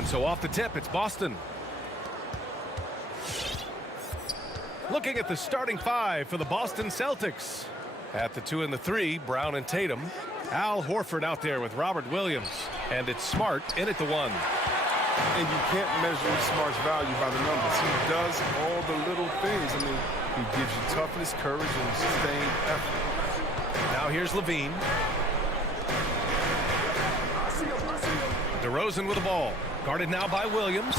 And so off the tip, it's Boston. Looking at the starting five for the Boston Celtics. At the 2 and the 3, Brown and Tatum. Al Horford out there with Robert Williams. And it's Smart in at the 1. And you can't measure Smart's value by the numbers. He does all the little things. I mean, he gives you toughness, courage, and sustained effort. Now here's Levine. DeRozan with the ball. Guarded now by Williams.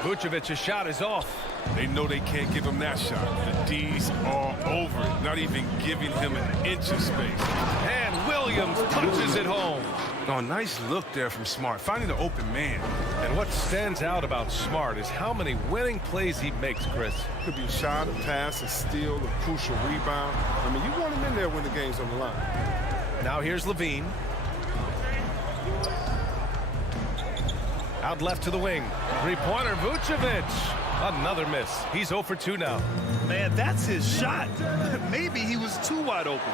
Vucevic's shot is off. They know they can't give him that shot. The D's are over it, not even giving him an inch of space. And Williams punches it home. Oh, nice look there from Smart, finding the open man. And what stands out about Smart is how many winning plays he makes, Chris. Could be a shot, a pass, a steal, a crucial rebound. I mean, you want him in there when the game's on the line. Now here's Levine. Out left to the wing. Three-pointer, Vucevic. Another miss. He's 0 for 2 now. Man, that's his shot. Maybe he was too wide open.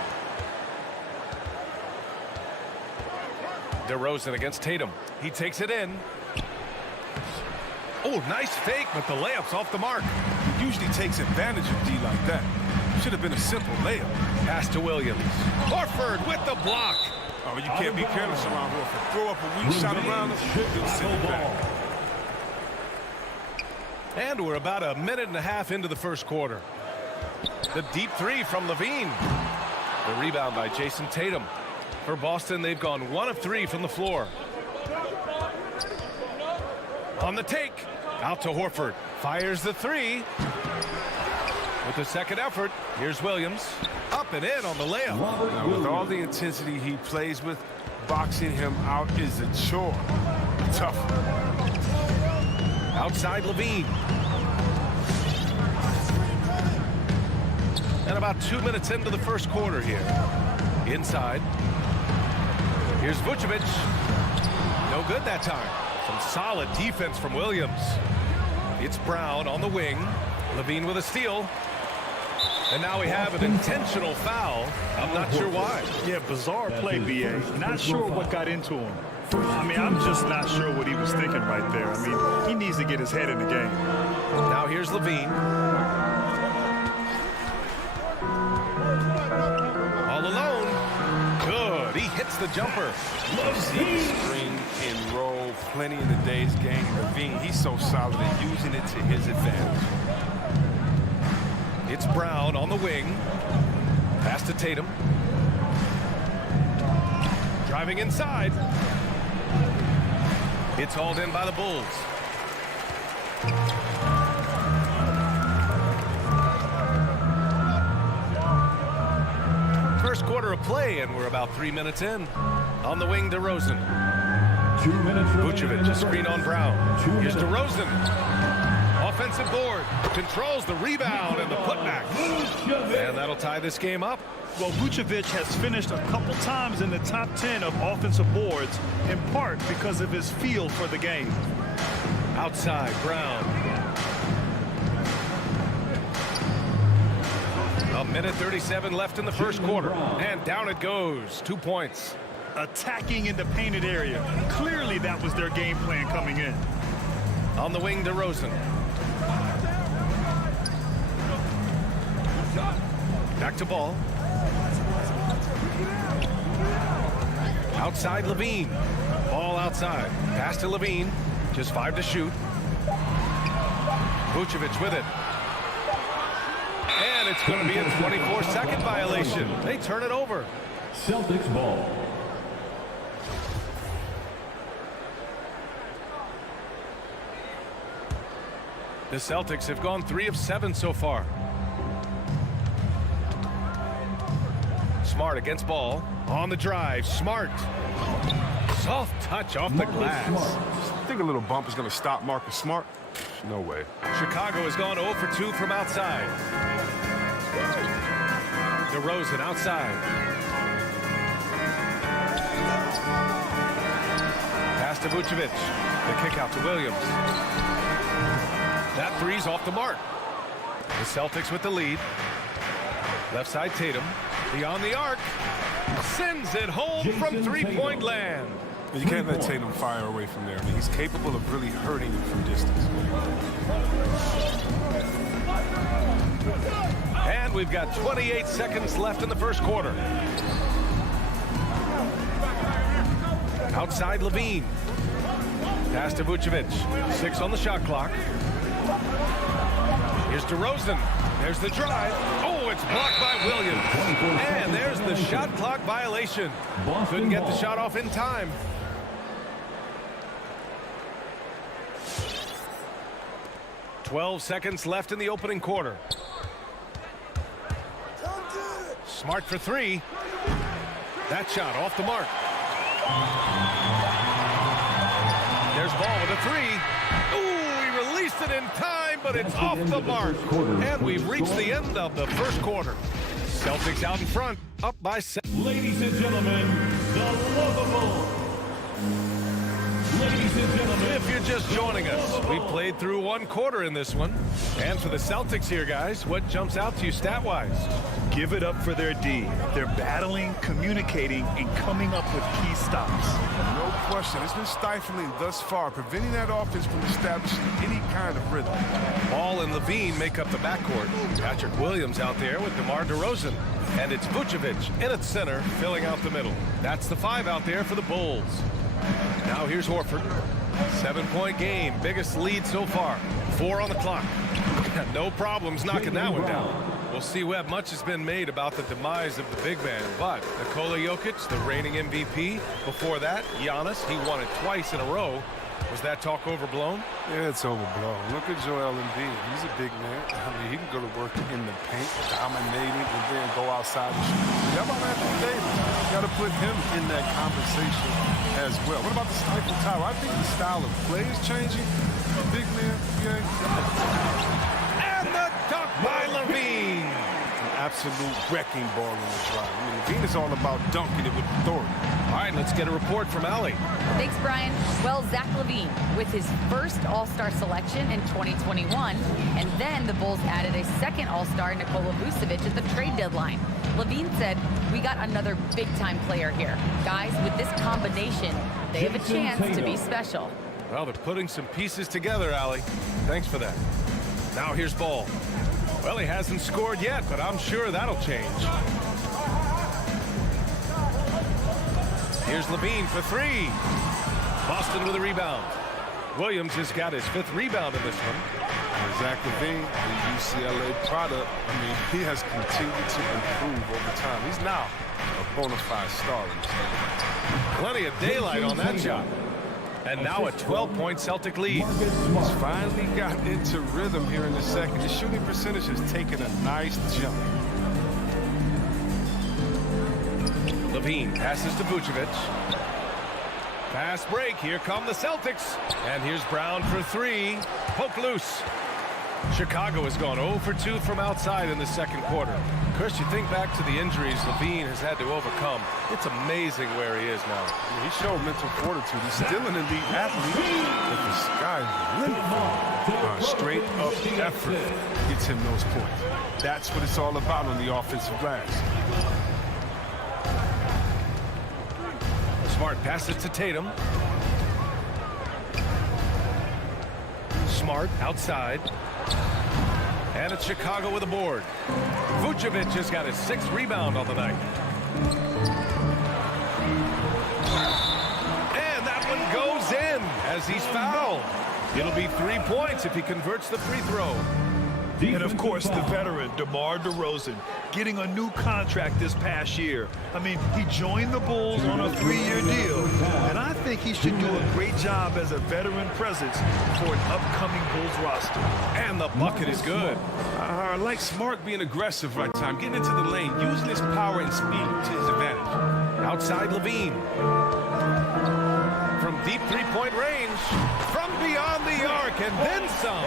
DeRozan against Tatum. He takes it in. Oh, nice fake, but the layup's off the mark. He usually takes advantage of D like that. Should have been a simple layup. Pass to Williams. Horford with the block. Oh, you can't be careless around Horford. Throw up a weak shot around him, he'll send it back. And we're about a minute and a half into the first quarter. The deep three from Levine. The rebound by Jason Tatum. For Boston, they've gone 1 of 3 from the floor. On the take. Out to Horford. Fires the 3. With the second effort, here's Williams. Up and in on the layup. Now, with all the intensity he plays with, boxing him out is a chore. Tough. Outside Levine. And about 2 minutes into the first quarter here. Inside. Here's Vucevic. No good that time. Some solid defense from Williams. It's Brown on the wing. Levine with a steal. And now we have an intentional foul. I'm not sure why. Yeah, bizarre play, B.A. Not sure what got into him. I mean, I'm just not sure what he was thinking right there. I mean, he needs to get his head in the game. Now here's Levine. All alone. Good. He hits the jumper. Love seeing screen and roll plenty in the day's game. Levine, he's so solid at using it to his advantage. It's Brown on the wing. Pass to Tatum. Driving inside. It's hauled in by the Bulls. First quarter of play, and we're about 3 minutes in. On the wing, DeRozan. 2 minutes. Vucevic, a screen on Brown. Here's DeRozan. Offensive board. Controls the rebound and the putback. And that'll tie this game up. Well, Vucevic has finished a couple times in the top 10 of offensive boards, in part because of his feel for the game. Outside, Brown. A minute 37 left in the first quarter. And down it goes. 2 points. Attacking in the painted area. Clearly that was their game plan coming in. On the wing, DeRozan. Back to ball. Outside Levine. Ball outside. Pass to Levine. Just 5 to shoot. Vucevic with it. And it's going to be a 24-second violation. They turn it over. Celtics ball. The Celtics have gone 3 of 7 so far. Smart against ball. On the drive. Smart. Soft touch off the glass. I think a little bump is going to stop Marcus Smart. No way. Chicago has gone 0 for 2 from outside. DeRozan outside. Pass to Vucevic. The kick out to Williams. That three's off the mark. The Celtics with the lead. Left side Tatum. Beyond the arc. Sends it home from three-point land. You can't let Tatum fire away from there. I mean, he's capable of really hurting you from distance. And we've got 28 seconds left in the first quarter. Outside Levine. Pass to Vucevic. 6 on the shot clock. Here's DeRozan. There's the drive. Oh, it's blocked by Williams. And there's the shot clock violation. Couldn't get the shot off in time. "12 seconds left in the opening quarter. Smart for 3. That shot off the mark. There's Ball with a 3. Ooh, he released it in time, but it's off the mark. And we've reached the end of the first quarter. Celtics out in front, up by 7. Ladies and gentlemen, the lovable. Ladies and gentlemen. If you're just joining us, we played through 1 quarter in this one. And for the Celtics here, guys, what jumps out to you stat-wise? Give it up for their D. They're battling, communicating, and coming up with key stops. No question. It's been stifling thus far, preventing that offense from establishing any kind of rhythm. Ball and Levine make up the backcourt. Patrick Williams out there with DeMar DeRozan. And it's Vucevic in its center, filling out the middle. That's the 5 out there for the Bulls. Now here's Horford. 7-point game, biggest lead so far. 4 on the clock. No problems knocking that one down. We'll see, Webb, much has been made about the demise of the big man, but Nikola Jokic, the reigning MVP. Before that, Giannis, he won it twice in a row. Was that talk overblown? Yeah, it's overblown. Look at Joel Embiid. He's a big man. I mean, he can go to work in the paint, dominating, and then go outside and shoot. How about Anthony Davis? You got to put him in that conversation as well. What about the Stifle Tower? I think the style of play is changing. Big man, yeah. And the dunk by Levine. Absolute wrecking ball on the drive. I mean, Levine is all about dunking it with authority. All right, let's get a report from Allie. Thanks, Brian. Well, Zach LaVine with his first All-Star selection in 2021, and then the Bulls added a second All-Star, Nikola Vucevic, at the trade deadline. LaVine said, "We got another big-time player here. Guys, with this combination, they have a chance to be special." Well, they're putting some pieces together, Allie. Thanks for that. Now here's Ball. Well, he hasn't scored yet, but I'm sure that'll change. Here's Levine for 3. Boston with a rebound. Williams has got his 5th rebound in this one. Zach LaVine, the UCLA product, I mean, he has continued to improve over time. He's now a bona fide star in this league. Plenty of daylight on that shot. And now a 12-point Celtic lead. He's finally got into rhythm here in the second. His shooting percentage has taken a nice jump. Levine passes to Vucevic. Fast break. Here come the Celtics. And here's Brown for 3. Poke loose. Chicago has gone 0 for 2 from outside in the second quarter. Chris, you think back to the injuries Levine has had to overcome. It's amazing where he is now. I mean, he showed mental fortitude. He's still an elite athlete, but the sky's the limit for him. Straight up effort gets him those points. That's what it's all about on the offensive glass. Smart passes to Tatum. Smart outside. And it's Chicago with a board. Vucevic has got his 6th rebound on the night. And that one goes in as he's fouled. It'll be 3 points if he converts the free throw. And of course, the veteran, DeMar DeRozan, getting a new contract this past year. I mean, he joined the Bulls on a 3-year deal, and I think he should do a great job as a veteran presence for an upcoming Bulls roster. And the bucket is good. I like Smart being aggressive right time, getting into the lane, using his power and speed to his advantage. Outside Levine. From deep 3-point range. From beyond the arc, and then some.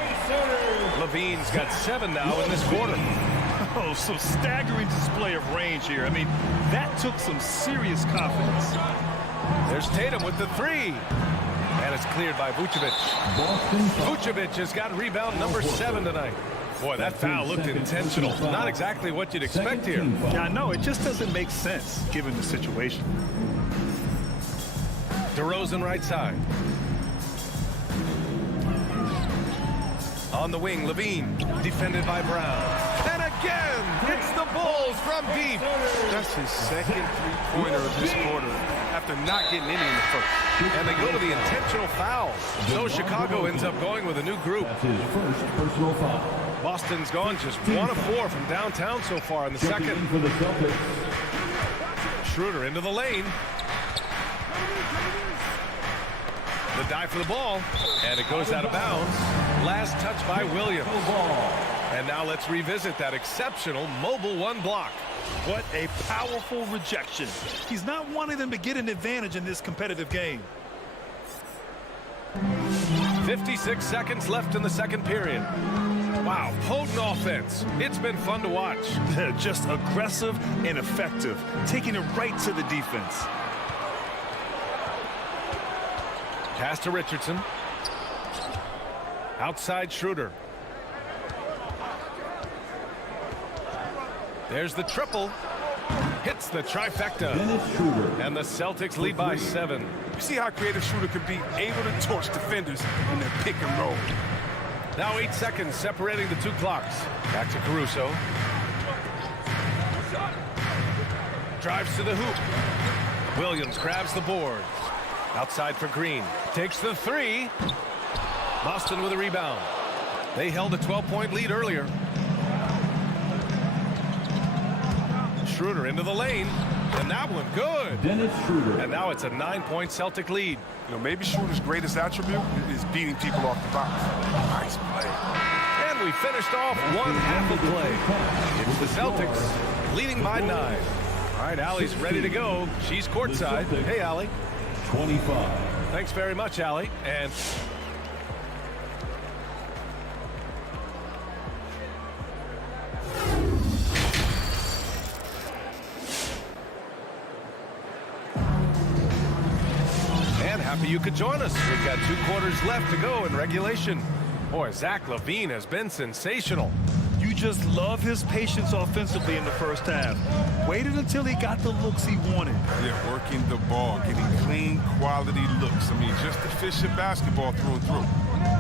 Levine's got 7 now in this quarter. Oh, some staggering display of range here. I mean, that took some serious confidence. There's Tatum with the 3. And it's cleared by Vucevic. Vucevic has got rebound number 7 tonight. Boy, that foul looked intentional. Not exactly what you'd expect here. Yeah, I know. It just doesn't make sense given the situation. DeRozan right side. On the wing, Levine, defended by Brown. And again, hits the Bulls from deep. That's his second three-pointer of this quarter after not getting any in the first. And they go to the intentional foul. So Chicago ends up going with a new group. That's his first personal foul. Boston's gone just 1 of 4 from downtown so far in the Checking second. in for the Celtics. Schroeder into the lane. The dive for the ball, and it goes out of bounds. Last touch by Williams. And now let's revisit that exceptional mobile 1 block. What a powerful rejection. He's not wanting them to get an advantage in this competitive game. 56 seconds left in the second period. Wow, potent offense. It's been fun to watch. Just aggressive and effective, taking it right to the defense. Pass to Richardson. Outside Schroeder. There's the triple. Hits the trifecta. And the Celtics lead by 7. You see how creative Schroeder could be, able to torch defenders in their pick and roll. Now 8 seconds separating the 2 clocks. Back to Caruso. Drives to the hoop. Williams grabs the boards. Outside for Green. Takes the 3. Boston with a rebound. They held a 12-point lead earlier. Schroeder into the lane. And that one good. Dennis Schroeder. And now it's a 9-point Celtic lead. You know, maybe Schroeder's greatest attribute is beating people off the box. Nice play. And we finished off 1 half of play. It's the Celtics leading by 9. All right, Allie's ready to go. She's courtside. Hey, Allie. 25. Thanks very much, Allie. And happy you could join us. We've got 2 quarters left to go in regulation. Boy, Zach LaVine has been sensational. You just love his patience offensively in the first half. Waited until he got the looks he wanted. Yeah, working the ball, getting clean, quality looks. I mean, just efficient basketball through and through.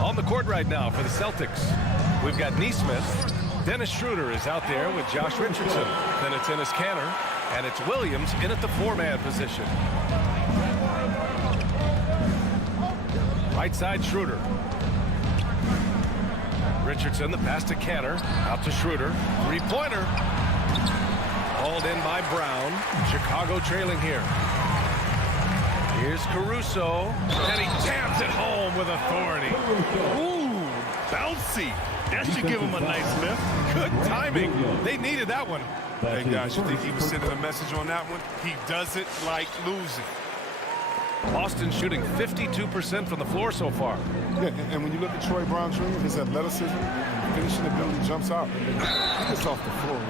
On the court right now for the Celtics, we've got Nesmith. Dennis Schroeder is out there with Josh Richardson. Then it's Enes Kanter, and it's Williams in at the 4-man position. Right side, Schroeder. Richardson, the pass to Kanter. Out to Schroeder. 3-pointer. Hauled in by Brown. Chicago trailing here. Here's Caruso. And he jams it home with authority. Ooh, bouncy. That should give him a nice lift. Good timing. They needed that one. Hey, guys, you think he was sending a message on that one? He doesn't like losing. Boston shooting 52% from the floor so far. Yeah, and when you look at Troy Brown Jr., his athleticism and finishing ability jumps out. He gets off the floor.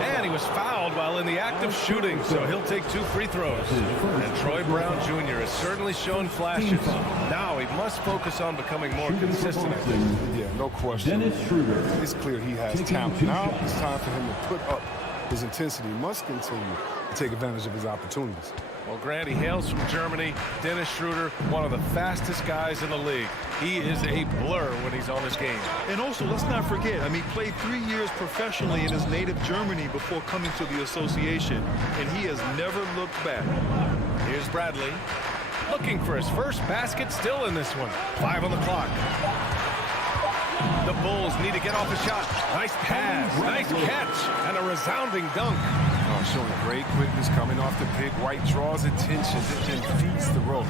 And he was fouled while in the act of shooting, so he'll take 2 free throws. And Troy Brown Jr. has certainly shown flashes. Now he must focus on becoming more consistent. Yeah, no question. Dennis Schroeder. It's clear he has talent. Now it's time for him to put up his intensity. He must continue to take advantage of his opportunities. Well, Grant, he hails from Germany. Dennis Schroeder, one of the fastest guys in the league. He is a blur when he's on his game. And also, let's not forget, he played 3 years professionally in his native Germany before coming to the association, and he has never looked back. Here's Bradley, looking for his first basket, still in this one. 5 on the clock. The Bulls need to get off a shot. Nice pass, nice catch, and a resounding dunk. Showing great quickness, coming off the pick. White draws attention and feeds the rope.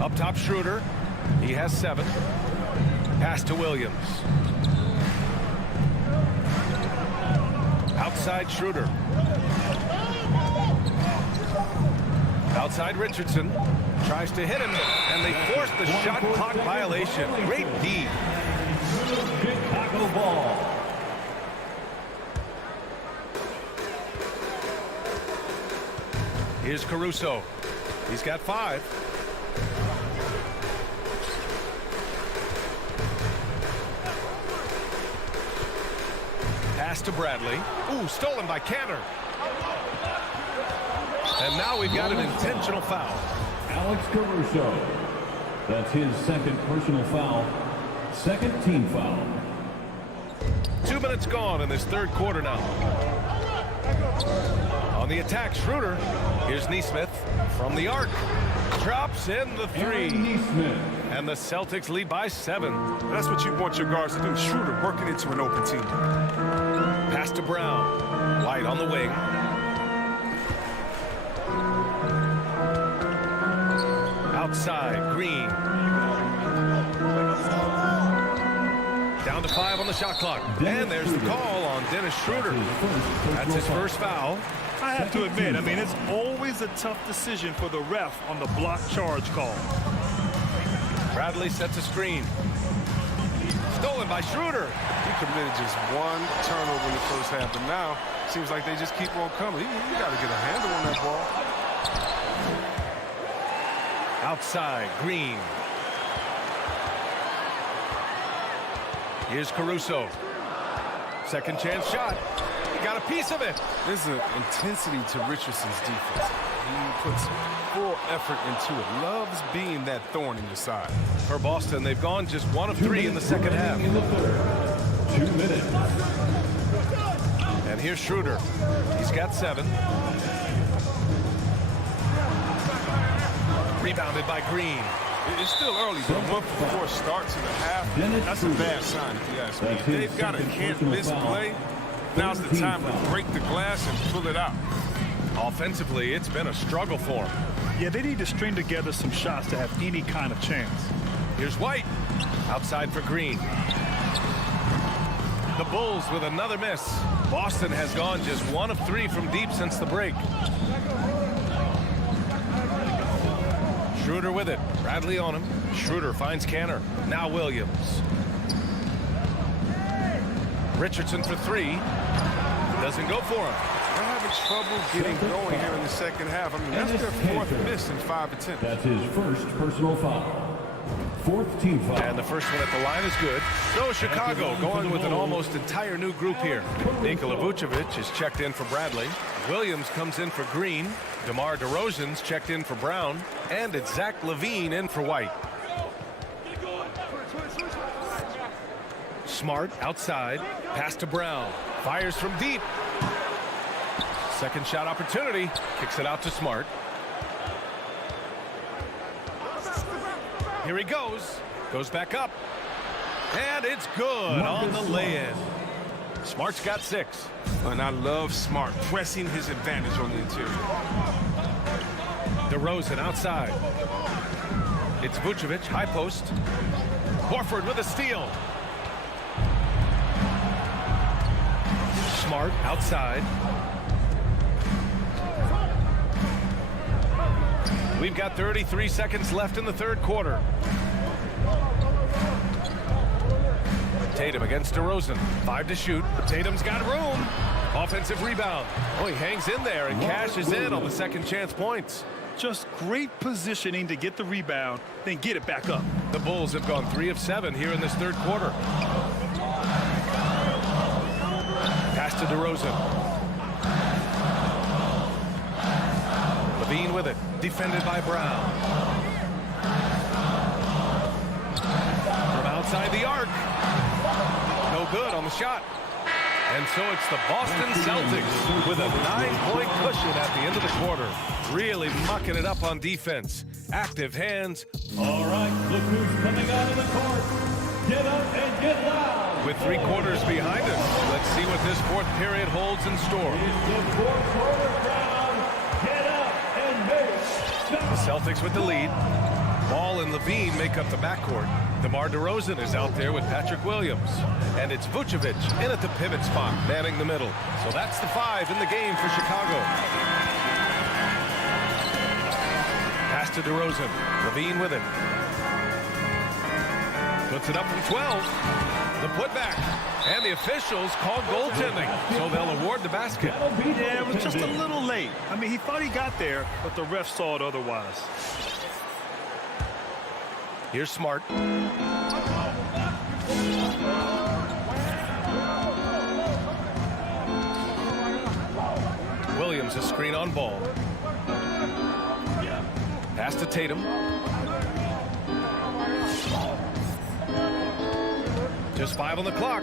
Up top, Schroeder. He has 7. Pass to Williams. Outside, Schroeder. Outside, Richardson. Tries to hit him, and they force the shot clock violation. Great D. Chicago ball. Here's Caruso. He's got 5. Pass to Bradley. Ooh, stolen by Kanter. And now we've got an intentional foul. Alex Caruso. That's his second personal foul. Second team foul. 2 minutes gone in this third quarter now. On the attack, Schroeder. Here's Nesmith from the arc. Drops in the three. Nesmith. And the Celtics lead by 7. That's what you want your guards to do. Schroeder working into an open team. Pass to Brown. White on the wing. Outside, Green. Down to 5 on the shot clock. And there's the call on Dennis Schroeder. That's his first foul. I have to admit, I mean, it's always a tough decision for the ref on the block charge call. Bradley sets a screen. Stolen by Schroeder. He committed just one turnover in the first half, but now seems like they just keep on coming. You got to get a handle on that ball. Outside, Green. Here's Caruso. Second chance shot. He got a piece of it. There's an intensity to Richardson's defense. He puts full effort into it. Loves being that thorn in your side. For Boston, they've gone just 1 of 3 in the second half. In the third. 2 minutes. And here's Schroeder. He's got 7. Rebounded by Green. It's still early, but a month before it starts in the half, that's a bad sign if you ask me. If they've got a can't-miss play, now's the time to break the glass and pull it out. Offensively, it's been a struggle for him. Yeah, they need to string together some shots to have any kind of chance. Here's White. Outside for Green. The Bulls with another miss. Boston has gone just 1 of 3 from deep since the break. Schroeder with it. Bradley on him. Schroeder finds Canner. Now Williams. Richardson for 3. Doesn't go for him. They're having trouble getting going here in the second half. I mean, that's their 4th miss in 5 attempts. That's his first personal foul. 4th team foul. And the first one at the line is good. So Chicago going with an almost entire new group here. Nikola Vucevic is checked in for Bradley. Williams comes in for Green. DeMar DeRozan's checked in for Brown. And it's Zach LaVine in for White. Smart outside. Pass to Brown. Fires from deep. Second shot opportunity. Kicks it out to Smart. Here he goes. Goes back up. And it's good on the lay-in. Smart's got 6. And I love Smart pressing his advantage on the interior. DeRozan outside. It's Vucevic, high post. Horford with a steal. Smart outside. We've got 33 seconds left in the third quarter. Tatum against DeRozan. 5 to shoot. Tatum's got room. Offensive rebound. Oh, he hangs in there and cashes in on the second chance points. Just great positioning to get the rebound, then get it back up. The Bulls have gone 3 of 7 here in this third quarter. Pass to DeRozan. LaVine with it. Defended by Brown. From outside the arc. No good on the shot. And so it's the Boston Celtics with a 9-point cushion at the end of the quarter. Really mucking it up on defense. Active hands. All right, look who's coming out of the court. Get up and get loud. With 3 quarters behind us, let's see what this fourth period holds in store. It's the fourth quarter crowd. Get up and make The Celtics with the lead. Ball and LaVine make up the backcourt. DeMar DeRozan is out there with Patrick Williams. And it's Vucevic in at the pivot spot, manning the middle. So that's the 5 in the game for Chicago. Pass to DeRozan. LaVine with it. Puts it up from 12. The putback. And the officials called goaltending. So they'll award the basket. Yeah, it was just a little late. I mean, he thought he got there, but the ref saw it otherwise. Here's Smart. Williams a screen on ball. Pass to Tatum. Just 5 on the clock.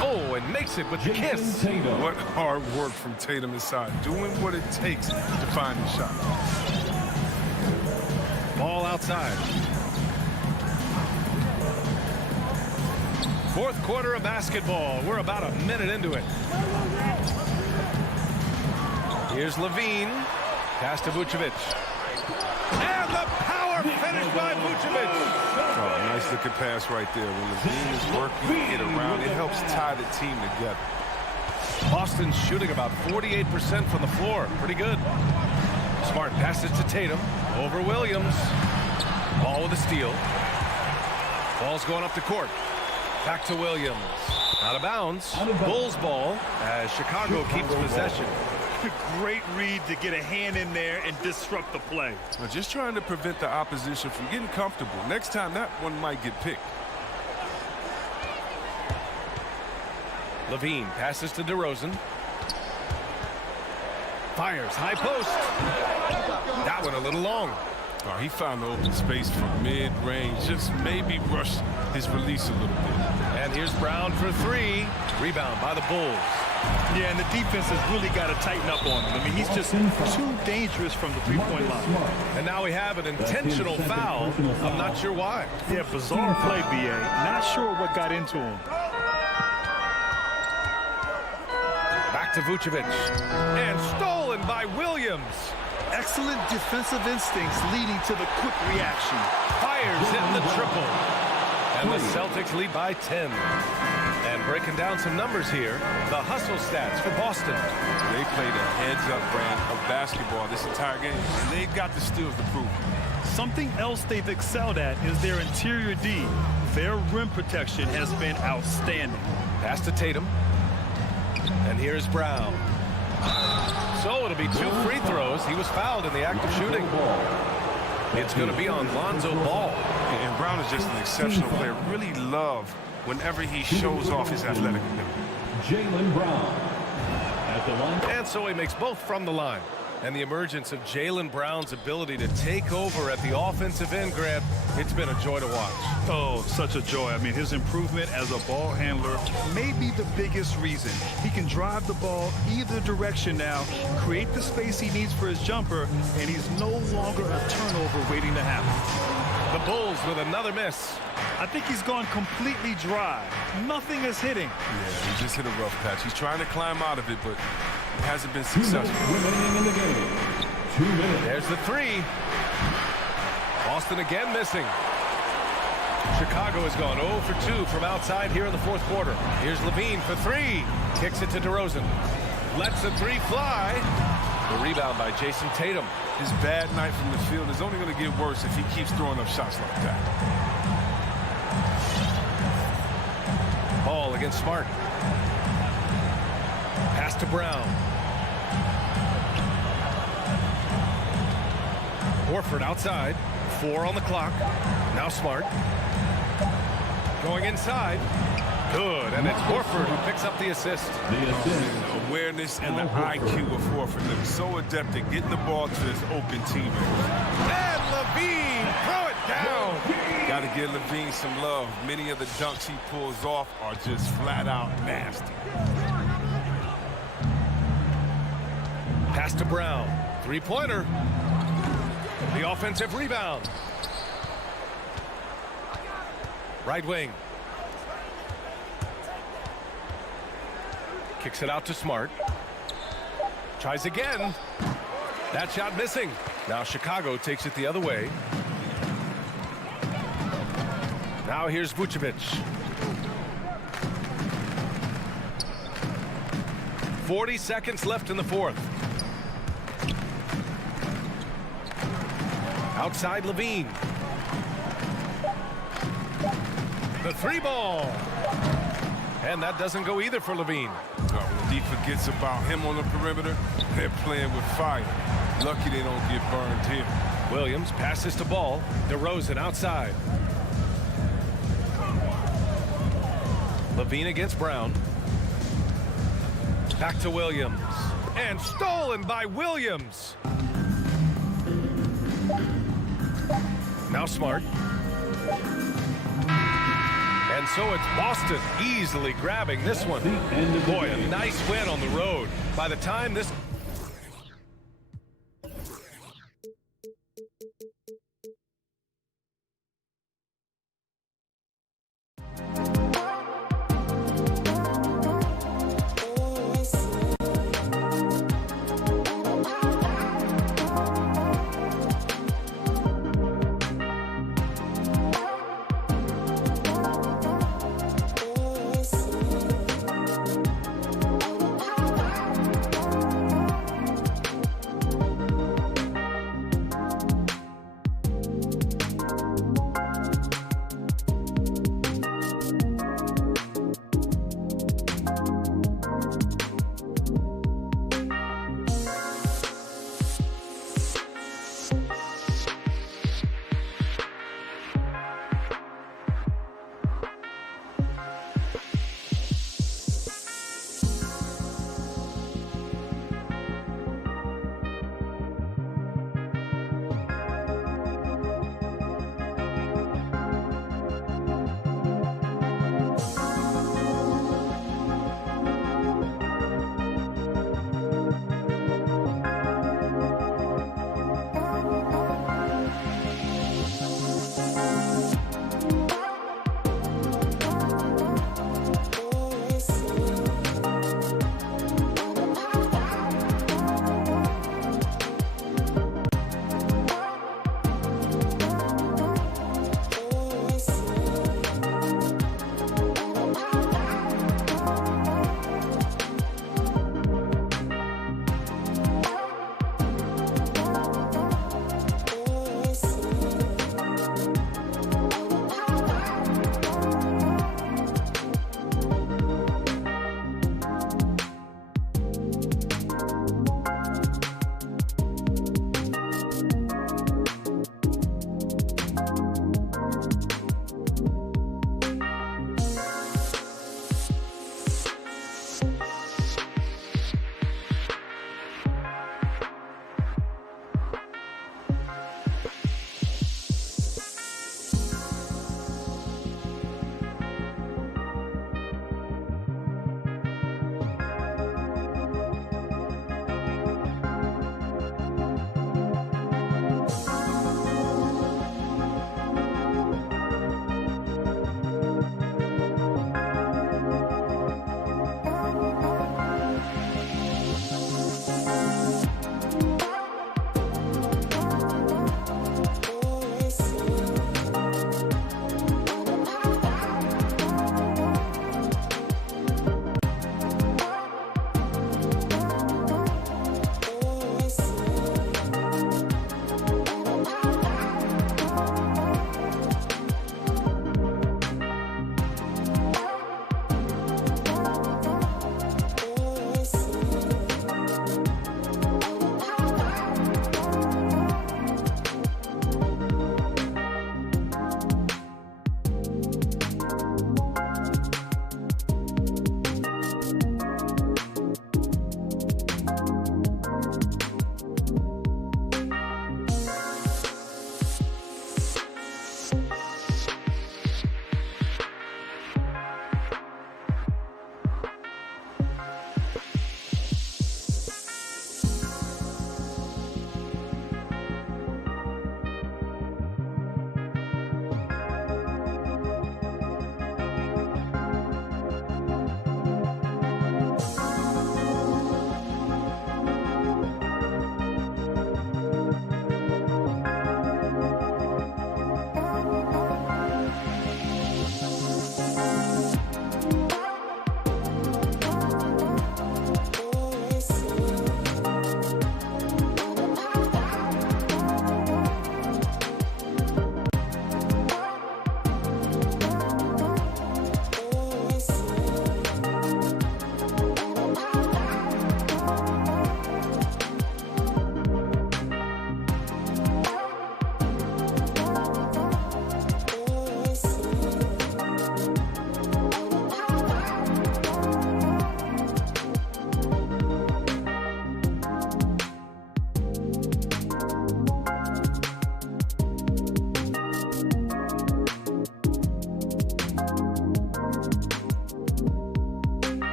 Oh, and makes it with the kiss. Tatum. What hard work from Tatum inside, doing what it takes to find the shot. Ball outside. Fourth quarter of basketball. We're about a minute into it. Here's Levine. Pass to Vucevic. And the power finish by Vucevic. Oh, nice looking pass right there. When Levine is working it around, it helps tie the team together. Boston's shooting about 48% from the floor. Pretty good. Smart passes to Tatum. Over Williams. Ball with a steal. Ball's going up the court. Back to Williams. Out of bounds. Bulls ball as Chicago keeps possession. Great read to get a hand in there and disrupt the play. Well, just trying to prevent the opposition from getting comfortable. Next time, that one might get picked. Levine passes to DeRozan. Fires, high post. That one a little long. Oh, he found the open space from mid-range. Just maybe rush his release a little bit. And here's Brown for 3. Rebound by the Bulls. Yeah, and the defense has really got to tighten up on him. I mean, he's just too dangerous from the three-point line. And now we have an intentional foul. I'm not sure why. Yeah, bizarre play, B.A. Not sure what got into him. Back to Vucevic. And stolen by Williams. Excellent defensive instincts leading to the quick reaction. Fires in the triple. And the Celtics lead by 10. And breaking down some numbers here, the hustle stats for Boston. They played a heads-up brand of basketball this entire game, and they've got the steals to prove it. Something else they've excelled at is their interior D. Their rim protection has been outstanding. Pass to Tatum. And here's Brown. So it'll be 2 free throws. He was fouled in the act of shooting. It's going to be on Lonzo Ball. And Brown is just an exceptional player. Really love whenever he shows off his athletic ability. Jaylen Brown at the line. And so he makes both from the line. And the emergence of Jaylen Brown's ability to take over at the offensive end, Grant, it's been a joy to watch. Oh, such a joy. I mean, his improvement as a ball handler may be the biggest reason. He can drive the ball either direction now, create the space he needs for his jumper, and he's no longer a turnover waiting to happen. The Bulls with another miss. I think he's gone completely dry. Nothing is hitting. Yeah, he just hit a rough patch. He's trying to climb out of it, but it hasn't been successful. Remaining in the game. 2 minutes. There's the 3. Boston again missing. Chicago has gone 0 for 2 from outside here in the fourth quarter. Here's Levine for 3. Kicks it to DeRozan. Lets the 3 fly. The rebound by Jason Tatum. His bad night from the field is only going to get worse if he keeps throwing up shots like that. Ball against Smart. Pass to Brown. Horford outside. 4 on the clock. Now Smart. Going inside. Good. And it's Horford who picks up the assist. The assist. Awareness and the IQ of Horford. They're so adept at getting the ball to his open teammate. And Levine, throw it down. Got to give Levine some love. Many of the dunks he pulls off are just flat out nasty. Pass to Brown. 3-pointer. The offensive rebound. Right wing. Kicks it out to Smart. Tries again. That shot missing. Now Chicago takes it the other way. Now here's Vucevic. 40 seconds left in the fourth. Outside Levine. The 3-ball. And that doesn't go either for Levine. When D forgets about him on the perimeter, they're playing with fire. Lucky they don't get burned here. Williams passes to Ball. DeRozan outside. Levine against Brown. Back to Williams. And stolen by Williams. Now Smart. And so it's Boston easily grabbing this one. Boy, a nice win on the road. By the time this...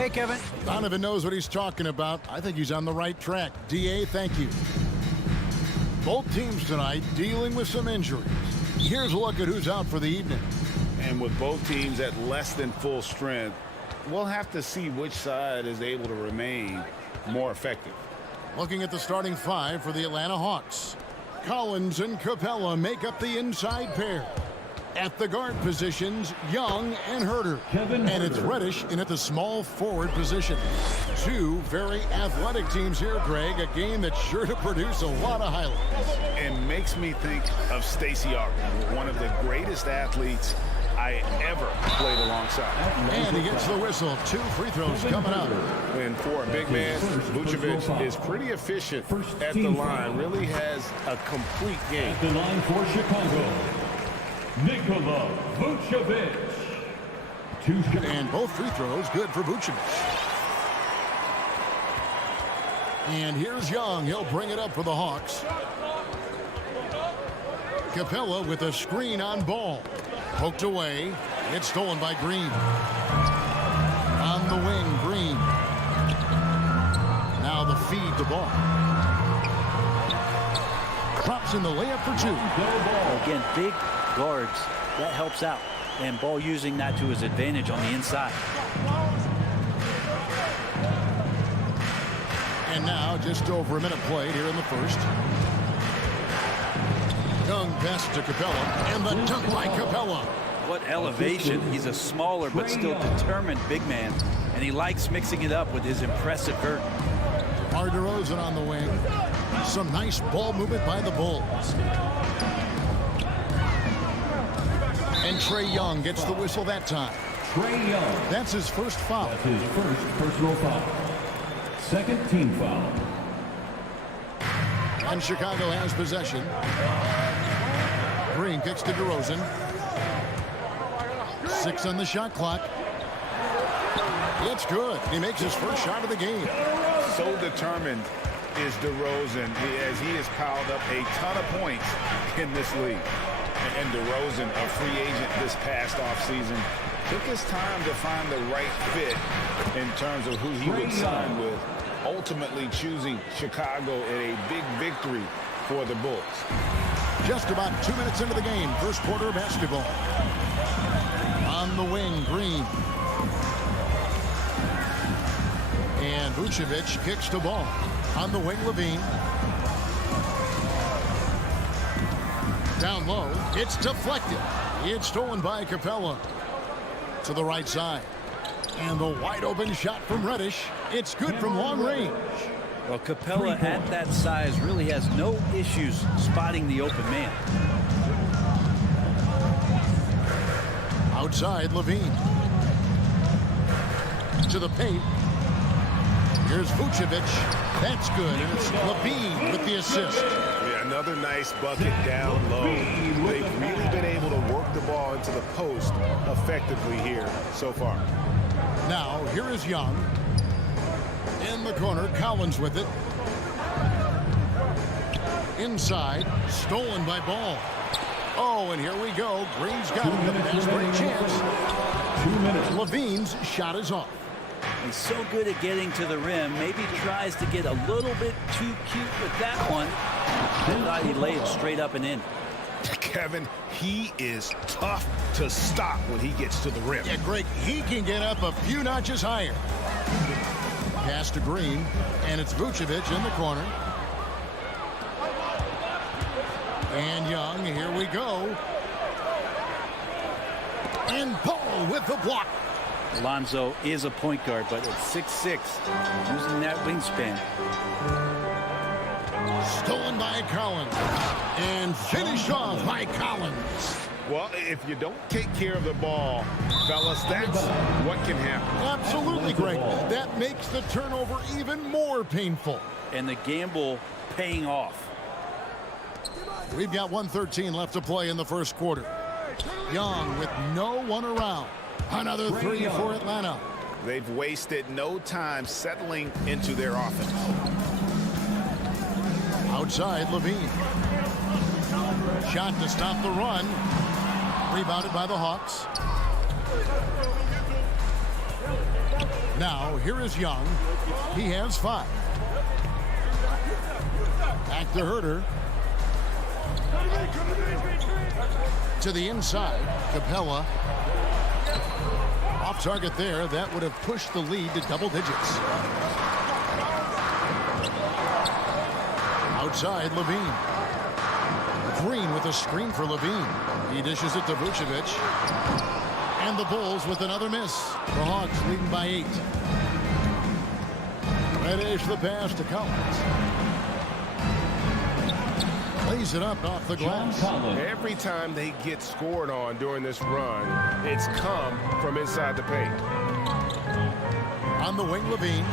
Hey, Kevin. Donovan knows what he's talking about. I think he's on the right track. DA, thank you. Both teams tonight dealing with some injuries. Here's a look at who's out for the evening. And with both teams at less than full strength, we'll have to see which side is able to remain more effective. Looking at the starting five for the Atlanta Hawks. Collins and Capella make up the inside pair. At the guard positions, Young and Herter. And it's Reddish in at the small forward position. Two very athletic teams here, Greg. A game that's sure to produce a lot of highlights. It makes me think of Stacey Augmon, one of the greatest athletes I ever played alongside. And he gets the whistle. 2 free throws coming out. And for a big man, Vucevic is pretty efficient at the line. Really has a complete game. At the line for Chicago, Nikola Vucevic. And both free throws good for Vucevic. And here's Young. He'll bring it up for the Hawks. Capella with a screen on ball. Poked away. It's stolen by Green. On the wing, Green. Now the feed to Ball. Drops in the layup for 2. Again, big guards. That helps out. And Ball using that to his advantage on the inside. And now just over a minute played here in the first. Young pass to Capella, and the dunk by Capella. What elevation. He's a smaller but still determined big man. And he likes mixing it up with his impressive vert. DeRozan on the wing. Some nice ball movement by the Bulls. And Trey Young gets the whistle that time. Trey Young. That's his first foul. That's his first personal foul. Second team foul. And Chicago has possession. Green kicks to DeRozan. 6 on the shot clock. It's good. He makes his first shot of the game. So determined is DeRozan as he has piled up a ton of points in this league. And DeRozan, a free agent this past offseason, took his time to find the right fit in terms of who he would sign with, ultimately choosing Chicago in a big victory for the Bulls. Just about 2 minutes into the game, first quarter of basketball. On the wing, Green. And Vucevic kicks to Ball. On the wing, Levine. Down low, it's deflected. It's stolen by Capella. To the right side. And the wide open shot from Reddish. It's good from long range. Well, Capella at that size really has no issues spotting the open man. Outside, Levine. To the paint. Here's Vucevic. That's good. And it's Levine with the assist. Yeah, another nice bucket down low. They've really been able to work the ball into the post effectively here so far. Now, here is Young. In the corner, Collins with it. Inside, stolen by Ball. Oh, and here we go. Green's got him. The fast break chance. 2 minutes. Levine's shot is off. He's so good at getting to the rim. Maybe tries to get a little bit too cute with that one. I thought he laid it straight up and in. Kevin, he is tough to stop when he gets to the rim. Yeah, Greg, he can get up a few notches higher. Pass to Green, and it's Vucevic in the corner. And Young, here we go. And Ball with the block. Alonzo is a point guard, but at 6'6", using that wingspan. Stolen by Collins. And finished off by Collins. Well, if you don't take care of the ball, fellas, that's what can happen. Absolutely, Greg. That makes the turnover even more painful. And the gamble paying off. We've got 1:13 left to play in the first quarter. Young with no one around. Another three for Atlanta. They've wasted no time settling into their offense. Outside, Levine. Shot to stop the run. Rebounded by the Hawks. Now, here is Young. He has 5. Back to Herder. To the inside, Capella. Off target there. That would have pushed the lead to double digits. Outside, Levine. Green with a screen for Levine. He dishes it to Vucevic. And the Bulls with another miss. The Hawks leading by 8. Reddish the pass to Collins. Lays it up off the glass. Every time they get scored on during this run, it's come from inside the paint. On the wing, Levine.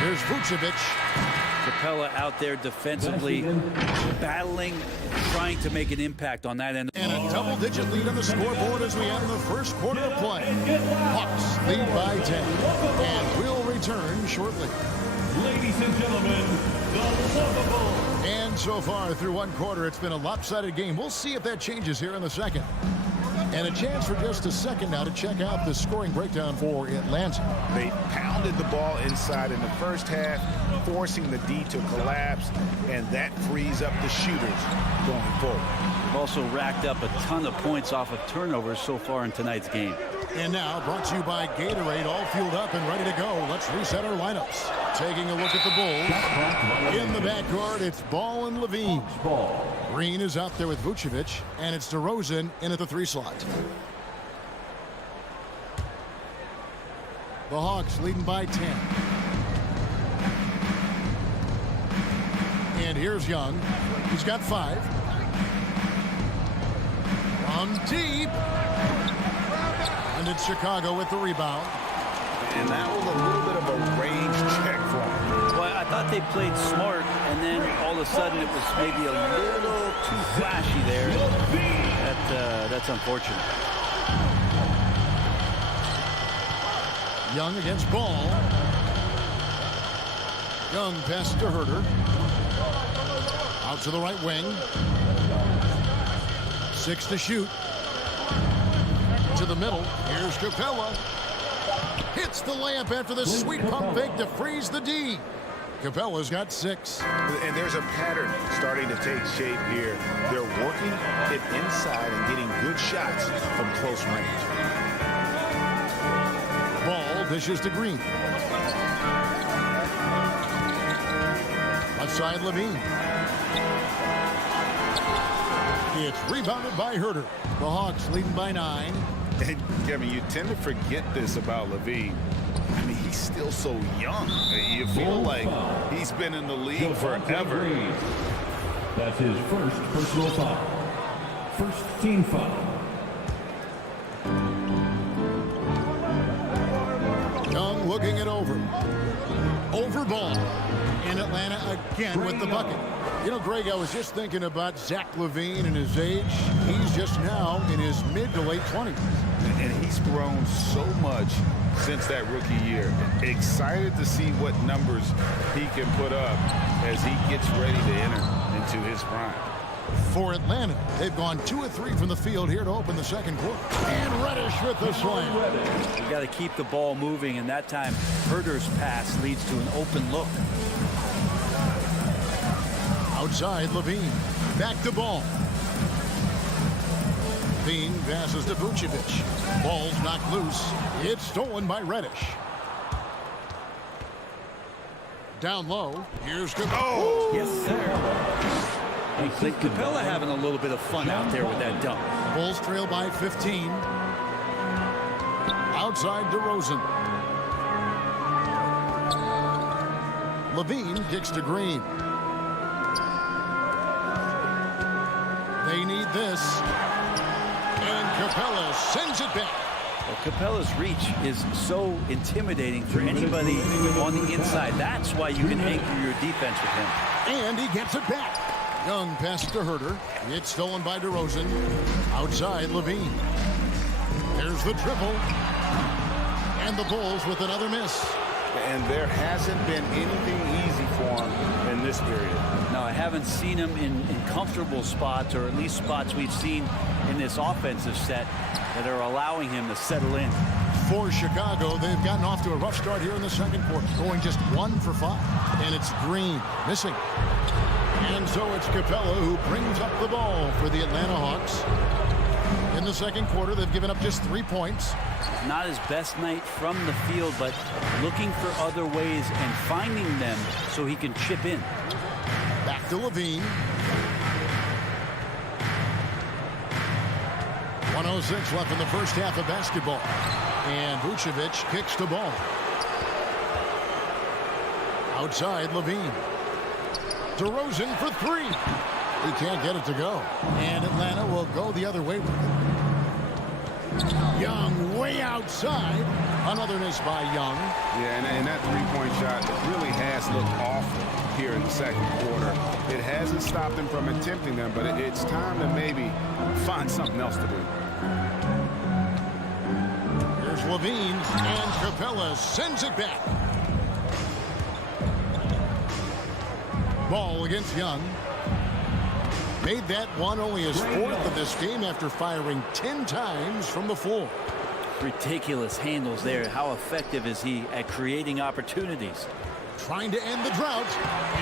Here's Vucevic. Capella out there defensively, battling, trying to make an impact on that end. And a double-digit lead on the scoreboard as we end the first quarter of play. Hawks lead by 10. And we'll return shortly. Ladies and gentlemen, the lovable. And so far through one quarter, it's been a lopsided game. We'll see if that changes here in the second. And a chance for just a second now to check out the scoring breakdown for Atlanta. They pounded the ball inside in the first half, forcing the D to collapse, and that frees up the shooters going forward. They've also racked up a ton of points off of turnovers so far in tonight's game. And now, brought to you by Gatorade, all fueled up and ready to go. Let's reset our lineups. Taking a look at the Bulls. In the backcourt, it's Ball and Levine. Green is out there with Vucevic, and it's DeRozan in at the 3 slot. The Hawks leading by 10. And here's Young. He's got 5. On deep. And it's Chicago with the rebound. And that was a little bit of a range check for him. Well, I thought they played smart, and then all of a sudden it was maybe a little too flashy there. That's unfortunate. Young against Ball. Young pass to Herder. Out to the right wing. 6 to shoot. To the middle. Here's Capella. Hits the layup after the sweet pump fake to freeze the D. Capella's got 6. And there's a pattern starting to take shape here. They're working it inside and getting good shots from close range. Ball dishes to Green. Left side, Levine. It's rebounded by Herder. The Hawks leading by 9. And Kevin, you tend to forget this about Levine. I mean, he's still so young. You feel like he's been in the league forever. That's his first personal foul. First team foul. Young looking it over. Over Ball. In Atlanta again with the bucket. You know, Greg, I was just thinking about Zach LaVine and his age. He's just now in his mid to late 20s. And he's grown so much since that rookie year. Excited to see what numbers he can put up as he gets ready to enter into his prime. For Atlanta, they've gone 2 of 3 from the field here to open the second quarter. And Reddish with the slam. You got to keep the ball moving, and that time Herder's pass leads to an open look. Outside, Levine. Back to Ball. Levine passes to Vucevic. Ball's knocked loose. It's stolen by Reddish. Down low. Here's Capella. Oh, yes, sir. I think Capella having a little bit of fun out there with that dunk. Bulls trail by 15. Outside DeRozan. Levine kicks to Green. They need this. And Capella sends it back. Well, Capella's reach is so intimidating for anybody on the inside. That's why you can anchor your defense with him. And he gets it back. Young passes to Herder. It's stolen by DeRozan. Outside, Levine. There's the triple. And the Bulls with another miss. And there hasn't been anything easy for him in this period. Now, I haven't seen him in comfortable spots, or at least spots we've seen in this offensive set that are allowing him to settle in. For Chicago, they've gotten off to a rough start here in the second quarter, going just 1 for 5. And it's Green missing. And so it's Capella who brings up the ball for the Atlanta Hawks. In the second quarter, they've given up just 3 points. Not his best night from the field, but looking for other ways and finding them so he can chip in. Back to Levine. 1:06 left in the first half of basketball. And Vucevic kicks the ball. Outside, Levine. DeRozan for 3. He can't get it to go. And Atlanta will go the other way with it. Young way outside. Another miss by Young. Yeah, and that three-point shot really has looked awful here in the second quarter. It hasn't stopped him from attempting them, but it's time to maybe find something else to do. Here's Levine, and Capella sends it back. Ball against Young. Made that one only his 4th of this game after firing 10 times from the floor. Ridiculous handles there. How effective is he at creating opportunities? Trying to end the drought,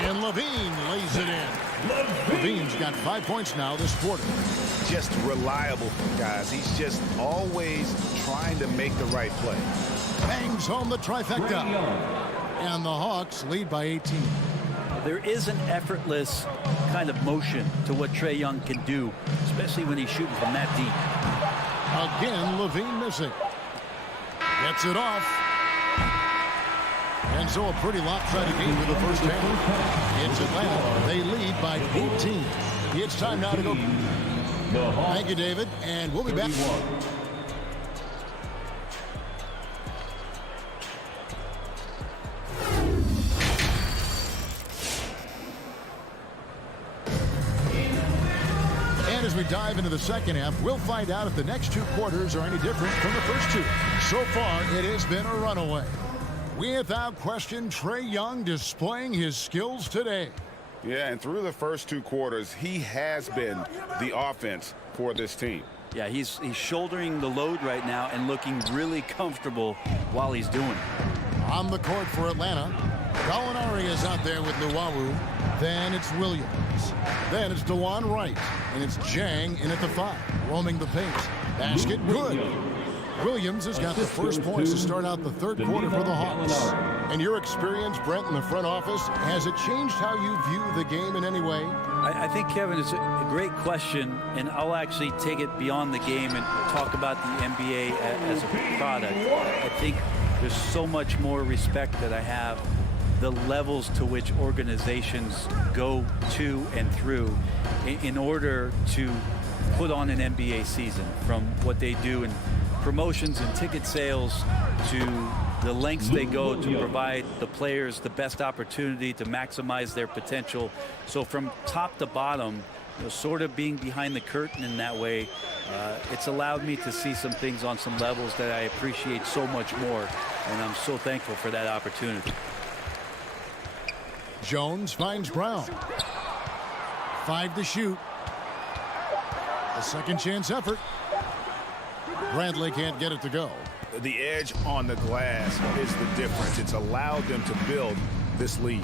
and Levine lays it in. Levine's got 5 points now this quarter. Just reliable, guys. He's just always trying to make the right play. Bangs home the trifecta. And the Hawks lead by 18. There is an effortless kind of motion to what Trae Young can do, especially when he's shooting from that deep. Again, Levine missing. Gets it off. And so a pretty lopsided game for the first half. It's Atlanta. They lead by 18. It's time now to go. Thank you, David. And we'll be back. As we dive into the second half, we'll find out if the next 2 quarters are any different from the first 2. So far, it has been a runaway. Without question, Trae Young displaying his skills today. Yeah, and through the first 2 quarters, he has been the offense for this team. Yeah, he's shouldering the load right now and looking really comfortable while he's doing it. On the court for Atlanta, Gallinari is out there with Luwawu. Then it's Williams. Then it's DeJuan Wright. And it's Jang in at the 5, roaming the paint. Basket good. Williams has got the first points to start out the third quarter for the Hawks. And your experience, Brent, in the front office, has it changed how you view the game in any way? I think, Kevin, it's a great question, and I'll actually take it beyond the game and talk about the NBA as a product. I think there's so much more respect that I have the levels to which organizations go to and through in order to put on an NBA season, from what they do in promotions and ticket sales to the lengths they go to provide the players the best opportunity to maximize their potential. So from top to bottom, sort of being behind the curtain in that way, it's allowed me to see some things on some levels that I appreciate so much more, and I'm so thankful for that opportunity. Jones finds Brown. 5 to shoot. A second chance effort. Bradley can't get it to go. The edge on the glass is the difference. It's allowed them to build this lead.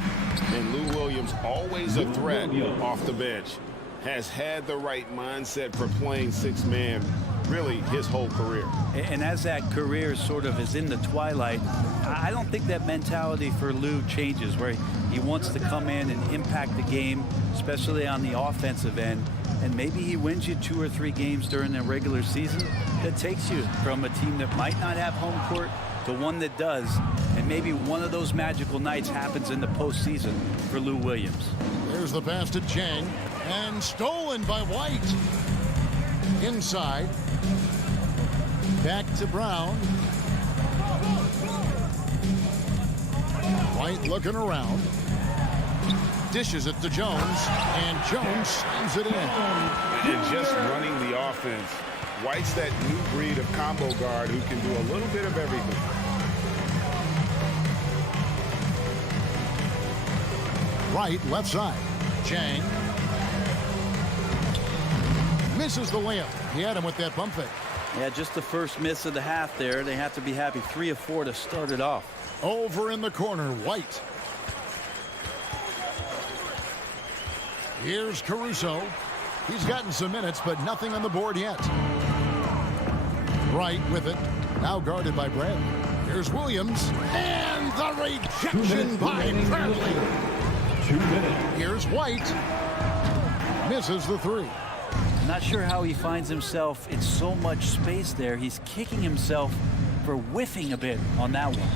And Lou Williams, always a threat off the bench, has had the right mindset for playing 6-man really his whole career. And as that career sort of is in the twilight, I don't think that mentality for Lou changes, where he wants to come in and impact the game, especially on the offensive end. And maybe he wins you 2 or 3 games during the regular season that takes you from a team that might not have home court to one that does. And maybe one of those magical nights happens in the postseason for Lou Williams. There's the pass to Jang, and stolen by White. Inside. Back to Brown. White looking around. Dishes it to Jones, and Jones slams it in. And just running the offense. White's that new breed of combo guard who can do a little bit of everything. Right, left side. Chang. Misses the layup. He had him with that pump fake. Yeah, just the first miss of the half there. They have to be happy. 3 of 4 to start it off. Over in the corner, White. Here's Caruso. He's gotten some minutes, but nothing on the board yet. Wright with it. Now guarded by Bradley. Here's Williams. And the rejection by Bradley. 2 minutes. Here's White. Misses the 3. Not sure how he finds himself in so much space there. He's kicking himself for whiffing a bit on that one.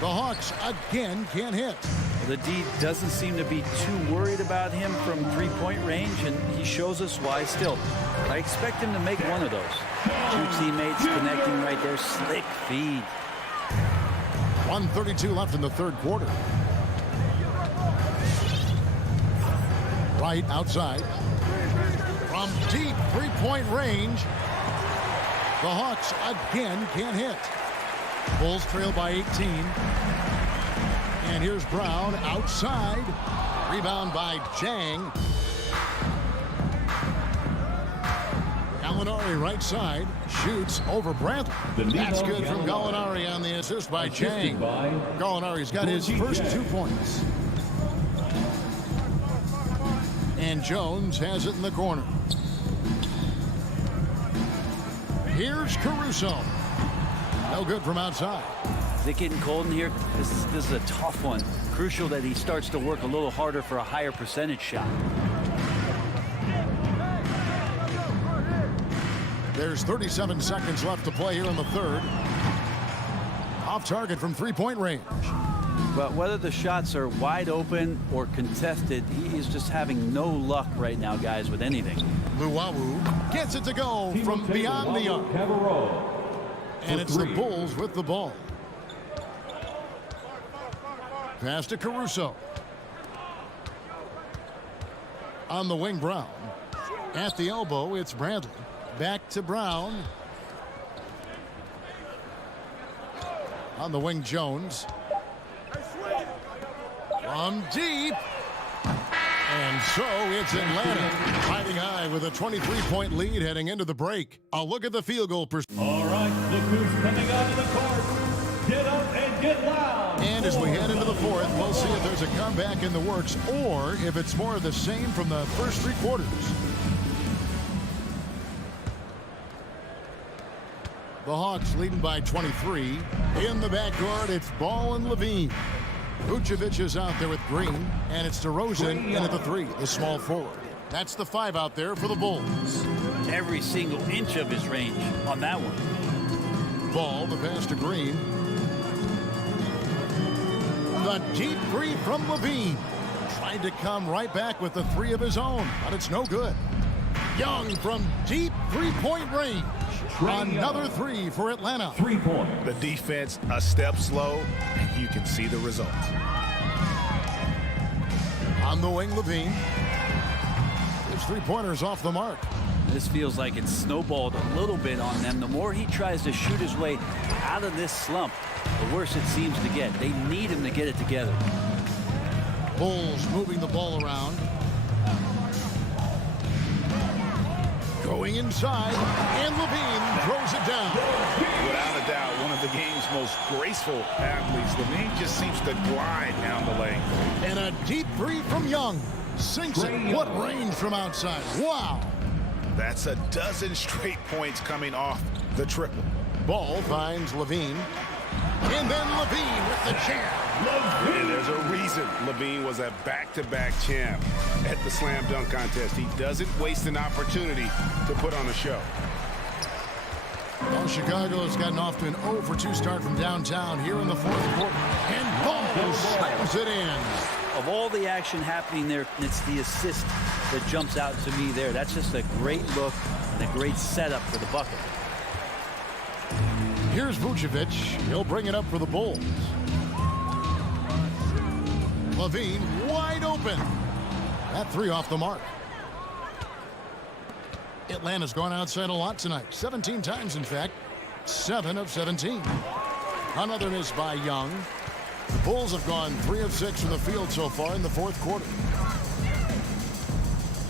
The Hawks again can't hit. Well, the D doesn't seem to be too worried about him from three-point range, and he shows us why still. I expect him to make one of those. 2 teammates connecting right there. Slick feed. 1:32 left in the third quarter. Right outside. From deep three-point range, the Hawks again can't hit. Bulls trail by 18. And here's Brown outside. Rebound by Jang. Gallinari right side. Shoots over Bradley. That's good from Gallinari on the assist by Jang. Gallinari's got his first 2 points. And Jones has it in the corner. Here's Caruso. No good from outside. Is it getting cold in here? This is a tough one. Crucial that he starts to work a little harder for a higher percentage shot. There's 37 seconds left to play here in the third. Off target from three-point range. But whether the shots are wide open or contested, he is just having no luck right now, guys, with anything. Luwawu gets it to go from beyond the arc. And it's the Bulls with the ball. Pass to Caruso. On the wing, Brown. At the elbow, it's Bradley. Back to Brown. On the wing, Jones. From deep. And so it's Atlanta riding high with a 23-point lead heading into the break. A look at the field goal percentage. All right, look who's coming onto the court. Get up and get loud. And as we head into the fourth, we'll see if there's a comeback in the works or if it's more of the same from the first 3 quarters. The Hawks leading by 23. In the backcourt, it's Ball and Levine. Vucevic is out there with Green, and it's DeRozan in at the 3, the small forward. That's the 5 out there for the Bulls. Every single inch of his range on that one. Ball, the pass to Green. The deep 3 from Levine. Tried to come right back with the 3 of his own, but it's no good. Young from deep three-point range. Another 3 for Atlanta. 3-point. The defense a step slow. You can see the results. On the wing, Levine. His 3-pointers off the mark. This feels like it's snowballed a little bit on them. The more he tries to shoot his way out of this slump, the worse it seems to get. They need him to get it together. Bulls moving the ball around. Going inside, and Levine throws it down. Without a doubt, one of the game's most graceful athletes. Levine just seems to glide down the lane. And a deep 3 from Young. Sinks it. What range from outside. Wow. That's a dozen straight points coming off the triple. Ball finds Levine. And then Levine with the jam. And there's a reason Levine was a back-to-back champ at the slam dunk contest. He doesn't waste an opportunity to put on a show. Well, Chicago has gotten off to an 0 for 2 start from downtown here in the fourth quarter. And Ball slams it in. Of all the action happening there, it's the assist that jumps out to me there. That's just a great look and a great setup for the bucket. Here's Vucevic. He'll bring it up for the Bulls. Levine wide open. That 3 off the mark. Atlanta's gone outside a lot tonight. 17 times, in fact. 7 of 17. Another miss by Young. The Bulls have gone 3 of 6 from the field so far in the fourth quarter.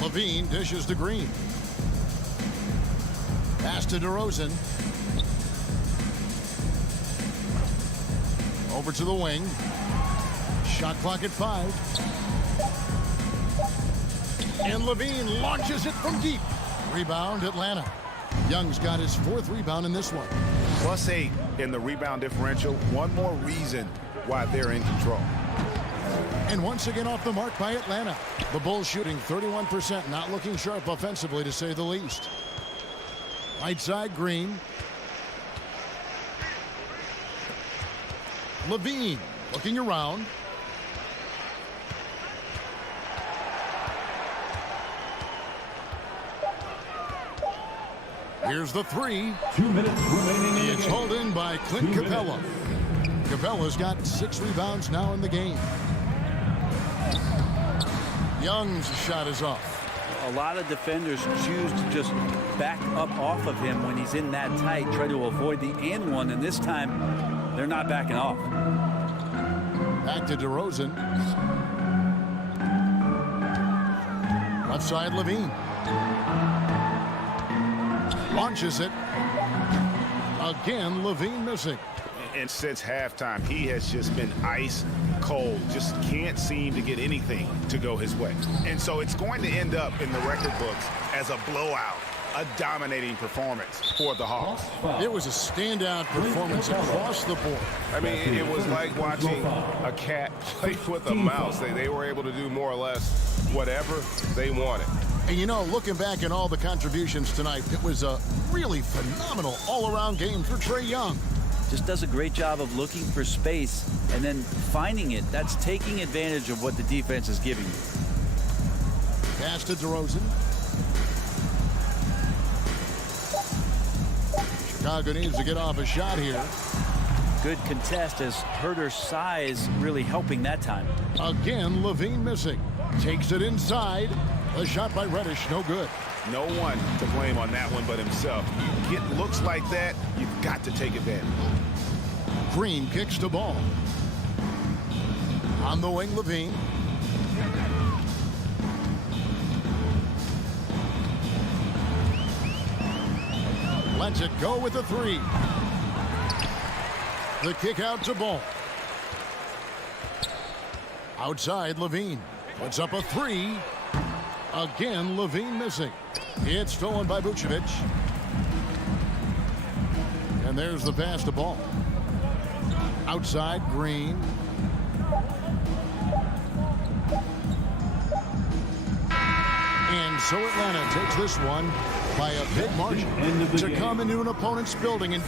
Levine dishes to Green. Pass to DeRozan. Over to the wing. Shot clock at 5. And Levine launches it from deep. Rebound, Atlanta. Young's got his 4th rebound in this one. +8 in the rebound differential. One more reason why they're in control. And once again off the mark by Atlanta. The Bulls shooting 31%, not looking sharp offensively to say the least. Right side, Green. Levine looking around. Here's the 3. 2 minutes remaining in the It's game. hauled in by Clint Capella. Capella's got 6 rebounds now in the game. Young's shot is off. A lot of defenders choose to just back up off of him when he's in that tight, try to avoid the and one, and this time they're not backing off. Back to DeRozan. Left side, Levine. Launches it. Again, Levine missing. And since halftime, he has just been ice cold. Just can't seem to get anything to go his way. And so it's going to end up in the record books as a blowout, a dominating performance for the Hawks. It was a standout performance across the board. I mean, it was like watching a cat play with a mouse. They were able to do more or less whatever they wanted. And you know, looking back at all the contributions tonight, it was a really phenomenal all-around game for Trae Young. Just does a great job of looking for space and then finding it. That's taking advantage of what the defense is giving you. Pass to DeRozan. Chicago needs to get off a shot here. Good contest as Herder's size really helping that time. Again, Levine missing. Takes it inside. A shot by Reddish, no good. No one to blame on that one but himself. You get looks like that, you've got to take advantage. Green kicks the ball. On the wing, Levine. Lets it go with the 3. The kick out to Ball. Outside, Levine. Puts up a 3. Again, Levine missing. It's stolen by Vucevic. And there's the pass to Ball. Outside, Green. And so Atlanta takes this one by a big margin to come into an opponent's building and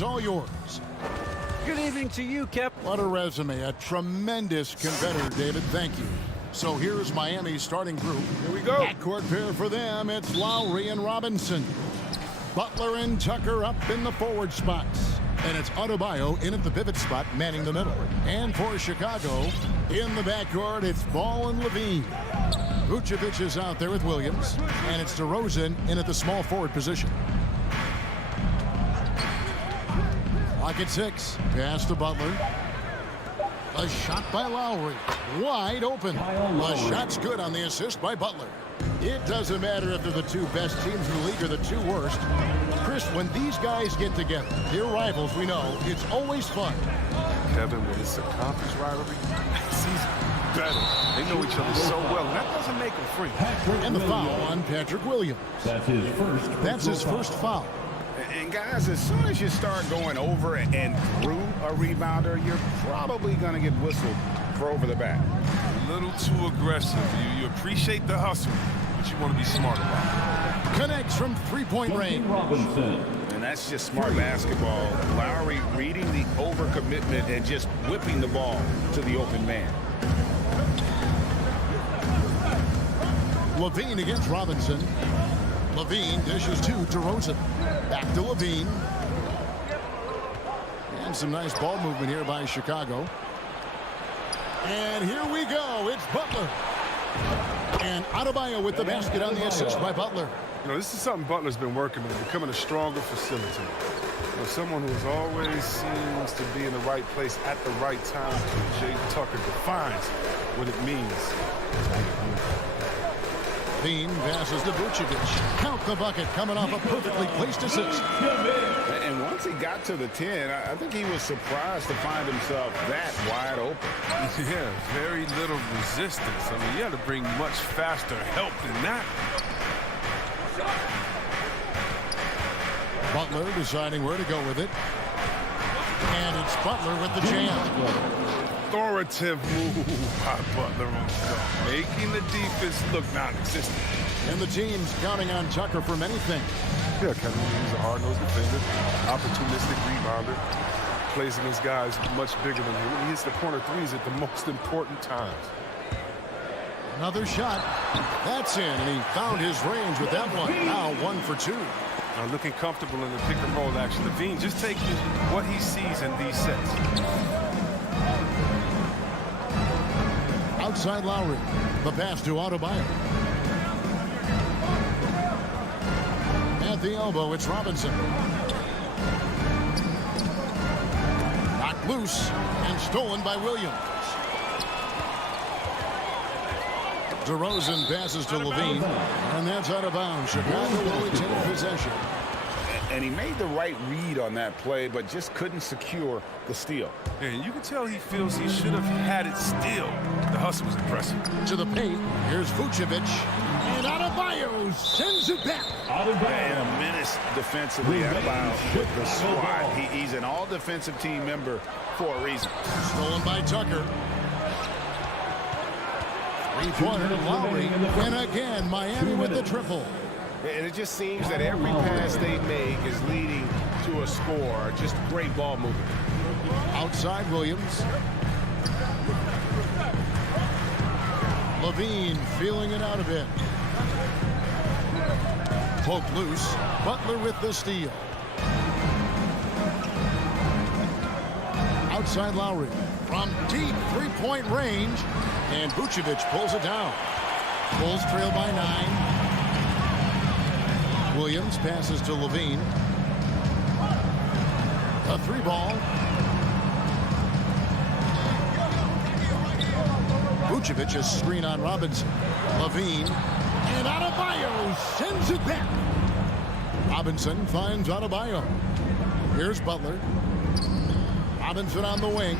it's all yours. Good evening to you, Kep. What a resume. A tremendous competitor, David. Thank you. So here's Miami's starting group. Here we go. Backcourt pair for them. It's Lowry and Robinson. Butler and Tucker up in the forward spots. And it's Adebayo in at the pivot spot, manning the middle. And for Chicago, in the backcourt, it's Ball and Levine. Vucevic is out there with Williams. And it's DeRozan in at the small forward position. Lock at 6. Pass to Butler. A shot by Lowry. Wide open. The shot's good on the assist by Butler. It doesn't matter if they're the two best teams in the league or the two worst. Chris, when these guys get together, they're rivals, we know, it's always fun. Kevin, when it's a conference rivalry, he's better. They know each other so well, and that doesn't make them free. And the foul on Patrick Williams. That's his first foul. And guys, as soon as you start going over and through a rebounder, you're probably going to get whistled for over the back. A little too aggressive. You appreciate the hustle, but you want to be smart about it. Connects from three-point range. And that's just smart basketball. Lowry reading the overcommitment and just whipping the ball to the open man. Levine against Robinson. Levine dishes to DeRozan. Back to Levine. And some nice ball movement here by Chicago. And here we go. It's Butler. And Adebayo with the basket on the assist by Butler. You know, this is something Butler's been working on, becoming a stronger facilitator. You know, someone who's always seems to be in the right place at the right time. Jay Tucker defines what it means. Levine passes to Vucevic. Count the bucket coming off a perfectly placed assist. And once he got to the 10, I think he was surprised to find himself that wide open. Yeah, very little resistance. I mean, you had to bring much faster help than that. Butler deciding where to go with it. And it's Butler with the jam. Authoritative move by Butler on the go, making the defense look non-existent. And the team's counting on Tucker for many things. Yeah, Kevin, he's a hard-nosed defender, opportunistic rebounder, plays against guys much bigger than him, and he hits the corner threes at the most important times. Another shot. That's in, and he found his range with that one. Now 1 for 2. Now looking comfortable in the pick-and-roll action. Levine just taking what he sees in these sets. Outside Lowry. The pass to Adebayo. At the elbow, it's Robinson. Knocked loose and stolen by Williams. DeRozan passes to Levine, and that's out of bounds. Chicago will retain possession. And he made the right read on that play, but just couldn't secure the steal. And you can tell he feels he should have had it still. The hustle was impressive. To the paint, here's Vucevic, and Adebayo sends it back. And a menace defensively, Adebayo with the squad. He's an all-defensive team member for a reason. Stolen by Tucker. Three-pointer to Lowry, and again, Miami with the triple. And it just seems that every pass they make is leading to a score. Just great ball movement. Outside Williams. Levine feeling it out a bit. Poked loose. Butler with the steal. Outside Lowry. From deep three-point range. And Vucevic pulls it down. Bulls trail by 9. Williams passes to Levine. A 3-ball. Vucevic a screen on Robinson. Levine. And Adebayo sends it back. Robinson finds Adebayo. Here's Butler. Robinson on the wing.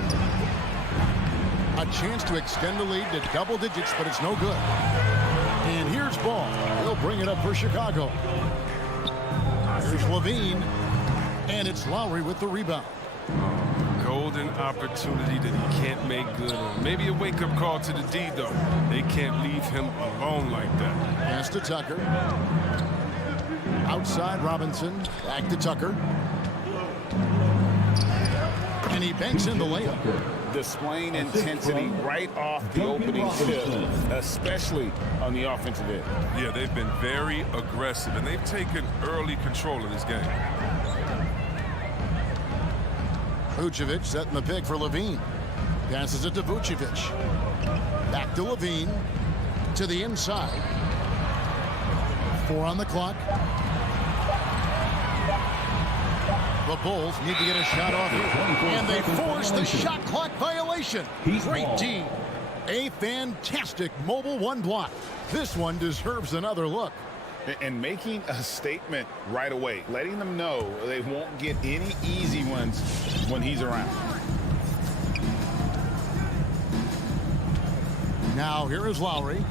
A chance to extend the lead to double digits, but it's no good. And here's Ball. He'll bring it up for Chicago. Here's Levine. And it's Lowry with the rebound. Golden opportunity that he can't make good on. Maybe a wake-up call to the D, though. They can't leave him alone like that. Pass to Tucker. Outside Robinson. Back to Tucker. And he banks in the layup. Displaying intensity right off the opening tip, especially on the offensive end. Yeah, they've been very aggressive, and they've taken early control of this game. Vucevic setting the pick for Levine. Passes it to Vucevic. Back to Levine. To the inside. 4 on the clock. The Bulls need to get a shot off here. And they force the shot clock violation. Great D. A fantastic mobile 1 block. This one deserves another look. And making a statement right away, letting them know they won't get any easy ones when he's around. Now here is Lowry.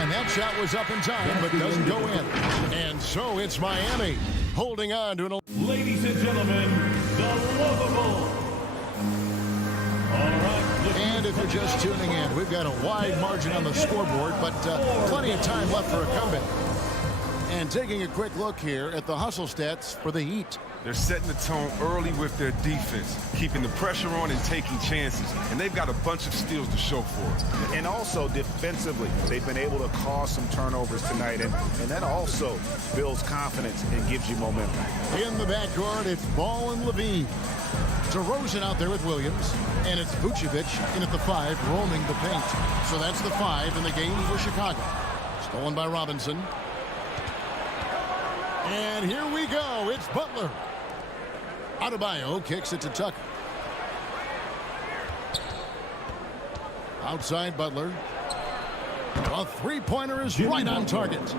And that shot was up in time, but doesn't go in. And so it's Miami holding on to an... Ladies and gentlemen, the lovable. All right. And if you're just tuning in, we've got a wide margin on the scoreboard, but plenty of time left for a comeback. And taking a quick look here at the hustle stats for the Heat. They're setting the tone early with their defense, keeping the pressure on and taking chances. And they've got a bunch of steals to show for it. And also defensively, they've been able to cause some turnovers tonight. And that also builds confidence and gives you momentum. In the backcourt, it's Ball and Levine. DeRozan out there with Williams. And it's Vucevic in at the 5, roaming the paint. So that's the 5 in the game for Chicago. Stolen by Robinson. And here we go. It's Butler. Adebayo kicks it to Tucker. Outside Butler. A three-pointer is right on target.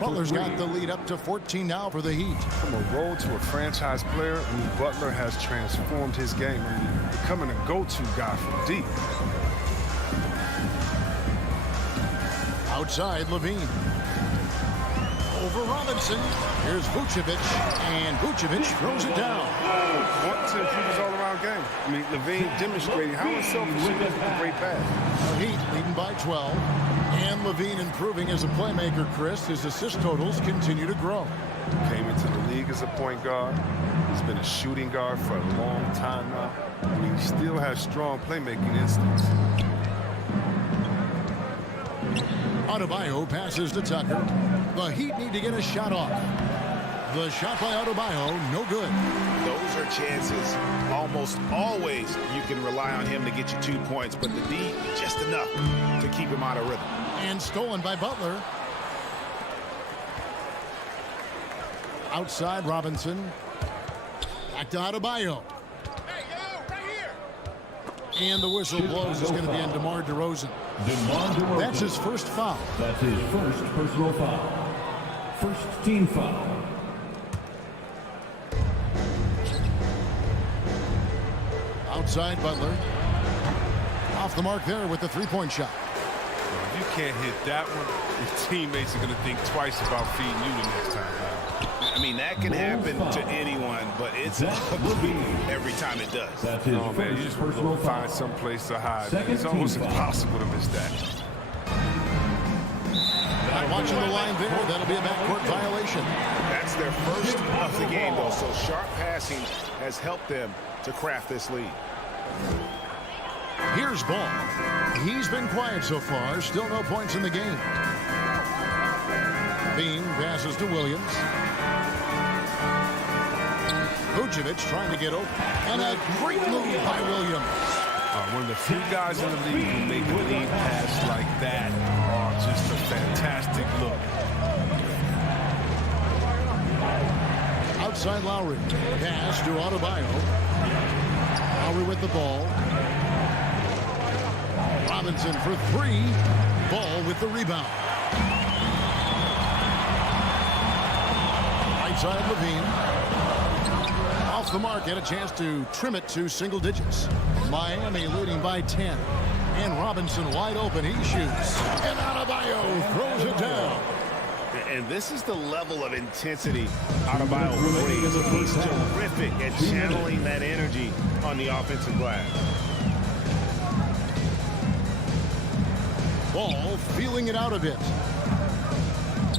Butler's got the lead up to 14 now for the Heat. From a role to a franchise player, Butler has transformed his game. Becoming a go-to guy from deep. Outside Levine. Over Robinson. Here's Vucevic, and Vucevic throws it down. Want to improve his all-around game. Levine demonstrating how unselfish he is with a great pass. The Heat leading by 12. And Levine improving as a playmaker, Chris. His assist totals continue to grow. Came into the league as a point guard. He's been a shooting guard for a long time now. He still has strong playmaking instincts. Adebayo passes to Tucker. The Heat need to get a shot off. The shot by Adebayo, no good. Those are chances. Almost always you can rely on him to get you 2 points, but the D, just enough to keep him out of rhythm. And stolen by Butler. Outside Robinson. Back to Adebayo. And the whistle blows. It's going to be on DeMar DeRozan. That's his first foul. That's his first personal foul. First team foul. Outside Butler. Off the mark there with the three-point shot. If you can't hit that one, your teammates are going to think twice about feeding you the next time. That can happen to anyone, but it's ugly every time it does. That's his You just will find some place to hide. It's almost impossible to miss that. Watching the line there, that'll be a backcourt violation. That's their first of the game, though, so sharp passing has helped them to craft this lead. Here's Ball. He's been quiet so far. Still no points in the game. Bean passes to Williams. Vucevic trying to get open. And a great move by Williams. One of the few guys in the league who make a lead pass like that. Just a fantastic look. Outside Lowry. Pass to Adebayo. Lowry with the ball. Robinson for 3. Ball with the rebound. Right side Levine. Off the mark, had a chance to trim it to single digits. Miami leading by 10. And Robinson wide open. He shoots. And Adebayo throws it down. And this is the level of intensity Adebayo brings. He's terrific at channeling that energy on the offensive glass. Ball feeling it out a bit.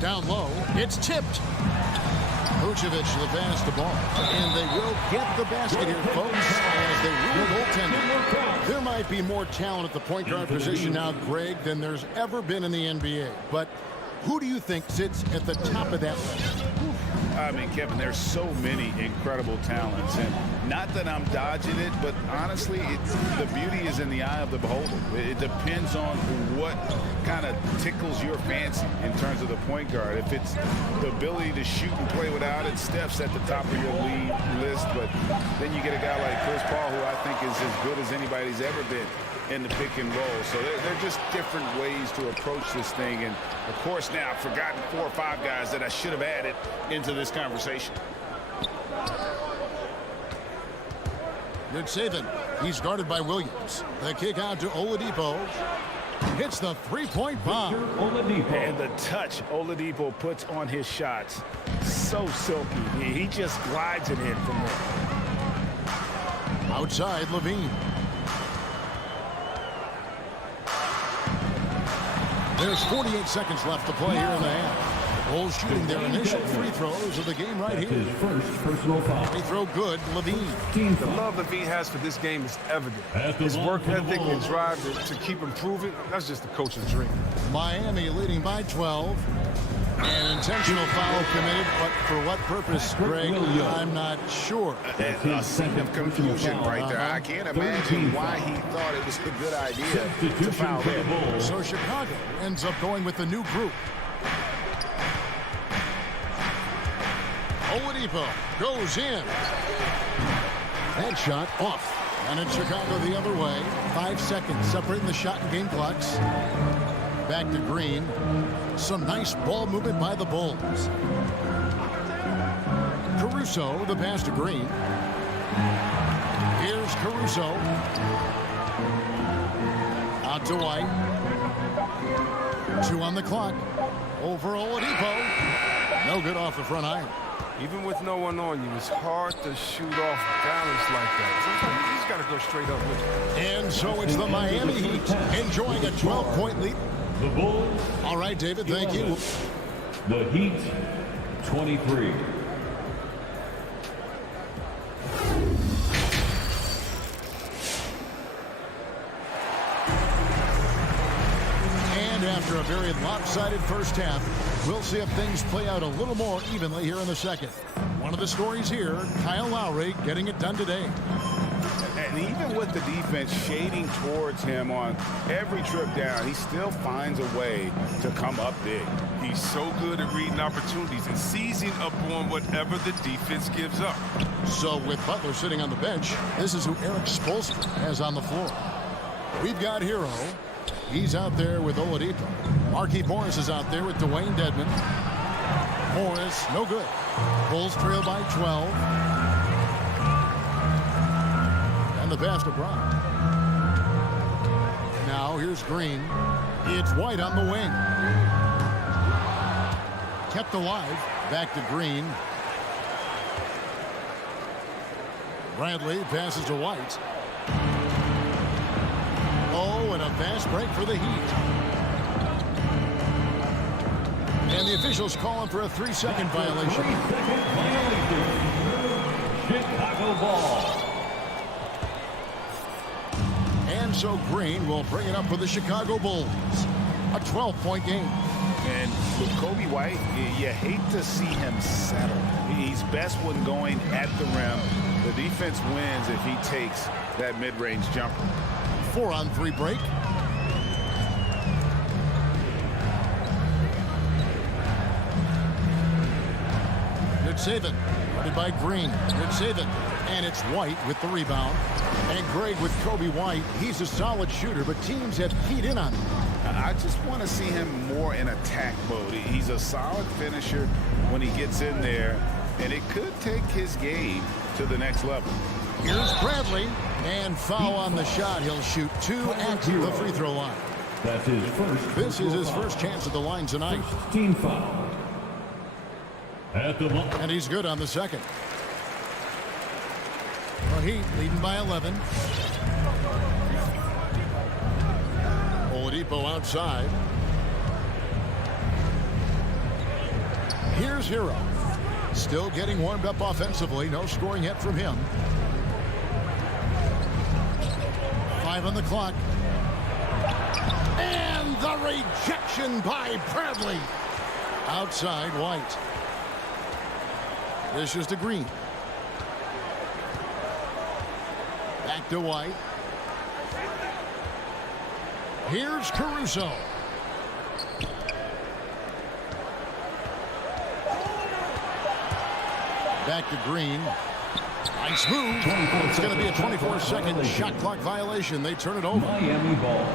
Down low. It's tipped. Vucevic the pass to ball. And they will get the basket here, folks, as they rule goaltending. There might be more talent at the point guard position now, Greg, than there's ever been in the NBA. But who do you think sits at the top of that list? I mean, Kevin, there's so many incredible talents. And not that I'm dodging it, but honestly, the beauty is in the eye of the beholder. It depends on what kind of tickles your fancy in terms of the point guard. If it's the ability to shoot and play without it, Steph's at the top of your league list. But then you get a guy like Chris Paul, who I think is as good as anybody's ever been in the pick and roll. So they're just different ways to approach this thing. And, of course, now I've forgotten 4 or 5 guys that I should have added into this conversation. Good saving. He's guarded by Williams. The kick out to Oladipo. Hits the three-point bomb. And the touch Oladipo puts on his shots, so silky. He just glides it in from there. Outside, Levine. There's 48 seconds left to play here in the half. Bulls shooting their initial free throws of the game right here. His first personal foul. Free throw good, Levine. The love Levine has for this game is evident. His work ethic and drive to keep improving, that's just the coach's dream. Miami leading by 12. An intentional foul committed, but for what purpose, Greg? I'm not sure. A scene of confusion right there. I can't imagine why he thought it was a good idea to foul there. So Chicago ends up going with the new group. Oladipo goes in. That shot off. And it's Chicago the other way. 5 seconds separating the shot and game clocks. Back to Green. Some nice ball movement by the Bulls. Caruso, the pass to Green. Here's Caruso. Out to White. 2 on the clock. Over Oladipo. No good off the front iron. Even with no one on you, it's hard to shoot off balance like that. Sometimes you just got to go straight up with it. And so it's the Miami Heat enjoying a 12-point lead. The Bulls. All right, David, thank you. The Heat, 23. And after a very lopsided first half, we'll see if things play out a little more evenly here in the second. One of the stories here, Kyle Lowry getting it done today. And even with the defense shading towards him on every trip down, he still finds a way to come up big. He's so good at reading opportunities and seizing up on whatever the defense gives up. So with Butler sitting on the bench, this is who Eric Spoelstra has on the floor. We've got Hero. He's out there with Oladipo. Markieff Morris is out there with Dwayne Dedmon. Morris, no good. Bulls trail by 12. And the pass to Brown. Now here's Green. It's White on the wing. Kept alive. Back to Green. Bradley passes to White. Oh, and a fast break for the Heat. And the officials calling for a 3-second violation. 3-second violation. Chicago ball. And so Green will bring it up for the Chicago Bulls. A 12-point game. And with Kobe White, you hate to see him settle. He's best when going at the rim. The defense wins if he takes that mid-range jumper. 4-on-3 break. Good saving. Guarded by Green. Good saving. And it's White with the rebound. And Greg with Kobe White. He's a solid shooter, but teams have keyed in on him. I just want to see him more in attack mode. He's a solid finisher when he gets in there, and it could take his game to the next level. Here's Bradley, and foul on the shot. He'll shoot 2 at the free throw line. That's his first. This is his first chance at the line tonight. First team foul. At the line. And he's good on the second. The Heat leading by 11. Oladipo outside. Here's Hero. Still getting warmed up offensively. No scoring yet from him. 5 on the clock. And the rejection by Bradley. Outside White. This is to Green. Back to White. Here's Caruso. Back to Green. Nice move. It's going to be a 24-second shot clock violation. They turn it over. Miami ball.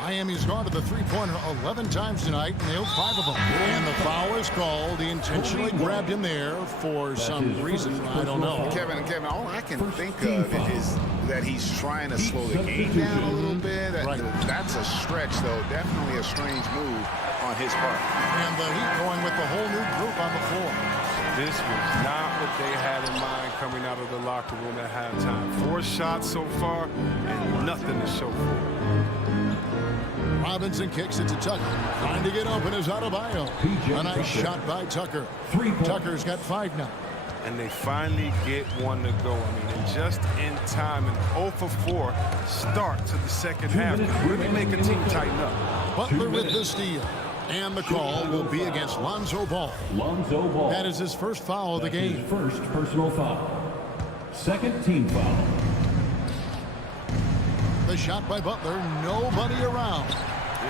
Miami's gone to the three-pointer 11 times tonight and nailed 5 of them. And the foul is called. He intentionally grabbed him there for some reason. I don't know. Kevin, all I can think of is that he's trying to slow the game down a little bit. That's a stretch, though. Definitely a strange move on his part. And the Heat going with the whole new group on the floor. This was not what they had in mind coming out of the locker room at halftime. 4 shots so far and nothing to show for it. Robinson kicks it to Tucker. Trying to get open is Adebayo. A nice shot by Tucker. Tucker's got 5 now. And they finally get one to go. I mean, and just in time, an 0 for 4 start to the second half. Really make a team tighten up. Butler with the steal. And the call will be against Lonzo Ball. Lonzo Ball. That is his first foul of the game. His first personal foul. Second team foul. The shot by Butler. Nobody around.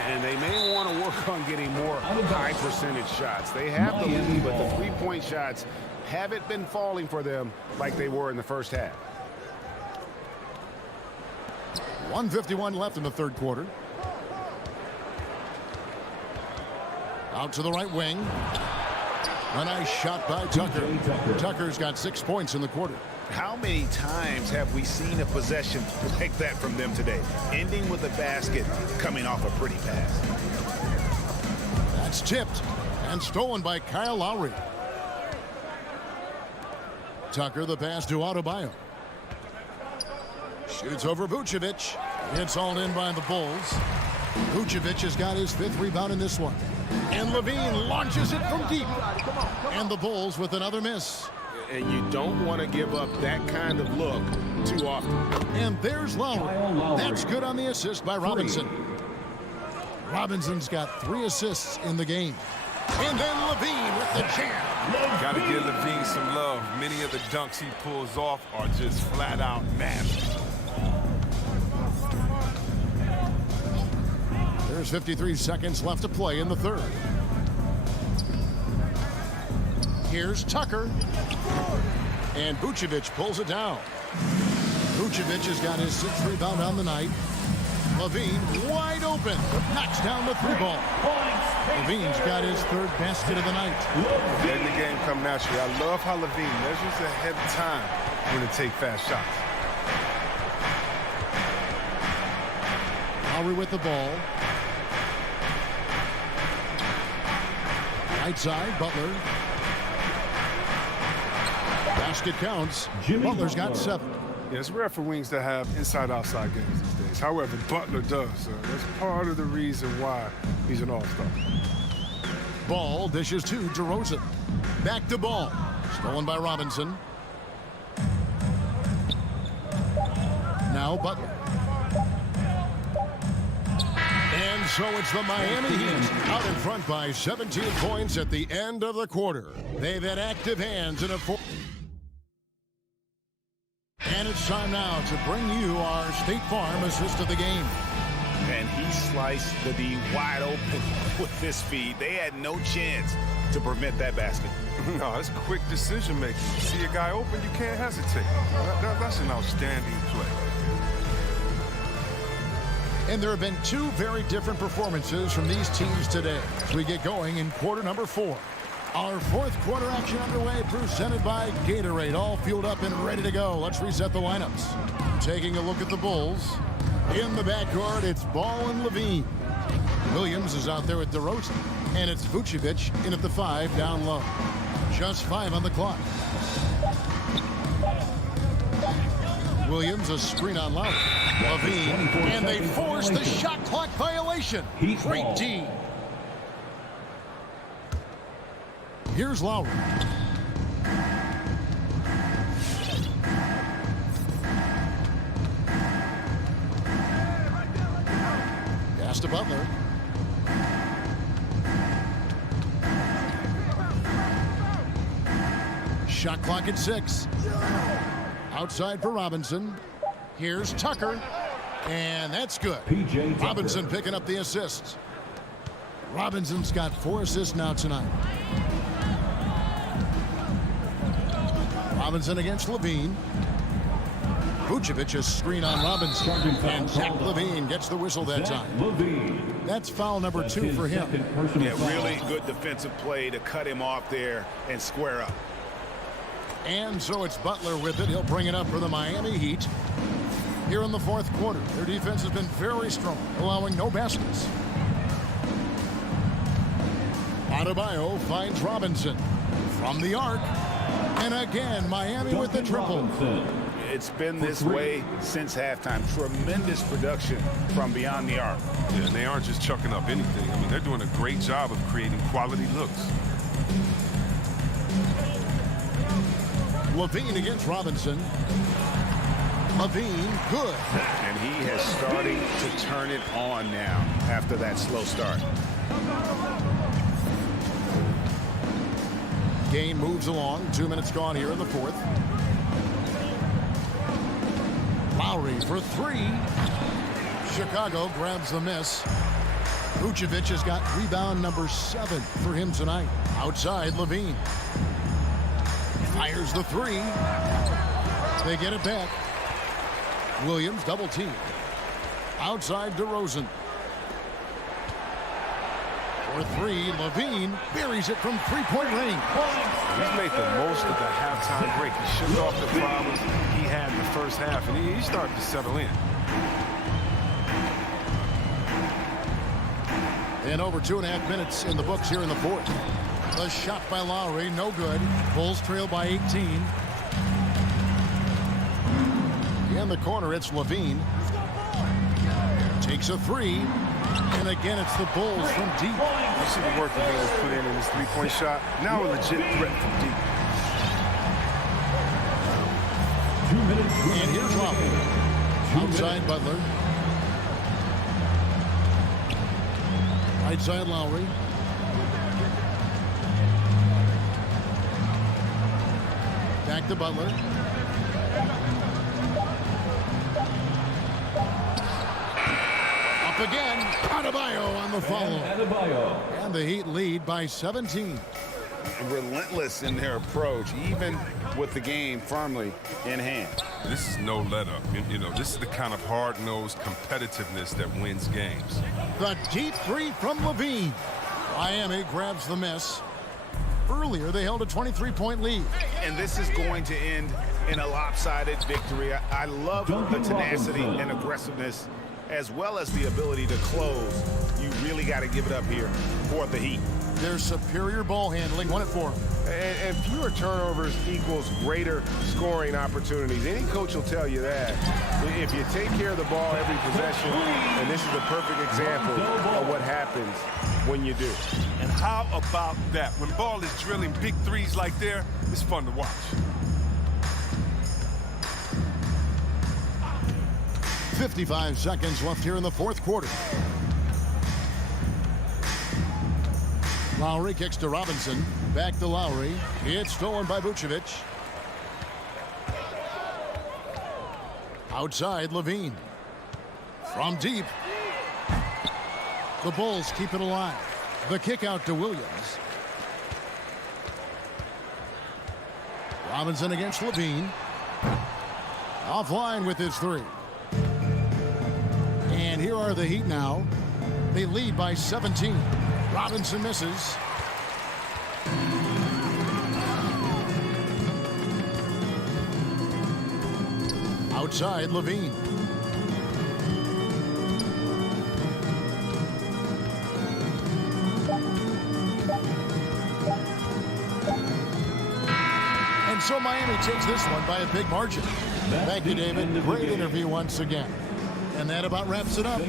And they may want to work on getting more high percentage shots. They have the lead, but the three-point shots haven't been falling for them like they were in the first half. 1:51 left in the third quarter. Out to the right wing. A nice shot by Tucker. Tucker's got 6 points in the quarter. How many times have we seen a possession like that from them today? Ending with a basket, coming off a pretty pass. That's tipped and stolen by Kyle Lowry. Tucker, the pass to Adebayo. Shoots over Vucevic. It's all in by the Bulls. Vucevic has got his 5th rebound in this one. And Levine launches it from deep. And the Bulls with another miss. And you don't want to give up that kind of look too often. And there's Lowry. That's good on the assist by Robinson. Robinson's got 3 assists in the game. And then Levine with the jam. Got to give Levine some love. Many of the dunks he pulls off are just flat out nasty. There's 53 seconds left to play in the third. Here's Tucker. And Vucevic pulls it down. Vucevic has got his 6th rebound on the night. Levine wide open. Knocks down the 3-ball. Levine's got his 3rd basket of the night. Letting the game come naturally. I love how Levine measures ahead of time when to take fast shots. Lowry with the ball. Right side, Butler. Basket counts. Butler's got 7. Yeah, it's rare for wings to have inside-outside games these days. However, Butler does. That's part of the reason why he's an all-star. Ball dishes to DeRozan. Back to Ball. Stolen by Robinson. Now Butler. And so it's the Miami Heat out in front by 17 points at the end of the quarter. They've had active hands in a 4. And it's time now to bring you our State Farm assist of the game. And he sliced the D wide open with this feed. They had no chance to prevent that basket. No, it's quick decision making. You see a guy open, you can't hesitate. That's an outstanding play. And there have been 2 very different performances from these teams today as we get going in quarter number 4. Our 4th quarter action underway, presented by Gatorade, all fueled up and ready to go. Let's reset the lineups. Taking a look at the Bulls. In the backcourt, it's Ball and Levine. Williams is out there with DeRozan. And it's Vucevic in at the 5 down low. Just 5 on the clock. Williams a screen on Lowry. Levine, and they force the shot clock violation. Great D. Here's Lowry. Pass to Butler. Shot clock at 6. Outside for Robinson. Here's Tucker. And that's good. Robinson picking up the assists. Robinson's got 4 assists now tonight. Robinson against Levine. Vucevic's screen on Robinson. And Zach Levine gets the whistle that time. That's foul number 2 for him. Yeah, really good defensive play to cut him off there and square up. And so it's Butler with it. He'll bring it up for the Miami Heat. Here in the 4th quarter, their defense has been very strong, allowing no baskets. Adebayo finds Robinson from the arc. And again, Miami with the triple. It's been this way since halftime. Tremendous production from beyond the arc. Yeah, and they aren't just chucking up anything. I mean, they're doing a great job of creating quality looks. Levine against Robinson. Levine, good. And he has started to turn it on now after that slow start. Game moves along. 2 minutes gone here in the 4th. Lowry for 3. Chicago grabs the miss. Vucevic has got rebound number 7 for him tonight. Outside, Levine. Fires the 3. They get it back. Williams double team. Outside DeRozan. For 3, Levine buries it from 3-point range. He's made the most of the halftime break. He shook off the problems he had in the first half, and he started to settle in. And over 2.5 minutes in the books here in the 4th. The shot by Lowry, no good. Bulls trail by 18. In the corner, it's Levine. Takes a 3. And again, it's the Bulls from deep. You see the work that he has put in his 3-point shot. Now a legit threat from deep. 2 minutes. And here's Lowry. Outside Butler. Right side Lowry. Back to Butler. Up again. Adebayo on the follow. And the Heat lead by 17. Relentless in their approach, even with the game firmly in hand. This is no let up. You know, this is the kind of hard-nosed competitiveness that wins games. The deep 3 from Levine. Miami grabs the miss. Earlier, they held a 23-point lead. And this is going to end in a lopsided victory. I love the tenacity and aggressiveness, as well as the ability to close. You really got to give it up here for the Heat. Their superior ball handling won it for them. And fewer turnovers equals greater scoring opportunities. Any coach will tell you that. If you take care of the ball every possession, and this is a perfect example of what happens when you do. And how about that? When ball is drilling big threes like there, it's fun to watch. 55 seconds left here in the 4th quarter. Lowry kicks to Robinson. Back to Lowry. It's stolen by Vucevic. Outside, Levine. From deep. The Bulls keep it alive. The kick out to Williams. Robinson against Levine. Offline with his 3. And here are the Heat now. They lead by 17. Robinson misses. Outside, Levine. And so Miami takes this one by a big margin. Thank you, David. Great interview once again. And that about wraps it up.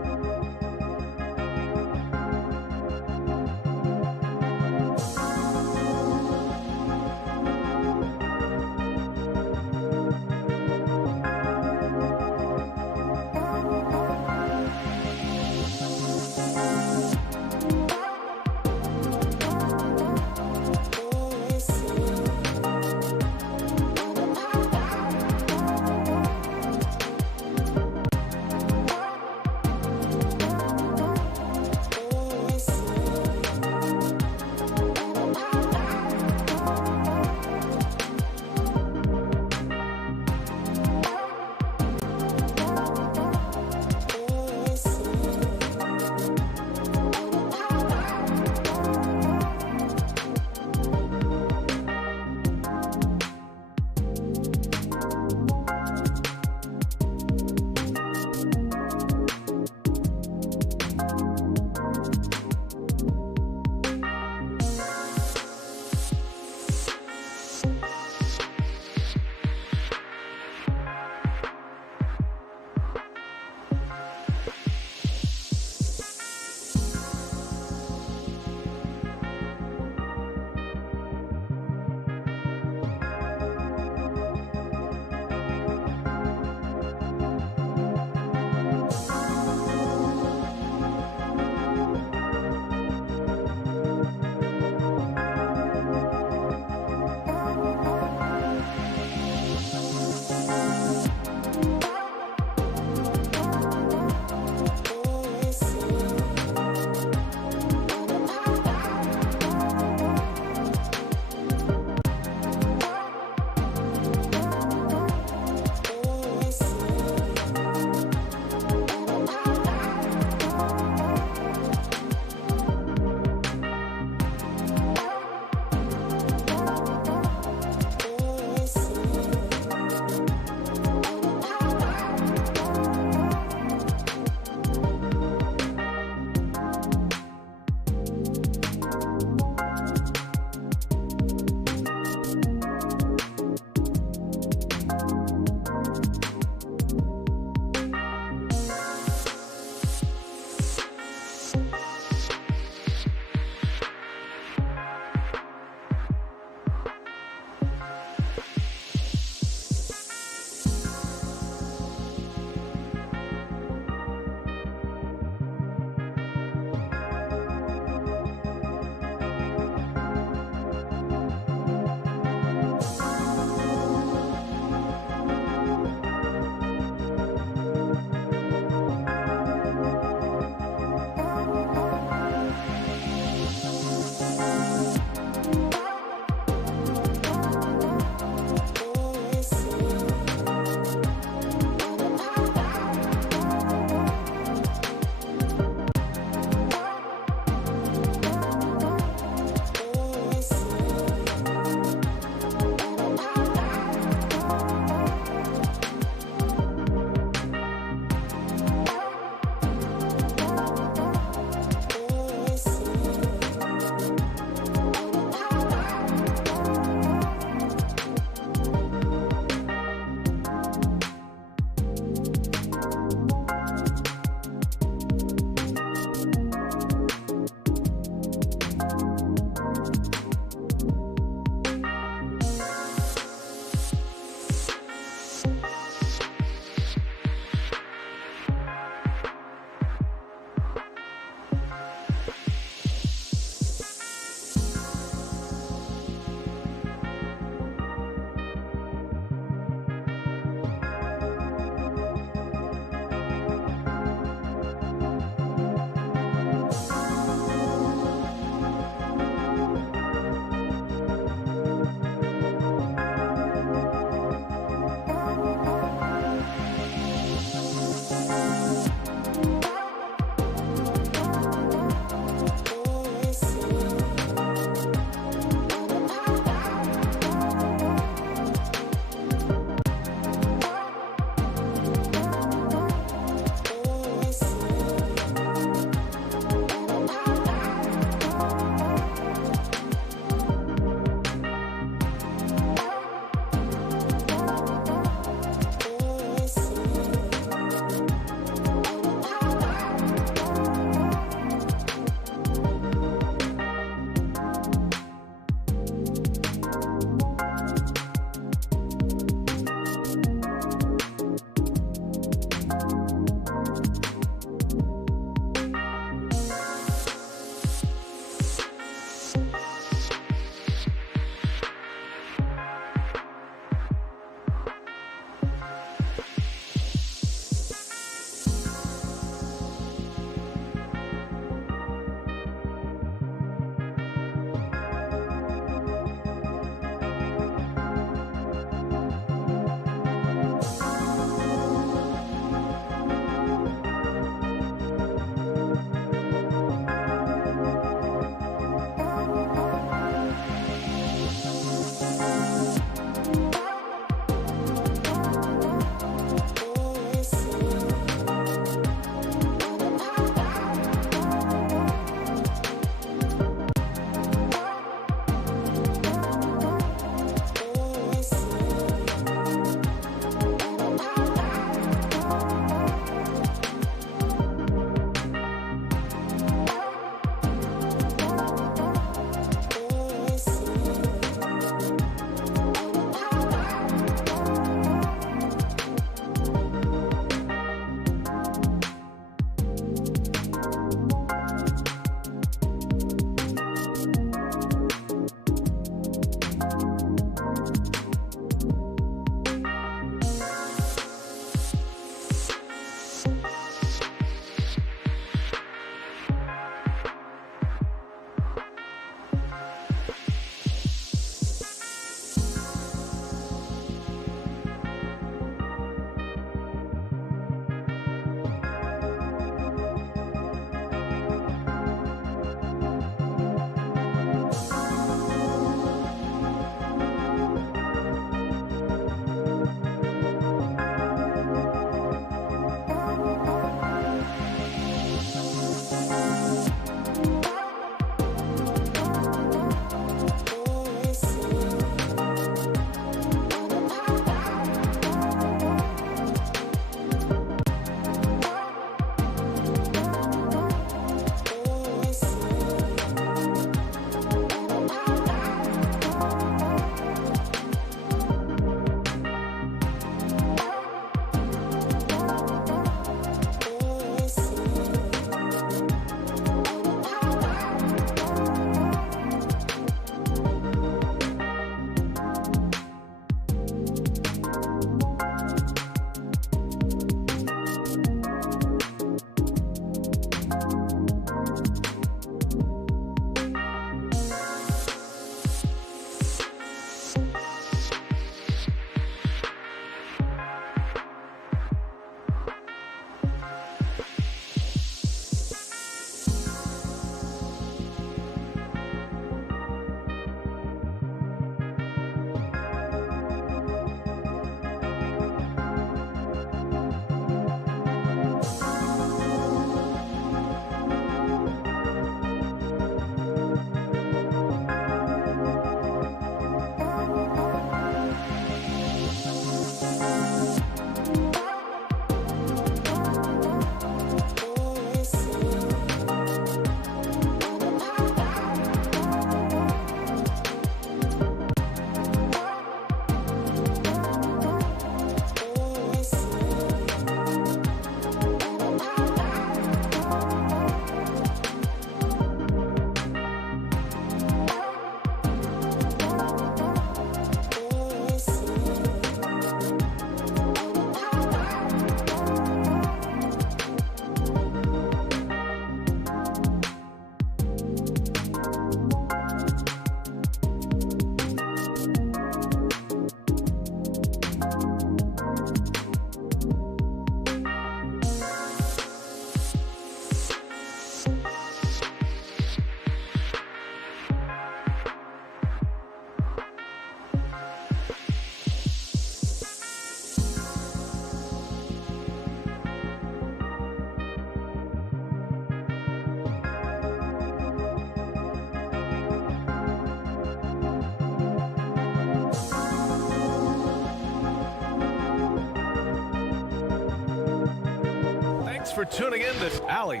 for tuning in this Allie.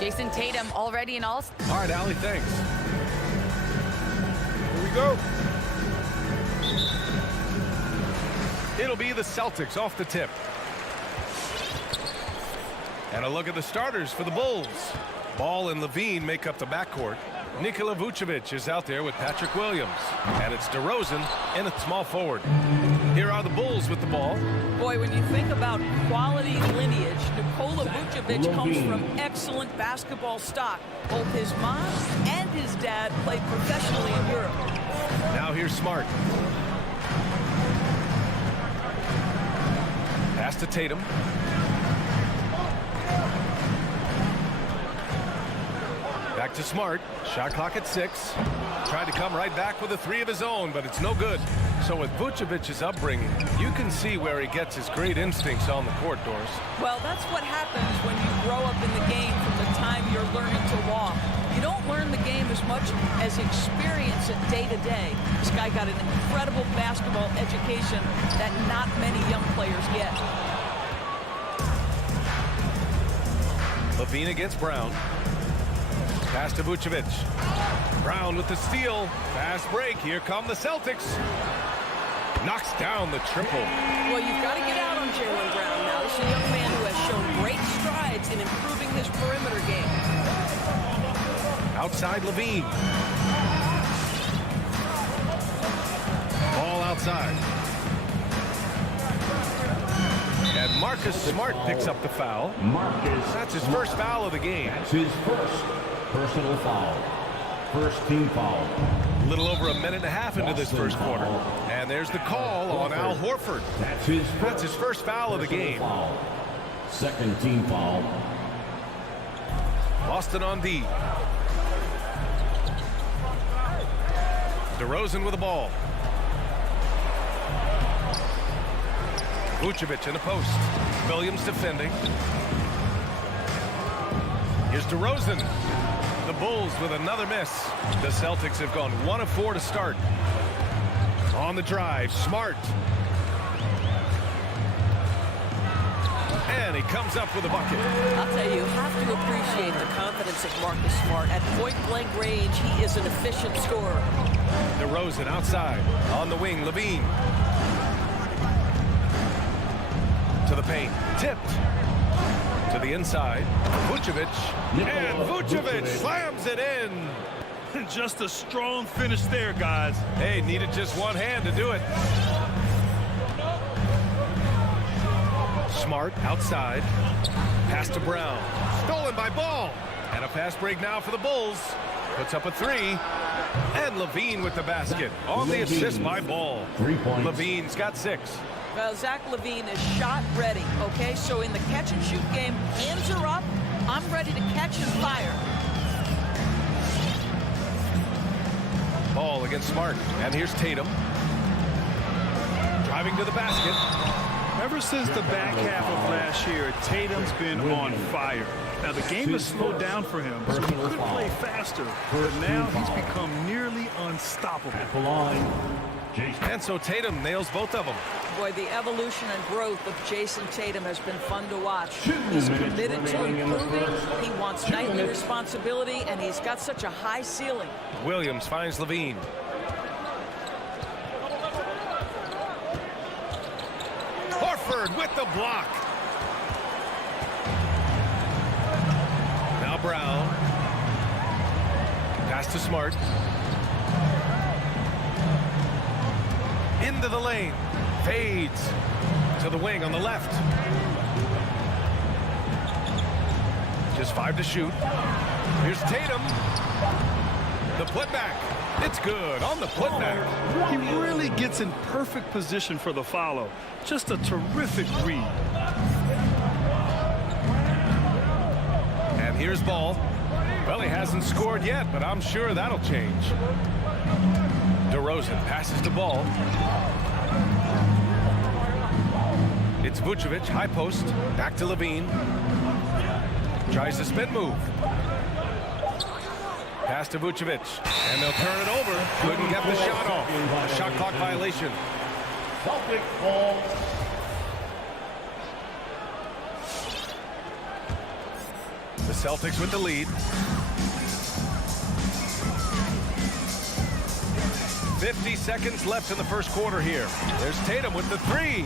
Jason Tatum already in All-Star. All right, Allie, thanks. Here we go. It'll be the Celtics off the tip. And a look at the starters for the Bulls. Ball and Levine make up the backcourt. Nikola Vucevic is out there with Patrick Williams. And it's DeRozan in at small forward. Here are the Bulls with the ball. Boy, when you think about quality lineage, Nikola Vucevic comes from excellent basketball stock. Both his mom and his dad played professionally in Europe. Now here's Smart. Pass to Tatum. Back to Smart. Shot clock at 6. Tried to come right back with a 3 of his own, but it's no good. So with Vucevic's upbringing, you can see where he gets his great instincts on the court, Doris. Well, that's what happens when you grow up in the game from the time you're learning to walk. You don't learn the game as much as experience it day to day. This guy got an incredible basketball education that not many young players get. Levine against Brown. Pass to Vucevic. Brown with the steal. Fast break. Here come the Celtics. Knocks down the triple. Well, you've got to get out on Jaylen Brown now. This is a young man who has shown great strides in improving his perimeter game. Outside Levine. Ball outside. And Marcus Smart picks up the foul. That's his first foul of the game. That's his first personal foul. First team foul. A little over a minute and a half into this first quarter. And there's the call on Al Horford. That's his first foul of the game. Second team foul. Boston on D. DeRozan with the ball. Vucevic in the post. Williams defending. Here's DeRozan. The Bulls with another miss. The Celtics have gone 1 of 4 to start. On the drive, Smart. And he comes up with a bucket. I'll tell you have to appreciate the confidence of Marcus Smart. At point-blank range, he is an efficient scorer. DeRozan outside. On the wing, Levine. To the paint. Tipped. To the inside. Vucevic. And Vucevic slams it in. Just a strong finish there, guys. Hey, needed just one hand to do it. Smart outside. Pass to Brown. Stolen by Ball. And a fast break now for the Bulls. Puts up a 3. And Levine with the basket. On the assist by Ball. 3 points. Levine's got 6. Well, Zach LaVine is shot ready, okay? So in the catch-and-shoot game, hands are up. I'm ready to catch and fire. Ball against Smart. And here's Tatum. Driving to the basket. Ever since the back half of last year, Tatum's been on fire. Now, the game has slowed down for him, so he could play faster. But now he's become nearly unstoppable. At the line, And so Tatum nails both of them. Boy, the evolution and growth of Jason Tatum has been fun to watch. He's committed to improving. He wants nightly responsibility, and he's got such a high ceiling. Williams finds Levine. Horford with the block. Now Brown. Pass to Smart. Into the lane. Fades to the wing on the left. Just 5 to shoot. Here's Tatum. The putback. It's good on the putback. He really gets in perfect position for the follow. Just a terrific read. And here's Ball. Well, he hasn't scored yet, but I'm sure that'll change. DeRozan passes the Ball. It's Vucevic, high post, back to Levine. Tries the spin move. Pass to Vucevic, and they'll turn it over. Couldn't get the shot off. A shot clock violation. Celtic ball. Celtics with the lead. 50 seconds left in the first quarter here. There's Tatum with the three.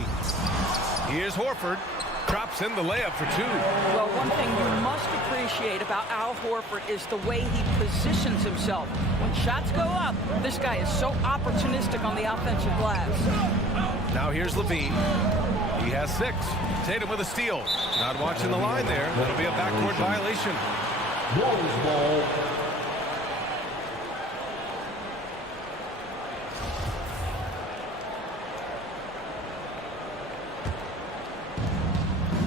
Here's Horford. Drops in the layup for two. Well, one thing you must appreciate about Al Horford is the way he positions himself. When shots go up, this guy is so opportunistic on the offensive glass. Now here's Levine. He has 6. Tatum with a steal. Not watching the line there. That'll be a backcourt violation. Bulls ball.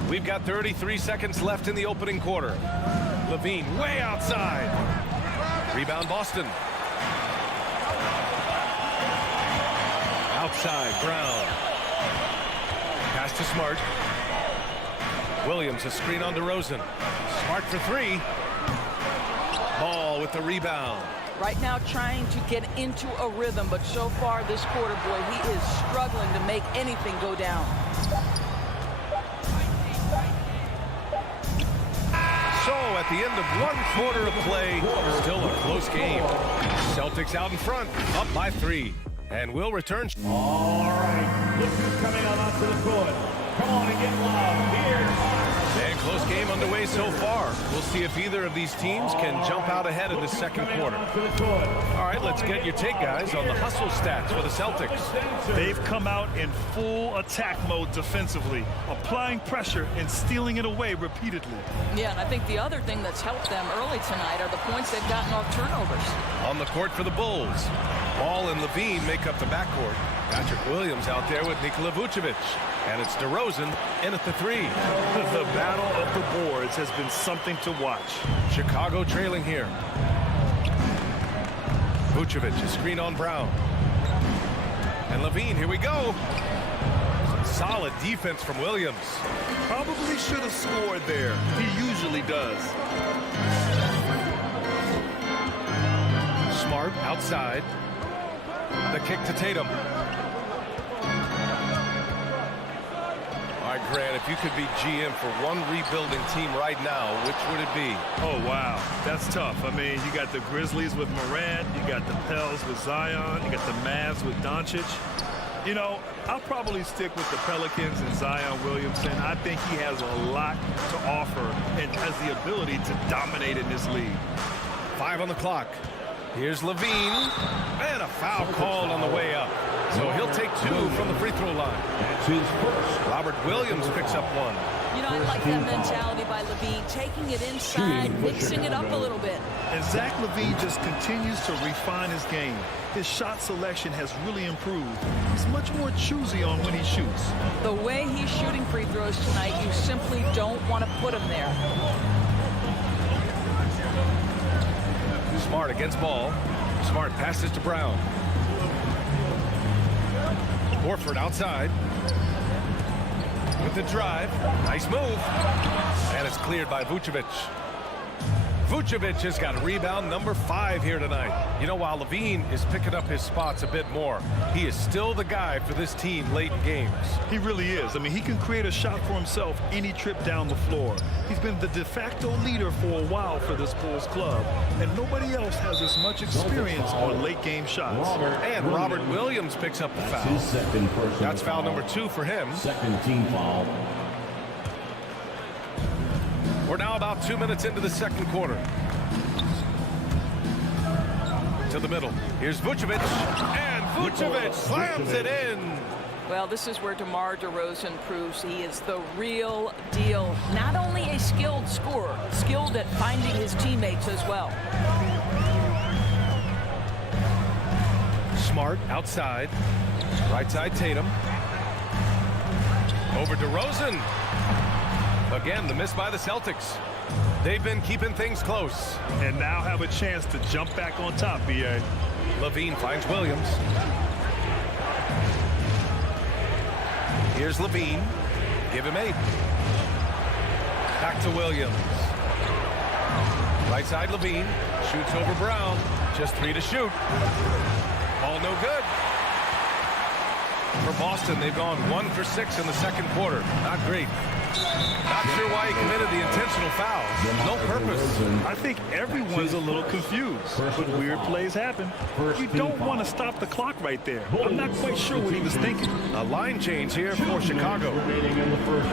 We've got 33 seconds left in the opening quarter. Levine way outside. Rebound Boston. Outside Brown. Pass to Smart. Williams a screen on DeRozan. Smart for 3. Ball with the rebound. Right now trying to get into a rhythm, but so far this quarter, boy, he is struggling to make anything go down. So at the end of 1 quarter of play, still a close game. Celtics out in front, up by 3. And we'll return. All right, look who's coming on onto the court. Come on and get loud. Here. And close game underway so far. We'll see if either of these teams can jump out ahead in the second quarter. All right, let's get your take, guys, on the hustle stats for the Celtics. They've come out in full attack mode defensively, applying pressure and stealing it away repeatedly. Yeah, and I think the other ththing that's helped them early tonight are the points they've gotten off turnovers. On the court for the Bulls, Ball and Levine make up the backcourt. Patrick Williams out there with Nikola Vucevic. And it's DeRozan in at the 3. The battle of the boards has been something to watch. Chicago trailing here. Vucevic, a screen on Brown. And Levine, here we go. Some solid defense from Williams. Probably should have scored there. He usually does. Smart outside. The kick to Tatum. All right, Grant, if you could be GM for one rebuilding team right now, which would it be? Oh, wow. That's tough. I mean, you got the Grizzlies with Morant. You got the Pels with Zion. You got the Mavs with Doncic. You know, I'll probably stick with the Pelicans and Zion Williamson. I think he has a lot to offer and has the ability to dominate in this league. 5 on the clock. Here's Levine. And a foul called on the way up. So he'll take 2 from the free throw line. That's his first. Robert Williams picks up 1. You know, I like that mentality by Levine, taking it inside, mixing it up a little bit. And Zach LaVine just continues to refine his game. His shot selection has really improved. He's much more choosy on when he shoots. The way he's shooting free throws tonight, you simply don't want to put him there. Smart against Ball. Smart passes to Brown. Horford outside. With the drive. Nice move. And it's cleared by Vucevic. Vucevic has got rebound number 5 here tonight. You know, while Levine is picking up his spots a bit more, he is still the guy for this team late in games. He really is. I mean, he can create a shot for himself any trip down the floor. He's been the de facto leader for a while for this Bulls club, and nobody else has as much experience on late game shots. And Robert Williams picks up the foul. His second personal That's foul number 2 for him. Second team foul. We're now about 2 minutes into the second quarter. To the middle. Here's Vucevic. And Vucevic slams it in. Well, this is where DeMar DeRozan proves he is the real deal. Not only a skilled scorer, skilled at finding his teammates as well. Smart outside. Right side Tatum. Over DeRozan. Again, the miss by the Celtics. They've been keeping things close. And now have a chance to jump back on top, B.A. Levine finds Williams. Here's Levine. Give him 8. Back to Williams. Right side Levine. Shoots over Brown. Just 3 to shoot. Ball no good. For Boston, they've gone 1 for 6 in the second quarter. Not great. Not sure why he committed the intentional foul. No purpose. I think everyone's a little confused, but weird plays happen. You don't want to stop the clock right there. I'm not quite sure what he was thinking. A line change here for Chicago.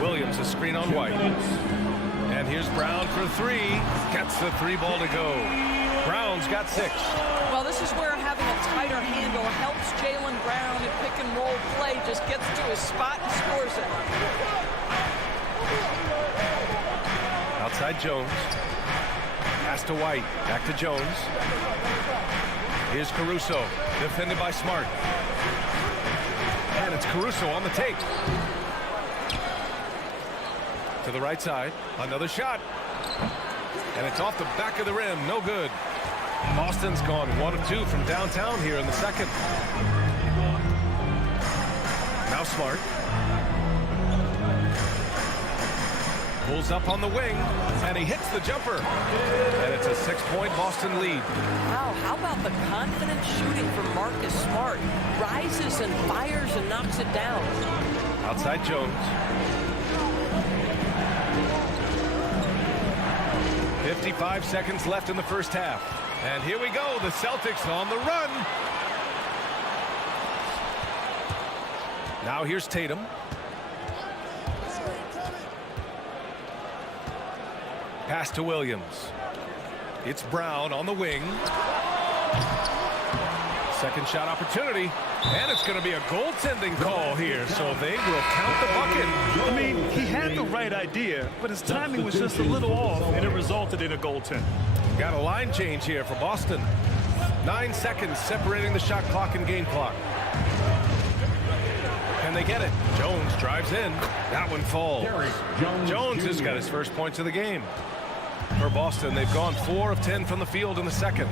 Williams, a screen on White. And here's Brown for three. Gets the three ball to go. Brown's got 6. Well, this is where having a tighter handle helps Jaylen Brown in pick and roll play. Just gets to his spot and scores it. Outside Jones. Pass to White. Back to Jones. Here's Caruso. Defended by Smart. And it's Caruso on the take. To the right side. Another shot. And it's off the back of the rim. No good. Boston's gone 1 of 2 from downtown here in the second. Now Smart. Pulls up on the wing, and he hits the jumper. And it's a 6-point Boston lead. Wow, how about the confident shooting from Marcus Smart? Rises and fires and knocks it down. Outside Jones. 55 seconds left in the first half. And here we go, the Celtics on the run. Now here's Tatum. Pass to Williams. It's Brown on the wing. Second shot opportunity. And it's going to be a goaltending call here, so they will count the bucket. I mean, he had the right idea, but his timing was just a little off, and it resulted in a goaltend. Got a line change here for Boston. 9 seconds separating the shot clock and game clock. Can they get it? Jones drives in. That one falls. Jones has got his first points of the game. For Boston, they've gone 4 of 10 from the field in the second.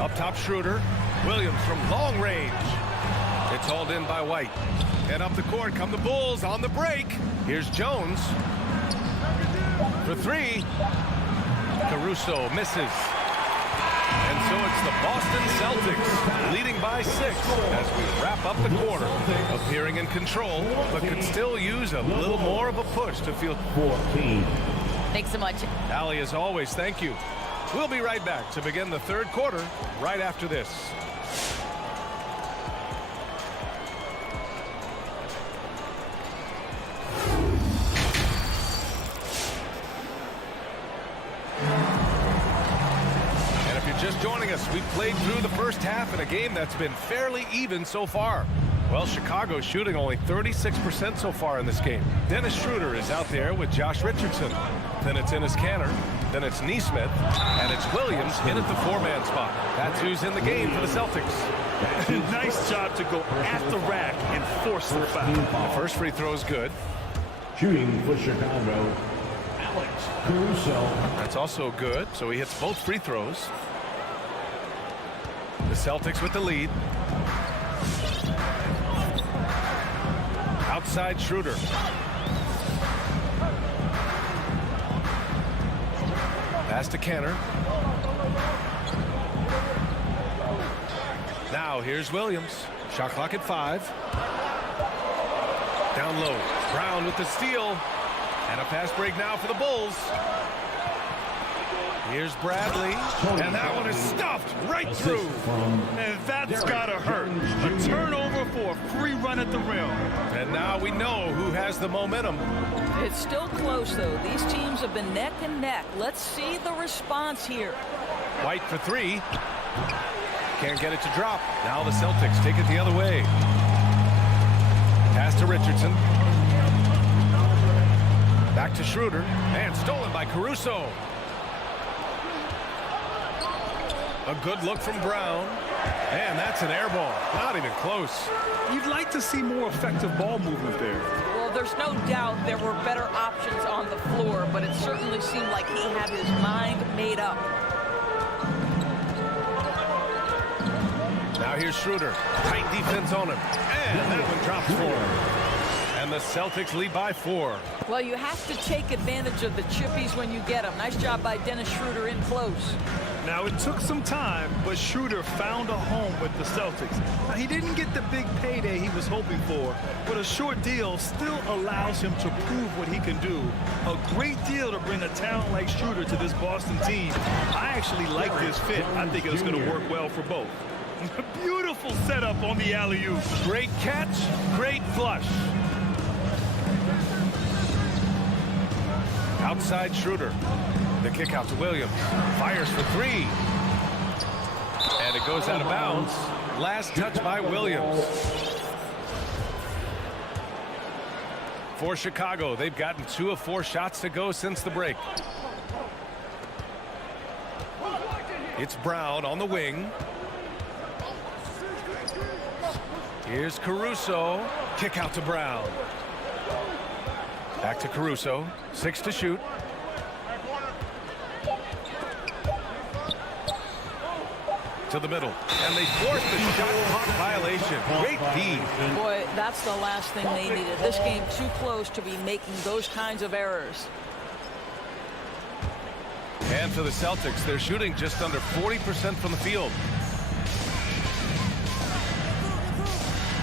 Up top, Schroeder. Williams from long range. It's hauled in by White. And up the court come the Bulls on the break. Here's Jones. For 3. Caruso misses. And so it's the Boston Celtics leading by 6 as we wrap up the quarter. Appearing in control, but can still use a little more of a push to feel 14. Thanks so much. Allie, as always, thank you. We'll be right back to begin the third quarter right after this. Just joining us, we've played through the first half in a game that's been fairly even so far. Well, Chicago's shooting only 36% so far in this game. Dennis Schroeder is out there with Josh Richardson. Then it's Enes Kanter. Then it's Nesmith. And it's Williams in at the 4-man spot. That's who's in the game for the Celtics. Nice job to go at the rack and force the foul. The first free throw is good. Shooting for Chicago, Alex Caruso. That's also good. So he hits both free throws. The Celtics with the lead. Outside Schroeder. Pass to Kanter. Now here's Williams. Shot clock at 5. Down low. Brown with the steal. And a fast break now for the Bulls. Here's Bradley, and that one is stuffed right through. And that's gotta hurt. A turnover for a free run at the rim. And now we know who has the momentum. It's still close, though. These teams have been neck and neck. Let's see the response here. White for 3. Can't get it to drop. Now the Celtics take it the other way. Pass to Richardson. Back to Schroeder, and stolen by Caruso. A good look from Brown. And that's an air ball. Not even close. You'd like to see more effective ball movement there. Well, there's no doubt there were better options on the floor, but it certainly seemed like he had his mind made up. Now here's Schroeder. Tight defense on him. And that one drops for him. And the Celtics lead by 4. Well, you have to take advantage of the chippies when you get them. Nice job by Dennis Schroeder in close. Now, it took some time, but Schroeder found a home with the Celtics. Now, he didn't get the big payday he was hoping for, but a short deal still allows him to prove what he can do. A great deal to bring a talent like Schroeder to this Boston team. I actually like this fit. I think it's going to work well for both. Beautiful setup on the alley-oop. Great catch, great flush. Outside Schroeder. The kick out to Williams. Fires for 3. And it goes out of bounds. Last touch by Williams. For Chicago, they've gotten 2 of 4 shots to go since the break. It's Brown on the wing. Here's Caruso. Kick out to Brown. Back to Caruso. 6 to shoot. To the middle. And they forced the shot clock violation. Great D. Boy, that's the last thing they needed. This game too close to be making those kinds of errors. And for the Celtics, they're shooting just under 40% from the field.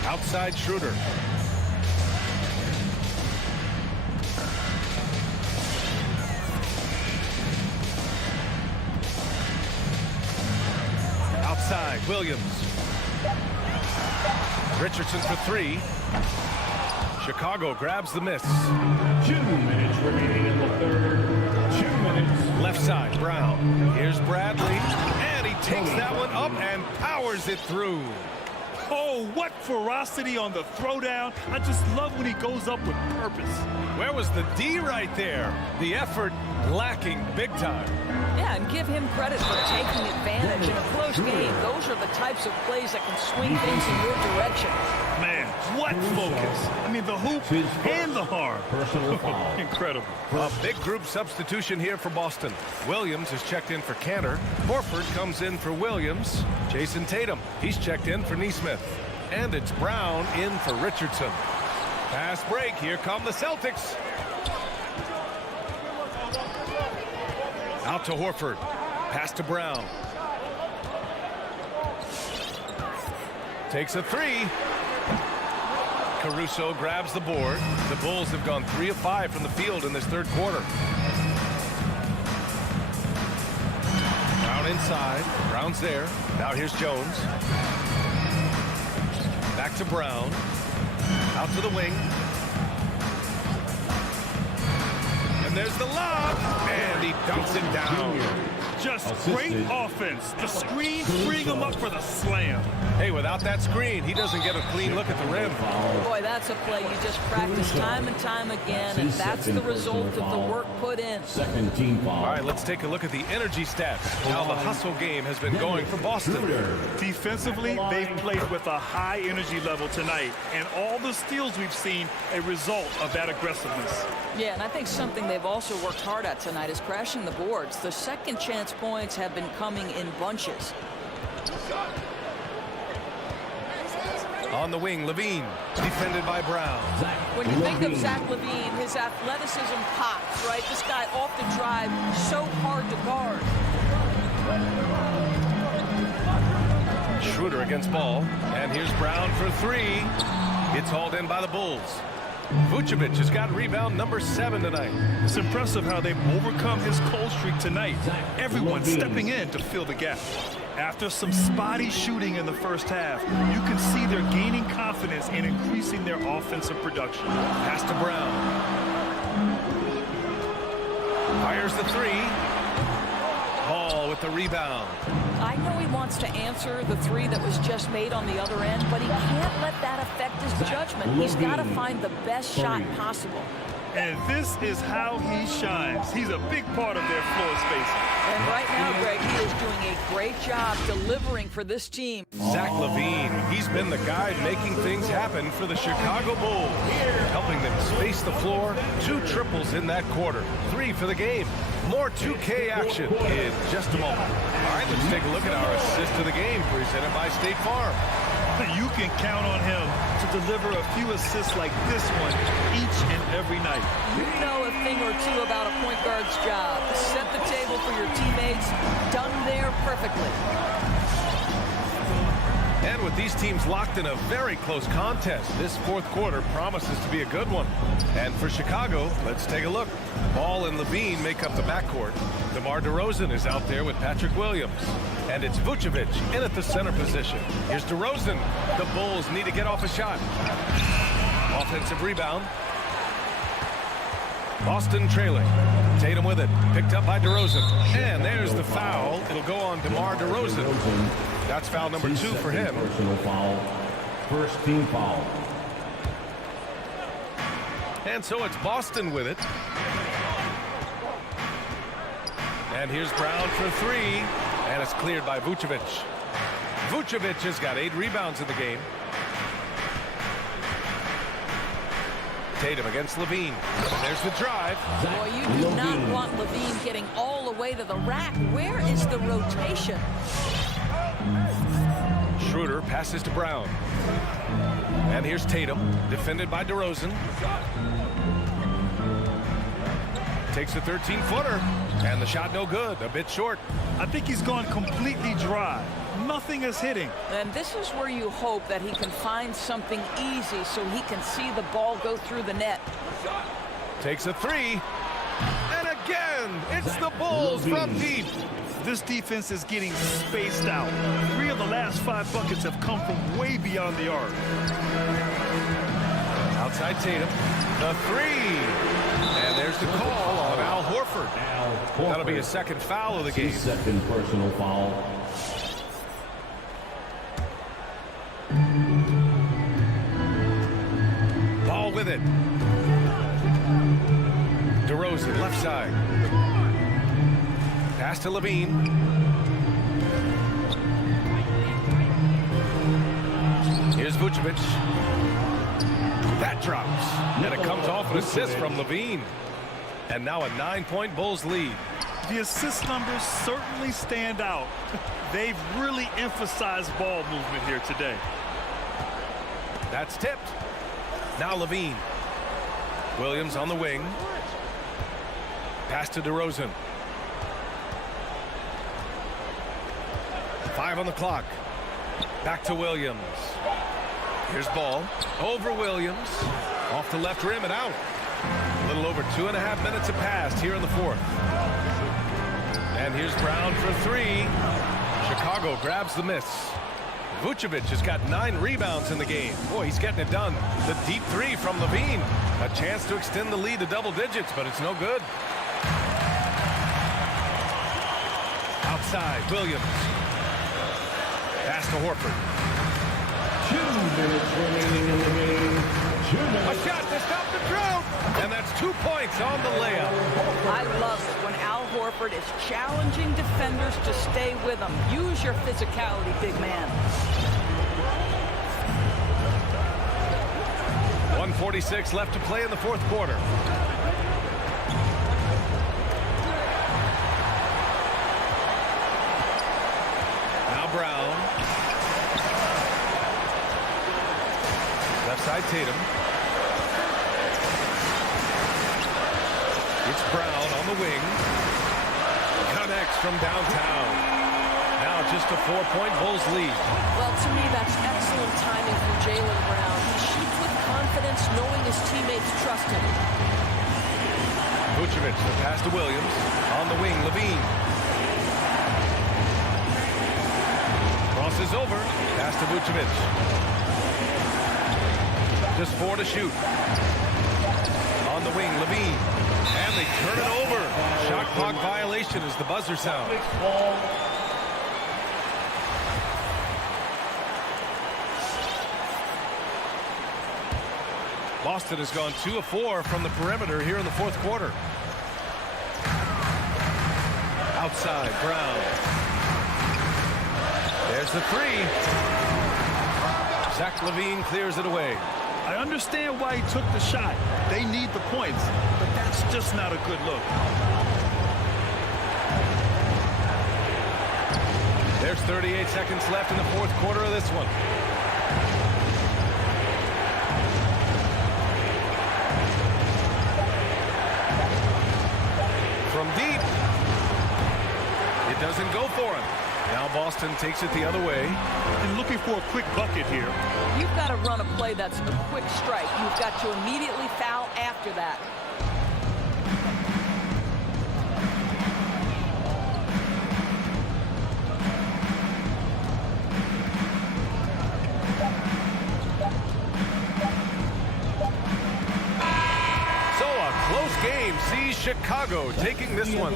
Outside Schroeder. Outside Williams. Richardson for 3. Chicago grabs the miss. 2 minutes remaining in the third. 2 minutes. Left side Brown. Here's Bradley. And he takes that one up and powers it through. Oh, what ferocity on the throwdown. I just love when he goes up with purpose. Where was the D right there? The effort lacking big time. Yeah, and give him credit for taking advantage in a close game. Those are the types of plays that can swing things in your direction. Man, what focus. I mean, the hoop and the harm. Incredible. A big group substitution here for Boston. Williams is checked in for Cantor. Horford comes in for Williams. Jason Tatum, he's checked in for Nesmith. And it's Brown in for Richardson. Fast break. Here come the Celtics. Out to Horford. Pass to Brown. Takes a 3. Caruso grabs the board. The Bulls have gone 3 of 5 from the field in this third quarter. Brown inside. Brown's there. Now here's Jones. Back to Brown. Out to the wing. And there's the lob. And he dunks it down. Just great offense. The screen freeing him up for the slam. Hey, without that screen, he doesn't get a clean look at the rim. Boy, that's a play you just practice time and time again, and that's the result of the work put in. Second team foul. All right, let's take a look at the energy stats. How the hustle game has been going for Boston. Defensively, they've played with a high energy level tonight, and all the steals we've seen a result of that aggressiveness. Yeah, and I think something they've also worked hard at tonight is crashing the boards. The second chance points have been coming in bunches. On the wing, Levine, defended by Brown. When you think of Zach Levine, his athleticism pops, right? This guy off the drive, so hard to guard. Schroeder against ball, and here's Brown for 3. It's hauled in by the Bulls. Vucevic has got rebound number 7 tonight. It's impressive how they've overcome his cold streak tonight. Everyone stepping in to fill the gap. After some spotty shooting in the first half, you can see they're gaining confidence and increasing their offensive production. Pass to Brown. Fires the 3. Ball with the rebound. I know he wants to answer the 3 that was just made on the other end, but he can't let that affect his judgment. He's got to find the best shot possible. And this is how he shines. He's a big part of their floor spacing. And right now, Greg, he is doing a great job delivering for this team. Zach Levine, he's been the guy making things happen for the Chicago Bulls, helping them space the floor. 2 triples in that quarter. 3 for the game. More 2K action in just a moment. All right, let's take a look at our assist to the game presented by State Farm. You can count on him to deliver a few assists like this one each and every night. You know a thing or two about a point guard's job. Set the table for your teammates. Done there perfectly. And with these teams locked in a very close contest, this fourth quarter promises to be a good one. And for Chicago, let's take a look. Ball and Levine make up the backcourt. DeMar DeRozan is out there with Patrick Williams. And it's Vucevic in at the center position. Here's DeRozan. The Bulls need to get off a shot. Offensive rebound. Boston trailing. Tatum with it. Picked up by DeRozan. And there's the foul. It'll go on DeMar DeRozan. That's foul number 2 for him. Personal foul. First team foul. And so it's Boston with it. And here's Brown for 3. And it's cleared by Vucevic. Vucevic has got 8 rebounds in the game. Tatum against Levine. And there's the drive. Boy, you do not want Levine getting all the way to the rack. Where is the rotation? Schroeder passes to Brown. And here's Tatum, defended by DeRozan. Takes a 13-footer. And the shot no good, a bit short. I think he's gone completely dry. Nothing is hitting. And this is where you hope that he can find something easy so he can see the ball go through the net. Takes a 3. And again, it's the Bulls from deep. This defense is getting spaced out. 3 of the last 5 buckets have come from way beyond the arc. Outside Tatum, the 3. And there's the call on Al Horford. That'll be a second foul of the game. Second personal foul. Ball with it. DeRozan, left side. Pass to Levine. Here's Vucevic. That drops. And it comes off an assist from Levine. And now a 9-point Bulls lead. The assist numbers certainly stand out. They've really emphasized ball movement here today. That's tipped. Now Levine. Williams on the wing. Pass to DeRozan. 5 on the clock. Back to Williams. Here's Ball. Over Williams. Off the left rim and out. A little over 2.5 minutes have passed here in the fourth. And here's Brown for 3. Chicago grabs the miss. Vucevic has got 9 rebounds in the game. Boy, he's getting it done. The deep 3 from Levine. A chance to extend the lead to double digits, but it's no good. Outside, Williams. Pass to Horford. 2 minutes remaining in the game. A shot to stop the drought. And that's 2 points on the layup. I love it when Al Horford is challenging defenders to stay with him. Use your physicality, big man. 1:46 left to play in the fourth quarter. Now Brown. Left side Tatum. It's Brown on the wing. Connects from downtown. Now just a 4-point Bulls lead. Well, to me, that's excellent timing from Jaylen Brown. He shoots with confidence, knowing his teammates trust him. Vucevic, the pass to Williams. On the wing, Levine. Crosses over. Pass to Vucevic. Just 4 to shoot. On the wing, Levine. And they turn it over. Shot clock violation as the buzzer sounds. Boston has gone 2 of 4 from the perimeter here in the fourth quarter. Outside, Brown. There's the 3. Zach LaVine clears it away. I understand why he took the shot. They need the points, but that's just not a good look. There's 38 seconds left in the fourth quarter of this one. from deep. It doesn't go for him. Now Boston takes it the other way. And looking for a quick bucket here. You've got to run a play that's a quick strike. You've got to immediately foul after that. Close game sees Chicago taking this one.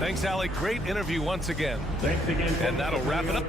Thanks, Allie. Great interview once again. Thanks again. And that'll wrap it up.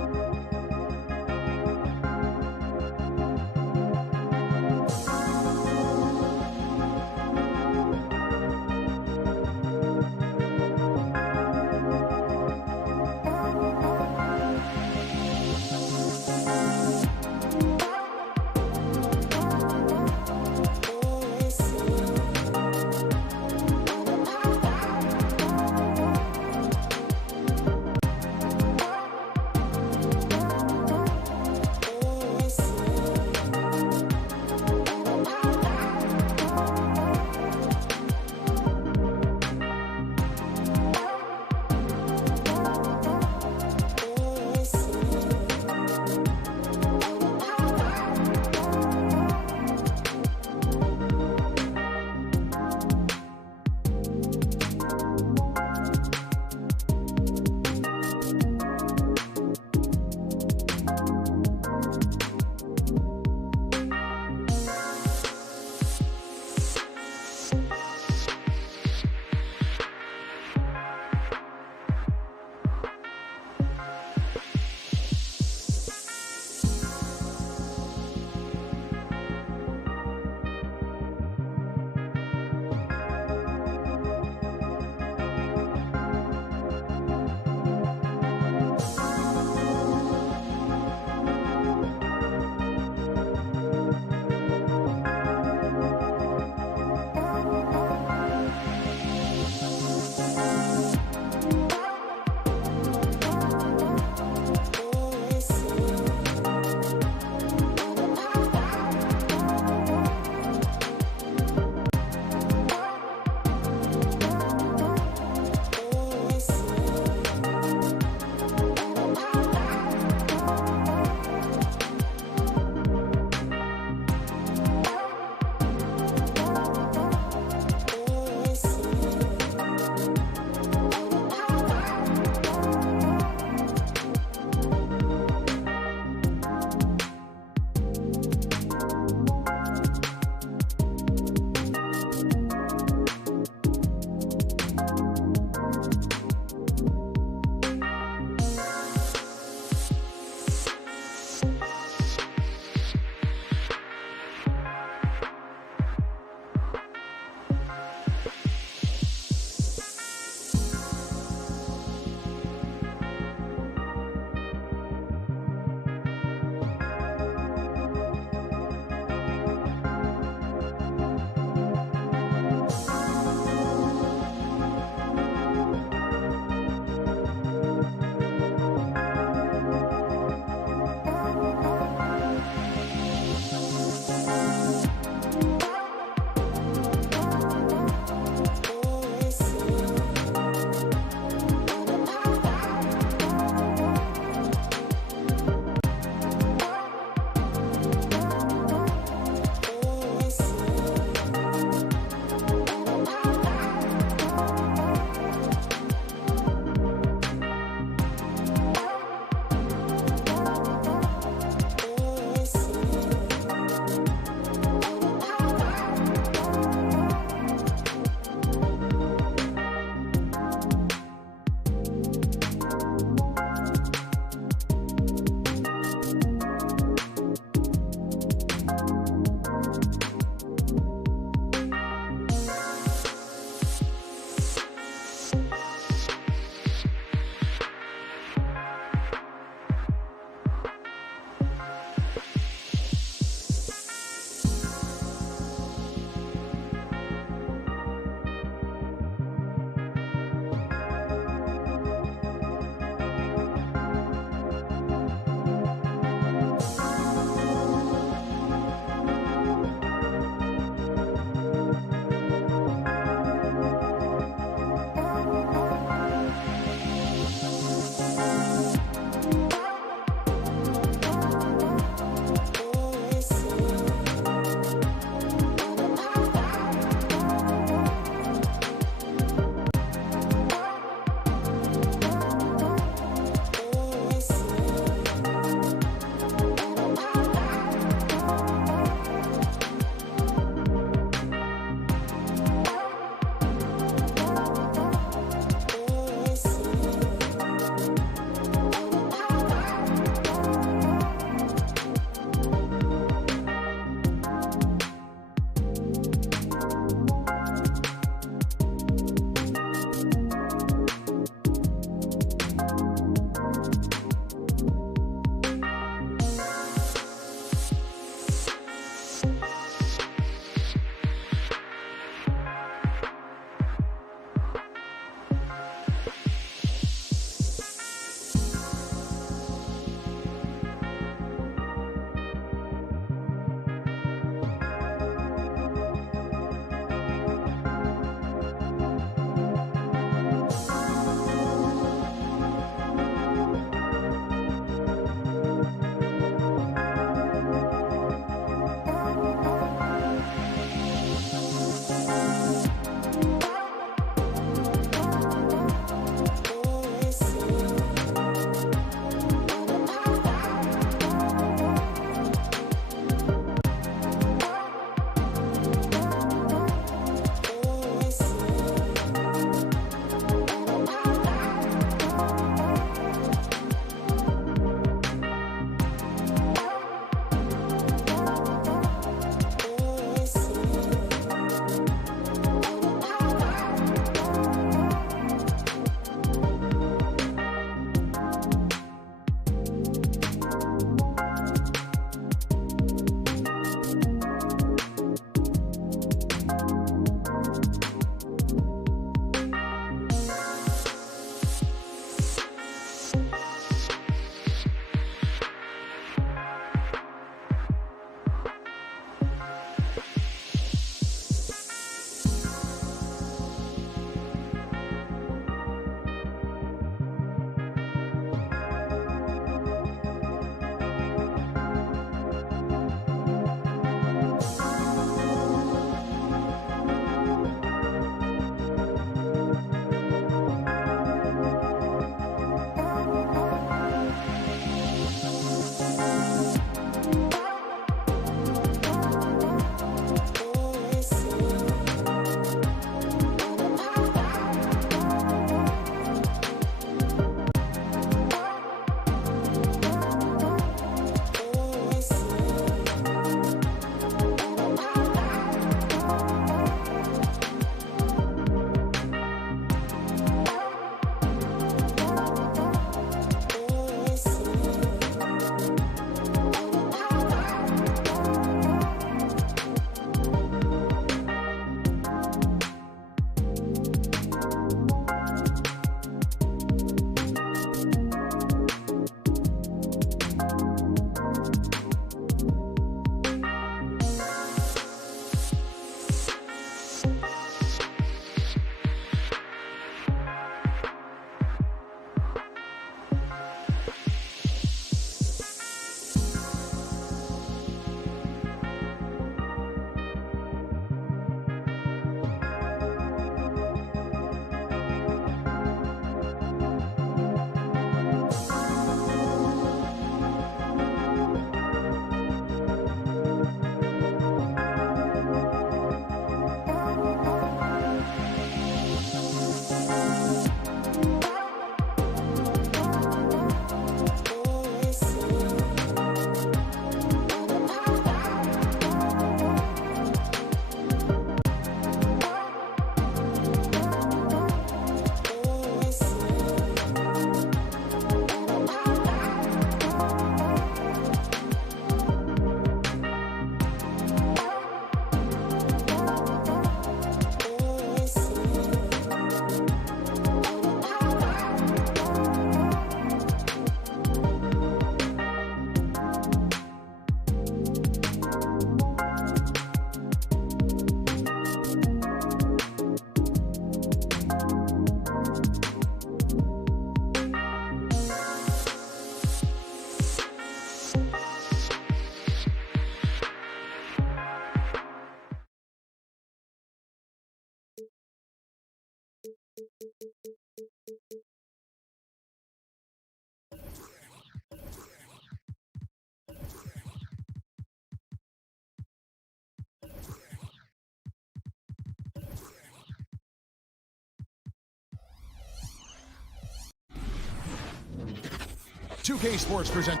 2K Sports present.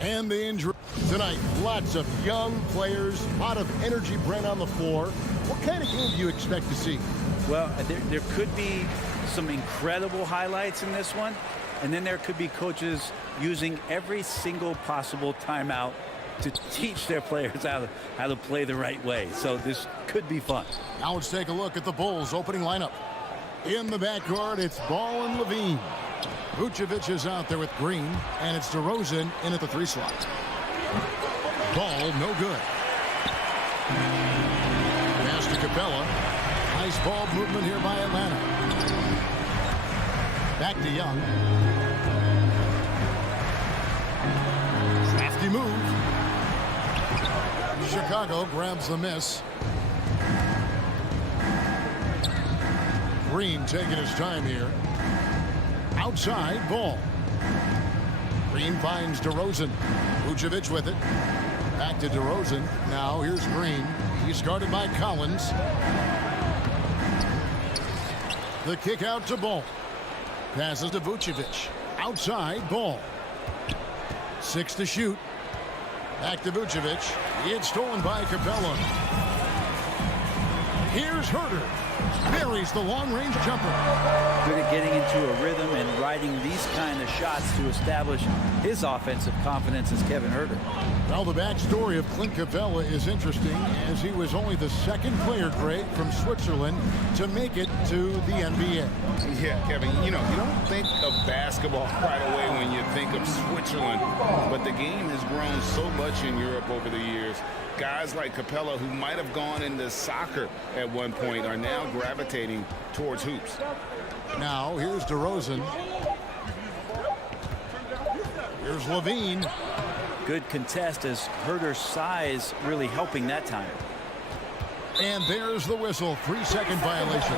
And the injury tonight. Lots of young players, a lot of energy bring on the floor. What kind of game do you expect to see? Well, there could be some incredible highlights in this one, and then there could be coaches using every single possible timeout to teach their players how to play the right way. So this could be fun. Now let's take a look at the Bulls' opening lineup. In the backcourt, it's Ball and Levine. Vucevic is out there with Green, and it's DeRozan in at the 3 slot. Ball, no good. Pass to Capella. Nice ball movement here by Atlanta. Back to Young. Crafty move. Chicago grabs the miss. Green taking his time here. Outside, Ball. Green finds DeRozan. Vucevic with it. Back to DeRozan. Now here's Green. He's guarded by Collins. The kick out to Ball. Passes to Vucevic. Outside, Ball. 6 to shoot. Back to Vucevic. It's stolen by Capella. Here's Herter. Buries the long-range jumper. Good at getting into a rhythm and riding these kind of shots to establish his offensive confidence as Kevin Herter. Well, the backstory of Clint Capella is interesting, as he was only the second player, Greg, from Switzerland to make it to the NBA. Yeah, Kevin, you know, you don't think of basketball right away when you think of Switzerland, but the game has grown so much in Europe over the years. Guys like Capella, who might have gone into soccer at one point, are now gravitating towards hoops. Now, here's DeRozan. Here's Levine. Good contest as Herter's size really helping that time. And there's the whistle. 3-second violation.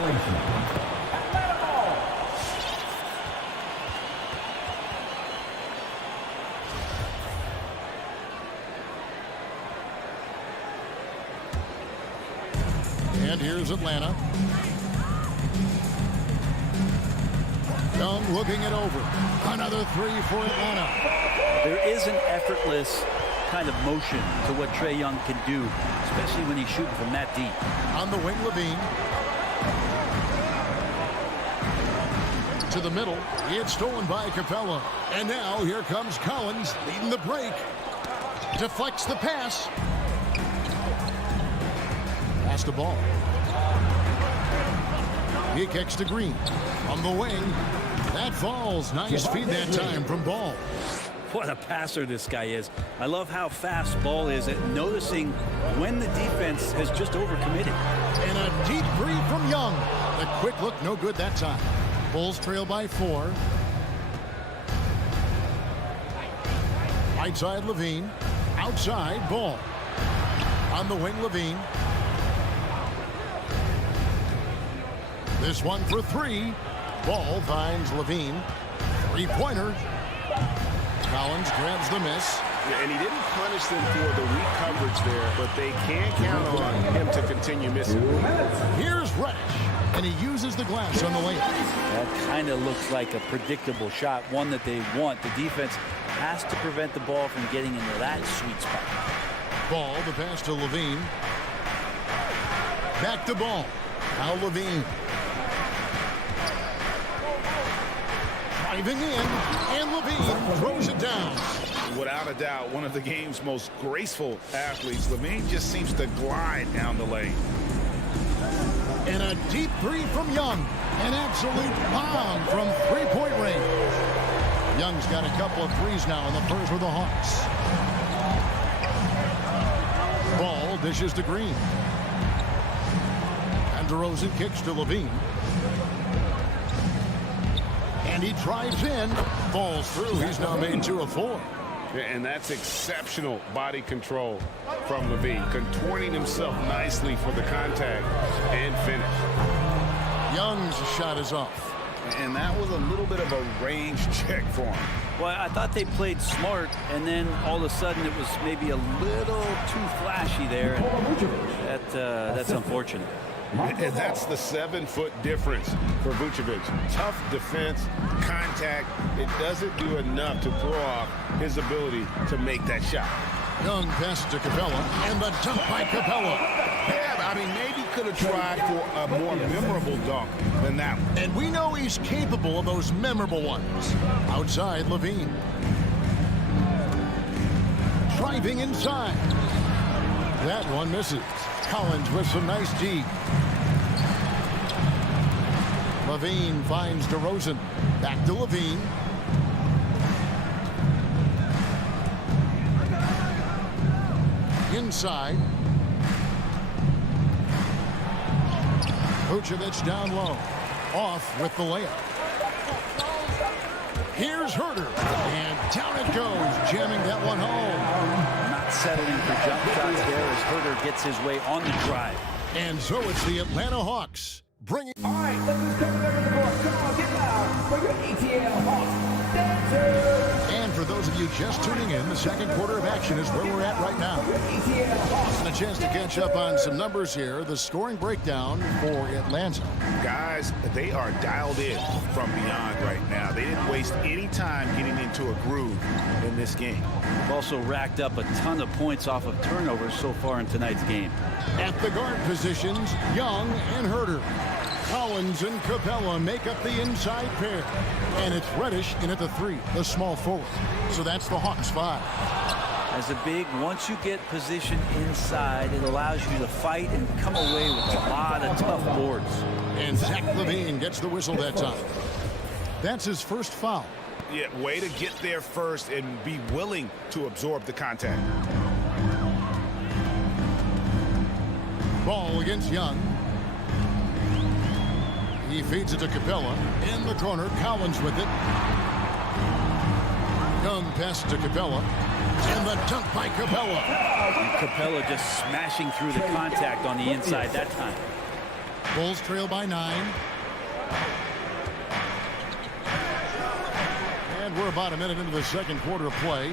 And here's Atlanta. Young looking it over. Another 3 for Atlanta. There is an effortless kind of motion to what Trae Young can do, especially when he's shooting from that deep. On the wing, Levine. To the middle. It's stolen by Capella. And now here comes Collins leading the break. Deflects the pass. Pass the ball. He kicks to Green. On the wing. That falls. Nice feed that time from Ball. What a passer this guy is. I love how fast Ball is at noticing when the defense has just overcommitted. And a deep three from Young. The quick look, no good that time. Bulls trail by 4. Right side, Levine. Outside, Ball. On the wing, Levine. This one for 3. Ball finds Levine. 3-pointer. Collins grabs the miss. Yeah, and he didn't punish them for the weak coverage there, but they can't count on him to continue missing. Here's Reddish, and he uses the glass on the layup. That kind of looks like a predictable shot, one that they want. The defense has to prevent the ball from getting into that sweet spot. Ball, the pass to Levine. Back to Ball. Now Levine. Driving in, and Levine throws it down. Without a doubt, one of the game's most graceful athletes. Levine just seems to glide down the lane. And a deep 3 from Young. An absolute bomb from 3-point range. Young's got a couple of threes now in the first for the Hawks. Ball dishes to Green. And DeRozan kicks to Levine. And he drives in, falls through. He's now made 2 of 4. And that's exceptional body control from Levine, contorting himself nicely for the contact and finish. Young's shot is off. And that was a little bit of a range check for him. Well, I thought they played smart, and then all of a sudden it was maybe a little too flashy there. And that's unfortunate. And that's the 7-foot difference for Vucevic. Tough defense, contact. It doesn't do enough to throw off his ability to make that shot. Young passes to Capella, and the dunk by Capella. Yeah, I mean, maybe could have tried for a more memorable dunk than that one. And we know he's capable of those memorable ones. Outside, Levine. Driving inside. That one misses. Collins with some nice D. Levine finds DeRozan. Back to Levine. Inside. Vucevic down low. Off with the layup. Here's Herter. And down it goes, jamming that one home. Not settling for jump shots there as Herter gets his way on the drive. And so it's the Atlanta Hawks bringing... All right, let's just come together the board. Come on, get loud for your ATL Hawks dancers. And for those of you just tuning in, the second quarter of action is where we're at right now. And a chance to catch up on some numbers here. The scoring breakdown for Atlanta. Guys, they are dialed in from beyond right now. They didn't waste any time getting into a groove in this game. They've also racked up a ton of points off of turnovers so far in tonight's game. At the guard positions, Young and Herter. Collins and Capella make up the inside pair. And it's Reddish in at the 3, the small forward. So that's the Hawks 5. As a big, once you get positioned inside, it allows you to fight and come away with a lot of tough boards. And Zach LaVine gets the whistle that time. That's his first foul. Yeah, way to get there first and be willing to absorb the contact. Ball against Young. He feeds it to Capella. In the corner, Collins with it. Young pass to Capella. And the dunk by Capella. And Capella just smashing through the contact on the inside that time. Bulls trail by 9. And we're about a minute into the second quarter of play.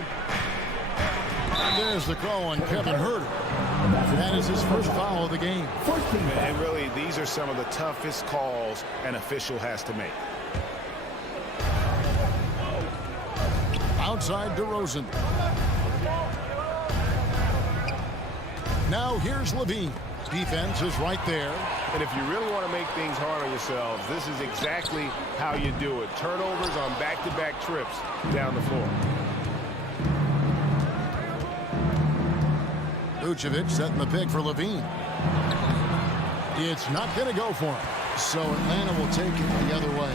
And there's the call on Kevin Herter. That is his first foul of the game. And really, these are some of the toughest calls an official has to make. Outside DeRozan. Now here's Levine. Defense is right there. And if you really want to make things hard on yourselves, this is exactly how you do it. Turnovers on back-to-back trips down the floor. Vucevic setting the pick for Levine. It's not going to go for him. So Atlanta will take it the other way.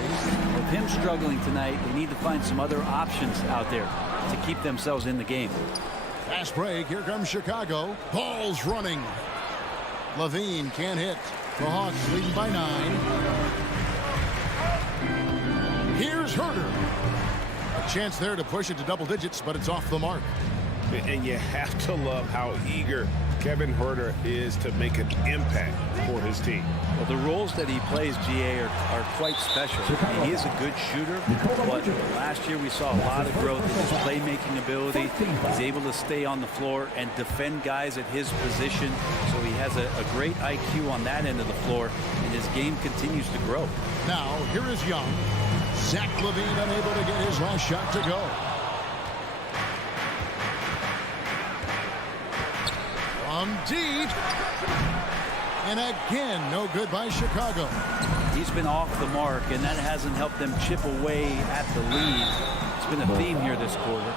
With him struggling tonight, they need to find some other options out there to keep themselves in the game. Fast break. Here comes Chicago. Ball's running. Levine can't hit. The Hawks leading by 9. Here's Herter. A chance there to push it to double digits, but it's off the mark. And you have to love how eager Kevin Herter is to make an impact for his team. Well, the roles that he plays, GA, are quite special. I mean, he is a good shooter, but last year we saw a lot of growth in his playmaking ability. He's able to stay on the floor and defend guys at his position, so he has a great IQ on that end of the floor, and his game continues to grow. Now, here is Young. Zach LaVine unable to get his last shot to go. From deep. And again, no good by Chicago. He's been off the mark, and that hasn't helped them chip away at the lead. It's been a theme here this quarter.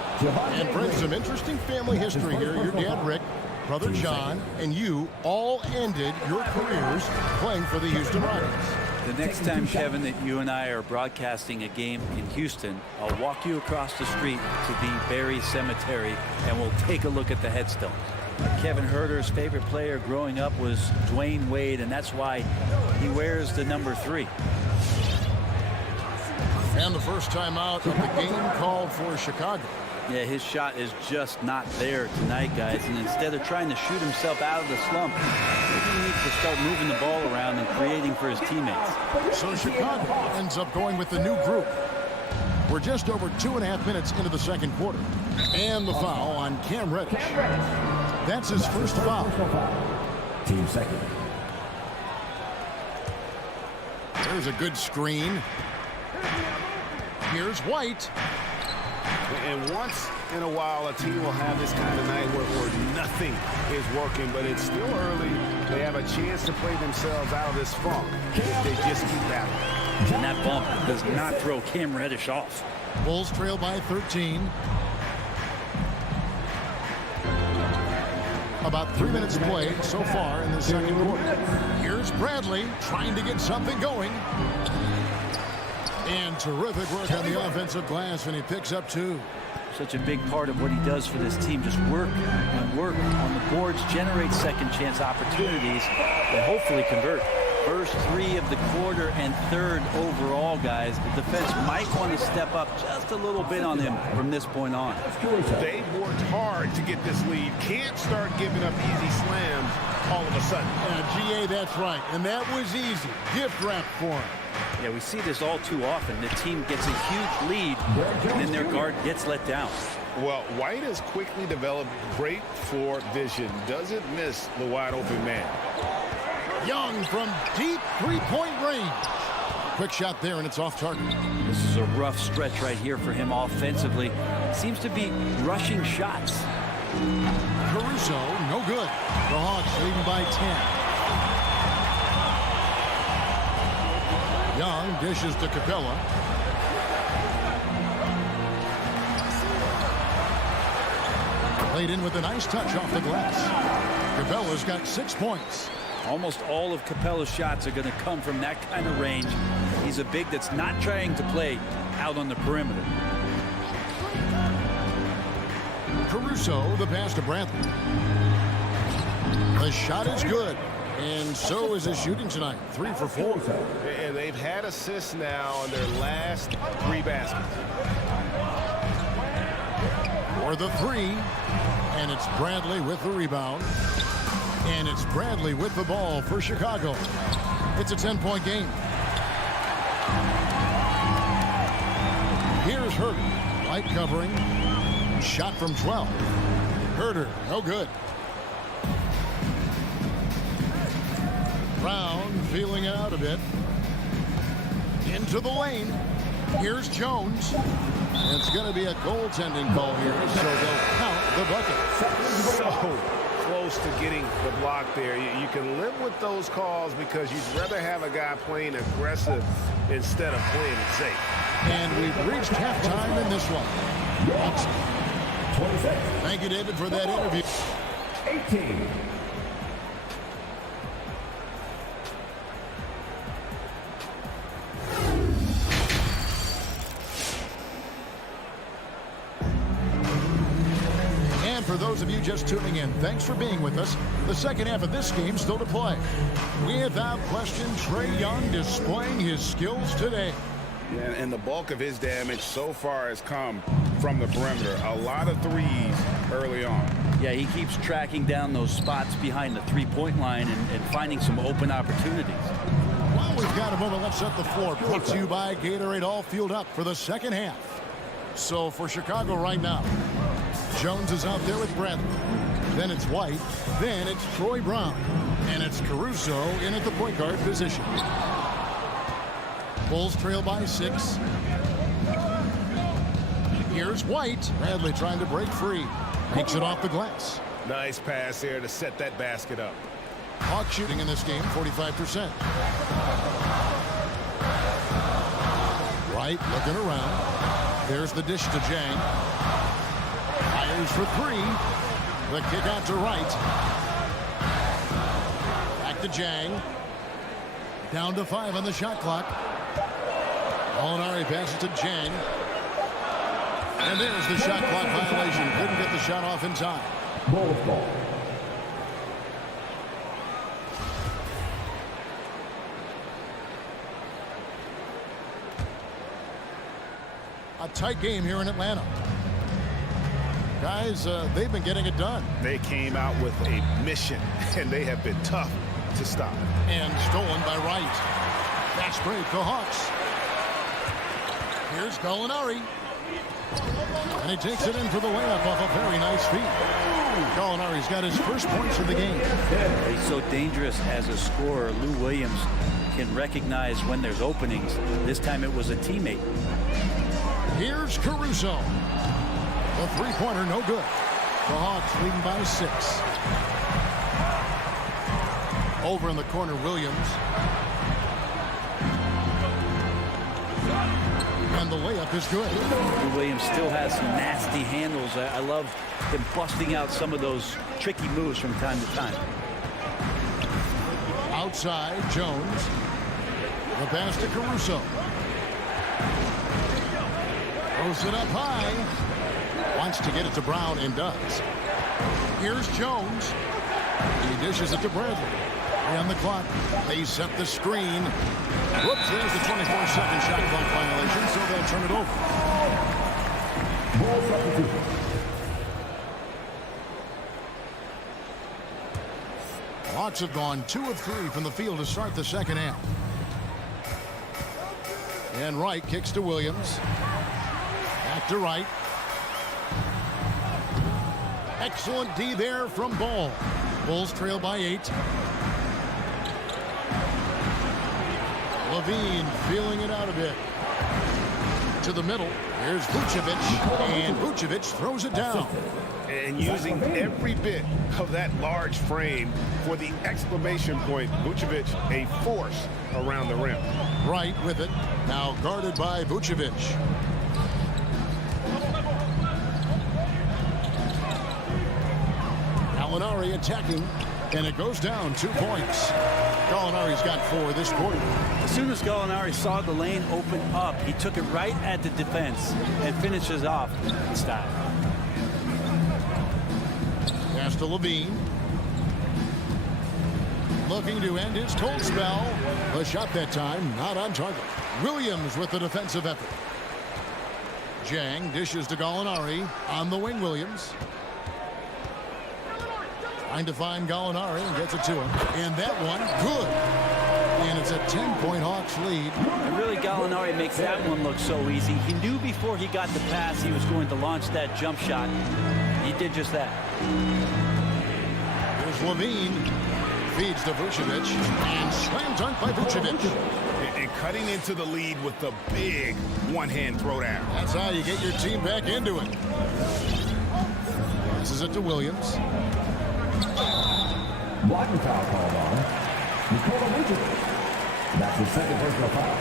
And brings some interesting family history here. Your dad, Rick, brother John, and you all ended your careers playing for the Houston Rockets. The next time, Kevin, that you and I are broadcasting a game in Houston, I'll walk you across the street to the Berry Cemetery, and we'll take a look at the headstone. Kevin Herter's favorite player growing up was Dwayne Wade, and that's why he wears the number 3. And the first time out of the game called for Chicago. Yeah, his shot is just not there tonight, guys. And instead of trying to shoot himself out of the slump, maybe he needs to start moving the ball around and creating for his teammates. So Chicago ends up going with the new group. We're just over 2.5 minutes into the second quarter. And the foul on Cam Reddish. That's his first foul. Team second. There's a good screen. Here's White. And once in a while, a team will have this kind of night where nothing is working, but it's still early. They have a chance to play themselves out of this funk if they just keep battling. And that bump does not throw Cam Reddish off. Bulls trail by 13. About 3 minutes played so far in the second quarter. Here's Bradley trying to get something going. And terrific work on the offensive glass, and he picks up 2. Such a big part of what he does for this team. Just work and work on the boards, generate second chance opportunities, and hopefully convert. First 3 of the quarter and 3rd overall, guys. The defense might want to step up just a little bit on him from this point on. They've worked hard to get this lead. Can't start giving up easy slams all of a sudden. GA, that's right. And that was easy. Gift wrap for him. Yeah, we see this all too often. The team gets a huge lead, and then their guard gets let down. Well, White has quickly developed great floor vision. Doesn't miss the wide open man. Young from deep three-point range. Quick shot there, and it's off target. This is a rough stretch right here for him offensively. Seems to be rushing shots. Caruso, no good. The Hawks leading by 10. Young dishes to Capella. Played in with a nice touch off the glass. Capella's got 6 points. Almost all of Capella's shots are going to come from that kind of range. He's a big that's not trying to play out on the perimeter. Caruso, the pass to Bradley. The shot is good. And so is his shooting tonight. 3 for 4. And they've had assists now on their last 3 baskets. For the 3. And it's Bradley with the rebound. And it's Bradley with the ball for Chicago. It's a 10-point game. Here's Herter. Light covering. Shot from 12. Herter, no good. Brown feeling it out a bit. Into the lane. Here's Jones. It's going to be a goaltending call here, so they'll count the bucket. So close to getting the block there. You can live with those calls because you'd rather have a guy playing aggressive instead of playing it safe. And we've reached halftime in this one. Thank you, David, for that interview. 18. For those of you just tuning in, thanks for being with us. The second half of this game still to play. Without question, Trae Young displaying his skills today. And the bulk of his damage so far has come from the perimeter. A lot of threes early on. Yeah, he keeps tracking down those spots behind the three-point line and finding some open opportunities. Well, we've got a moment left at the floor. Brought to you by Gatorade, all fueled up for the second half. So for Chicago right now, Jones is out there with Bradley. Then it's White. Then it's Troy Brown. And it's Caruso in at the point guard position. Bulls trail by 6. Here's White. Bradley trying to break free. Makes it off the glass. Nice pass there to set that basket up. Hawk shooting in this game, 45%. White looking around. There's the dish to Jang. Fires for 3. The kick out to Wright. Back to Jang. Down to 5 on the shot clock. Molinari passes to Jang. And there's the shot clock violation. Couldn't get the shot off in time. Ball. A tight game here in Atlanta. Guys, they've been getting it done. They came out with a mission, and they have been tough to stop. And stolen by Wright. Fast break, the Hawks. Here's Gallinari. And he takes it in for the layup off a very nice feed. Gallinari's got his first points of the game. He's so dangerous as a scorer. Lou Williams can recognize when there's openings. This time it was a teammate. Here's Caruso. The three-pointer, no good. The Hawks leading by 6. Over in the corner, Williams. And the layup is good. Lou Williams still has some nasty handles. I love him busting out some of those tricky moves from time to time. Outside, Jones. The pass to Caruso. Throws it up high. Wants to get it to Brown and does. Here's Jones. He dishes it to Bradley. And the clock. They set the screen. Whoops, there's the 24-second shot clock violation, so they'll turn it over. Ball substitution. Hawks have gone 2 of 3 from the field to start the second half. And Wright kicks to Williams. Back to Wright. Excellent D there from Ball. Bulls trail by 8. Levine feeling it out a bit. To the middle. Here's Vucevic. And Vucevic throws it down. And using every bit of that large frame for the exclamation point. Vucevic, a force around the rim. Wright with it. Now guarded by Vucevic. Gallinari attacking. And it goes down 2 points. Gallinari's got 4 this quarter. As soon as Gallinari saw the lane open up, he took it right at the defense and finishes off in style. Pass to Levine. Looking to end his cold spell. The shot that time not on target. Williams with the defensive effort. Jang dishes to Gallinari. On the wing, Williams. Trying to find Gallinari and gets it to him. And that one, good. And it's a 10-point Hawks lead. And really, Gallinari makes that one look so easy. He knew before he got the pass he was going to launch that jump shot. He did just that. Here's Levine. Feeds to Vucevic. And slam dunk by Vucevic. And cutting into the lead with the big one-hand throwdown. That's how you get your team back into it. Passes it to Williams. Blocking foul called on Nikola Vucevic. That's his second personal foul.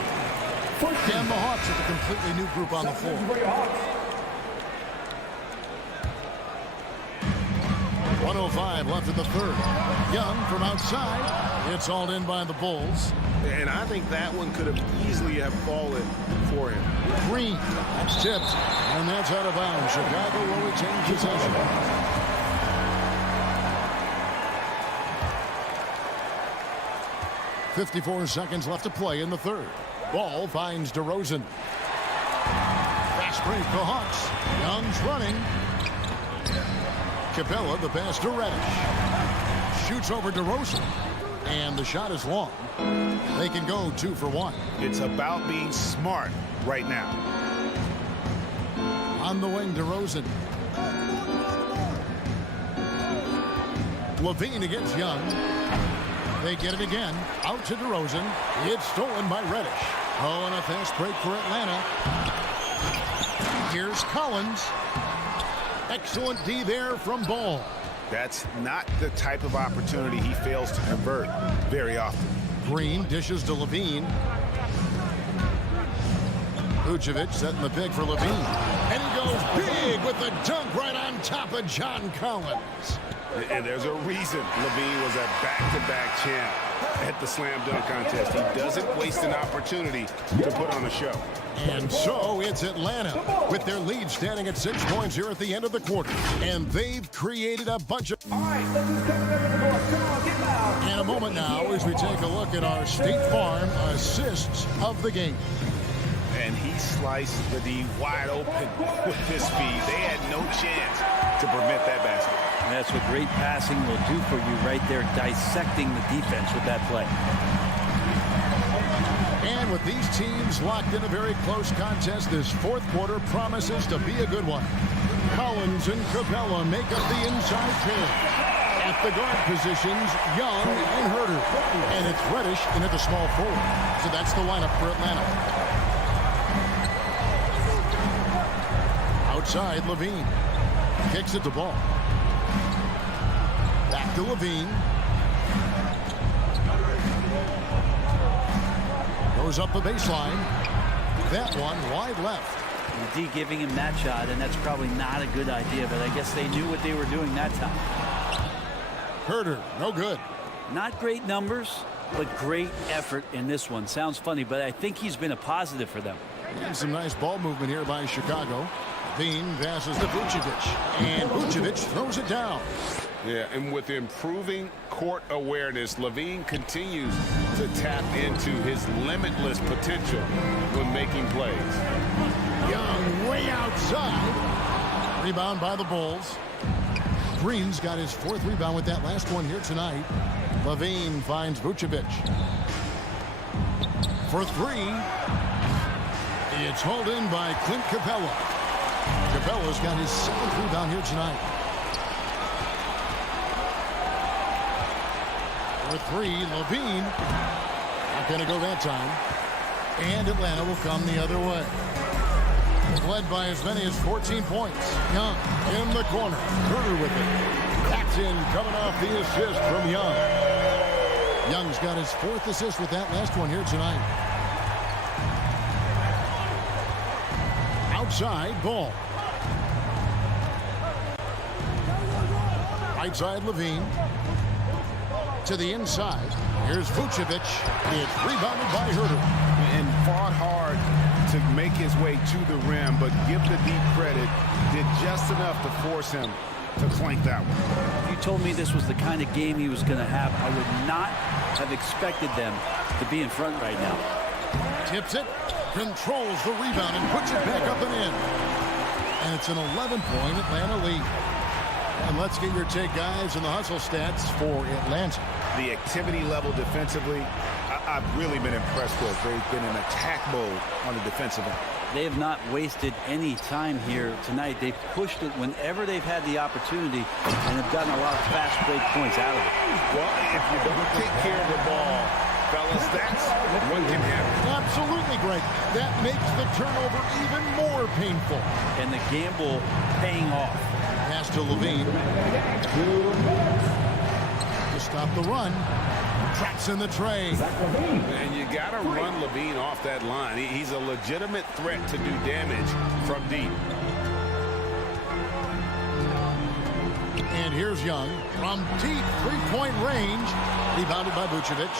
And the Hawks with a completely new group on the floor. 1:05 left in the third. Young from outside. It's hauled in by the Bulls. And I think that one could have easily have fallen for him. Green. That's tipped. And that's out of bounds. Chicago will retain possession. 54 seconds left to play in the third. Ball finds DeRozan. Fast break the Hawks. Young's running. Capella, the pass to Reddish. Shoots over DeRozan. And the shot is long. They can go 2 for 1. It's about being smart right now. On the wing, DeRozan. Levine against Young. They get it again. Out to DeRozan. It's stolen by Reddish. Oh, and a fast break for Atlanta. Here's Collins. Excellent D there from Ball. That's not the type of opportunity he fails to convert very often. Green dishes to Levine. Vucevic setting the pick for Levine. And he goes big with the dunk right on top of John Collins. And there's a reason Levine was a back-to-back champ at the slam dunk contest. He doesn't waste an opportunity to put on a show. And so it's Atlanta with their lead standing at 6 points here at the end of the quarter. And they've created a bunch of... All right, let's just come to the board. Come on, get loud. In a moment now as we take a look at our State Farm assists of the game. And he sliced the D wide open with his speed. They had no chance to prevent that basket. And that's what great passing will do for you right there, dissecting the defense with that play. And with these teams locked in a very close contest, this fourth quarter promises to be a good one. Collins and Capella make up the inside pair. At the guard positions, Young and Herter. And it's Reddish in at the small forward. So that's the lineup for Atlanta. Outside, Levine. Kicks at the ball. Back to Levine. Goes up the baseline. That one wide left. The D giving him that shot, and that's probably not a good idea, but I guess they knew what they were doing that time. Herter, no good. Not great numbers, but great effort in this one. Sounds funny, but I think he's been a positive for them. And some nice ball movement here by Chicago. Levine passes to Vucevic, and Vucevic throws it down. Yeah, and with improving court awareness, Levine continues to tap into his limitless potential when making plays. Young way outside. Rebound by the Bulls. Green's got his fourth rebound with that last one here tonight. Levine finds Vucevic. For three. It's hauled in by Clint Capella. Capella's got his seventh rebound here tonight. For three, Levine. Not going to go that time. And Atlanta will come the other way. Led by as many as 14 points. Young in the corner. Herter with it. That's in, coming off the assist from Young. Young's got his fourth assist with that last one here tonight. Outside, ball. Right side, Levine. To the inside. Here's Vucevic. It's rebounded by Herter. And fought hard to make his way to the rim, but give the deep credit. Did just enough to force him to clank that one. If you told me this was the kind of game he was going to have, I would not have expected them to be in front right now. Tips it, controls the rebound, and puts it back up and in. And it's an 11-point Atlanta lead. And let's get your take, guys, on the hustle stats for Atlanta. The activity level defensively, I've really been impressed with. They've been in attack mode on the defensive end. They have not wasted any time here tonight. They've pushed it whenever they've had the opportunity and have gotten a lot of fast break points out of it. Well, if you don't take care of the ball, fellas, that's what can happen. Absolutely, Greg. That makes the turnover even more painful. And the gamble paying off. Pass to Levine. To stop the run. Traps in the tray. And you got to run Levine off that line. He's a legitimate threat to do damage from deep. And here's Young from deep three-point range. Rebounded by Vucevic.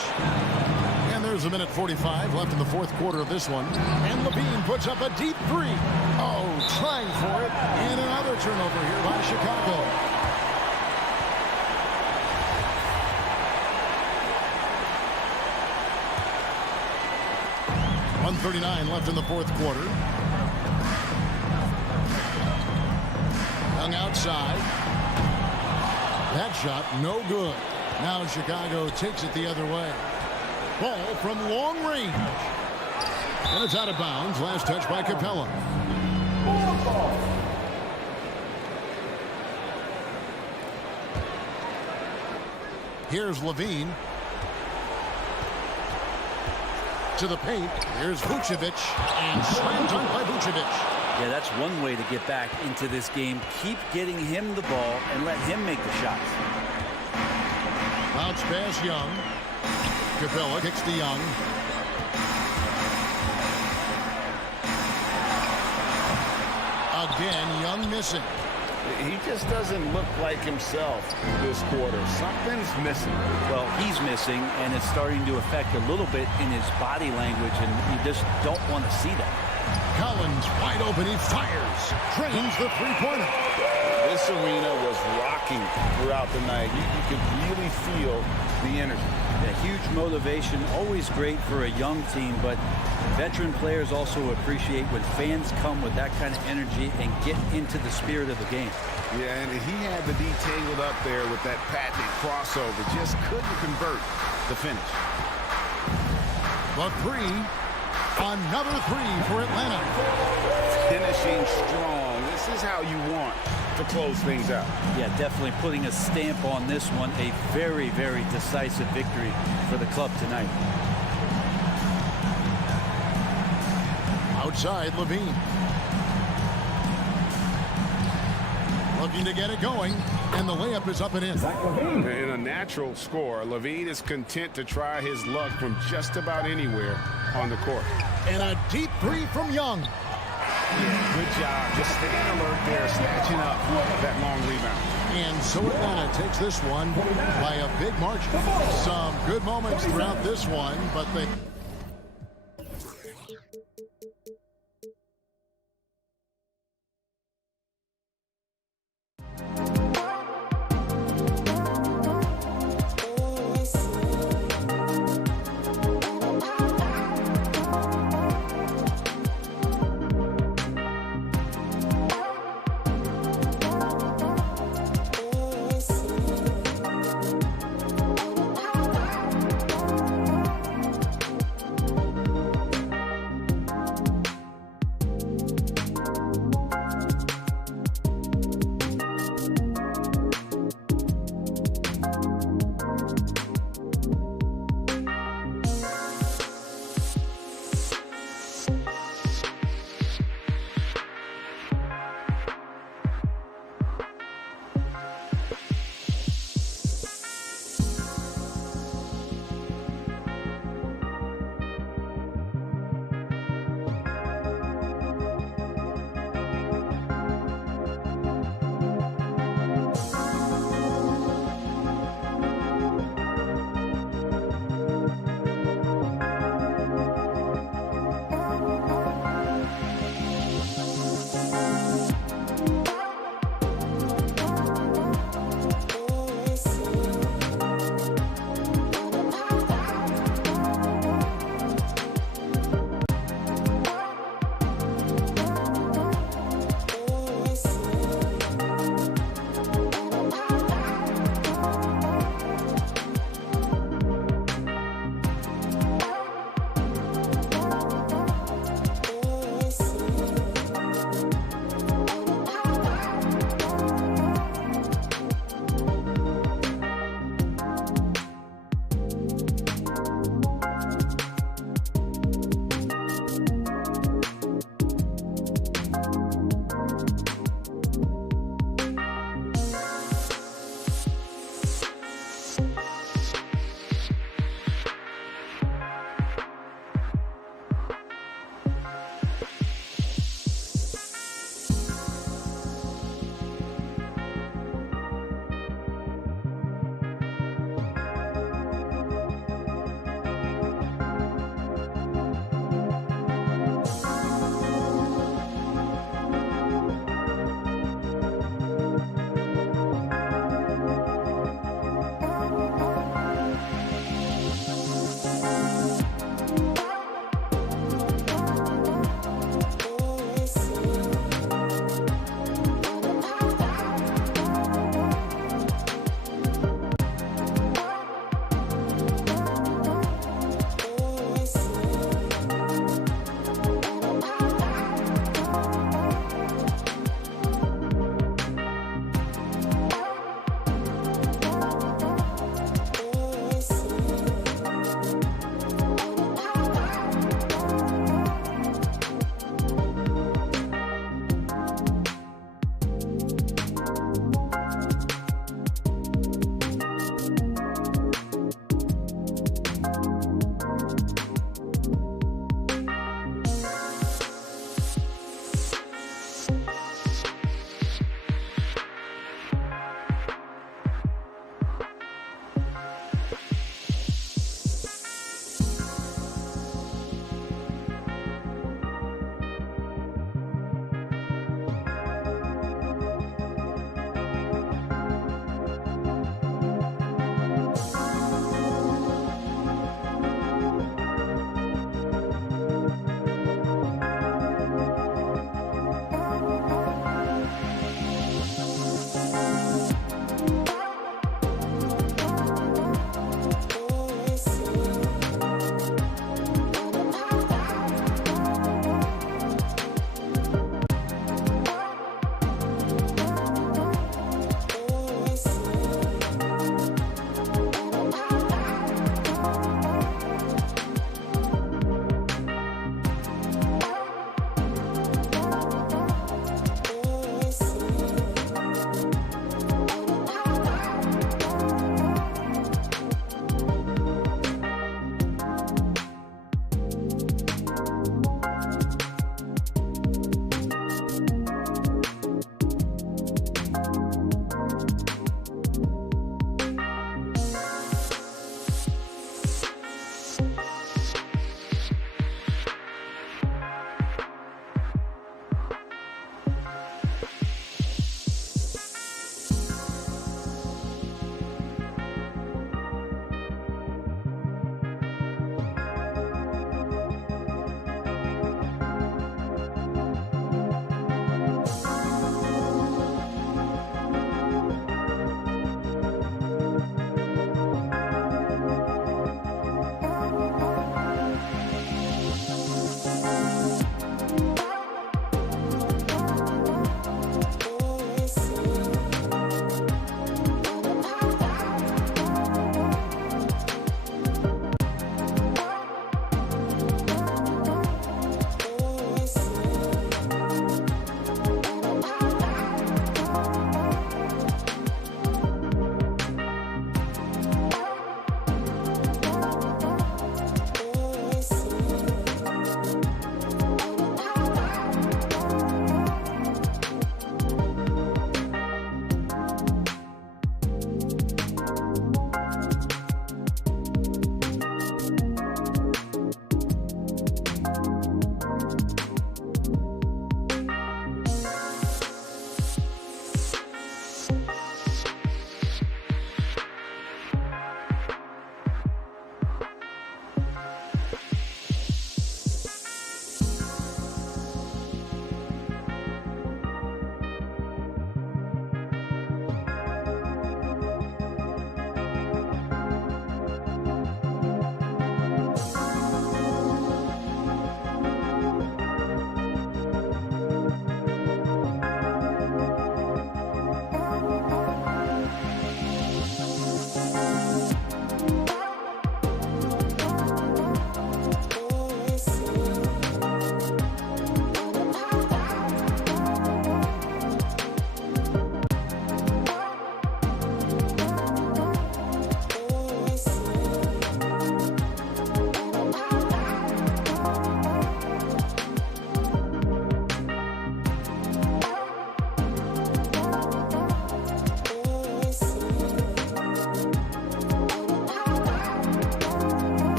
And there's a minute 45 left in the fourth quarter of this one. And Levine puts up a deep three. Oh, trying for it. And another turnover here by Chicago. .139 left in the fourth quarter. Young outside. That shot no good. Now Chicago takes it the other way. Ball from long range. And it's out of bounds. Last touch by Capella. Here's Levine. To the paint. Here's Vucevic. And slam dunk by Vucevic. Yeah, that's one way to get back into this game. Keep getting him the ball and let him make the shots. Bounce pass Young. Capella kicks to Young. Again, Young missing. He just doesn't look like himself this quarter. Something's missing. Well, he's missing, and it's starting to affect a little bit in his body language, and you just don't want to see that. Collins wide open. He fires. Drains the three-pointer. This arena was rocking throughout the night. You could really feel the energy. A huge motivation, always great for a young team, but veteran players also appreciate when fans come with that kind of energy and get into the spirit of the game. Yeah, and he had the D tangled up there with that patented crossover. Just couldn't convert the finish. The three. Another three for Atlanta. Finishing strong. This is how you want to close things out. Yeah, definitely putting a stamp on this one. A very, very decisive victory for the club tonight. Outside, Levine. Looking to get it going, and the layup is up and in. In a natural score, Levine is content to try his luck from just about anywhere on the court. And a deep three from Young. Yeah, good job. Just staying alert there, snatching up that long rebound. And so Atlanta takes this one by a big margin. Some good moments throughout this one, but they...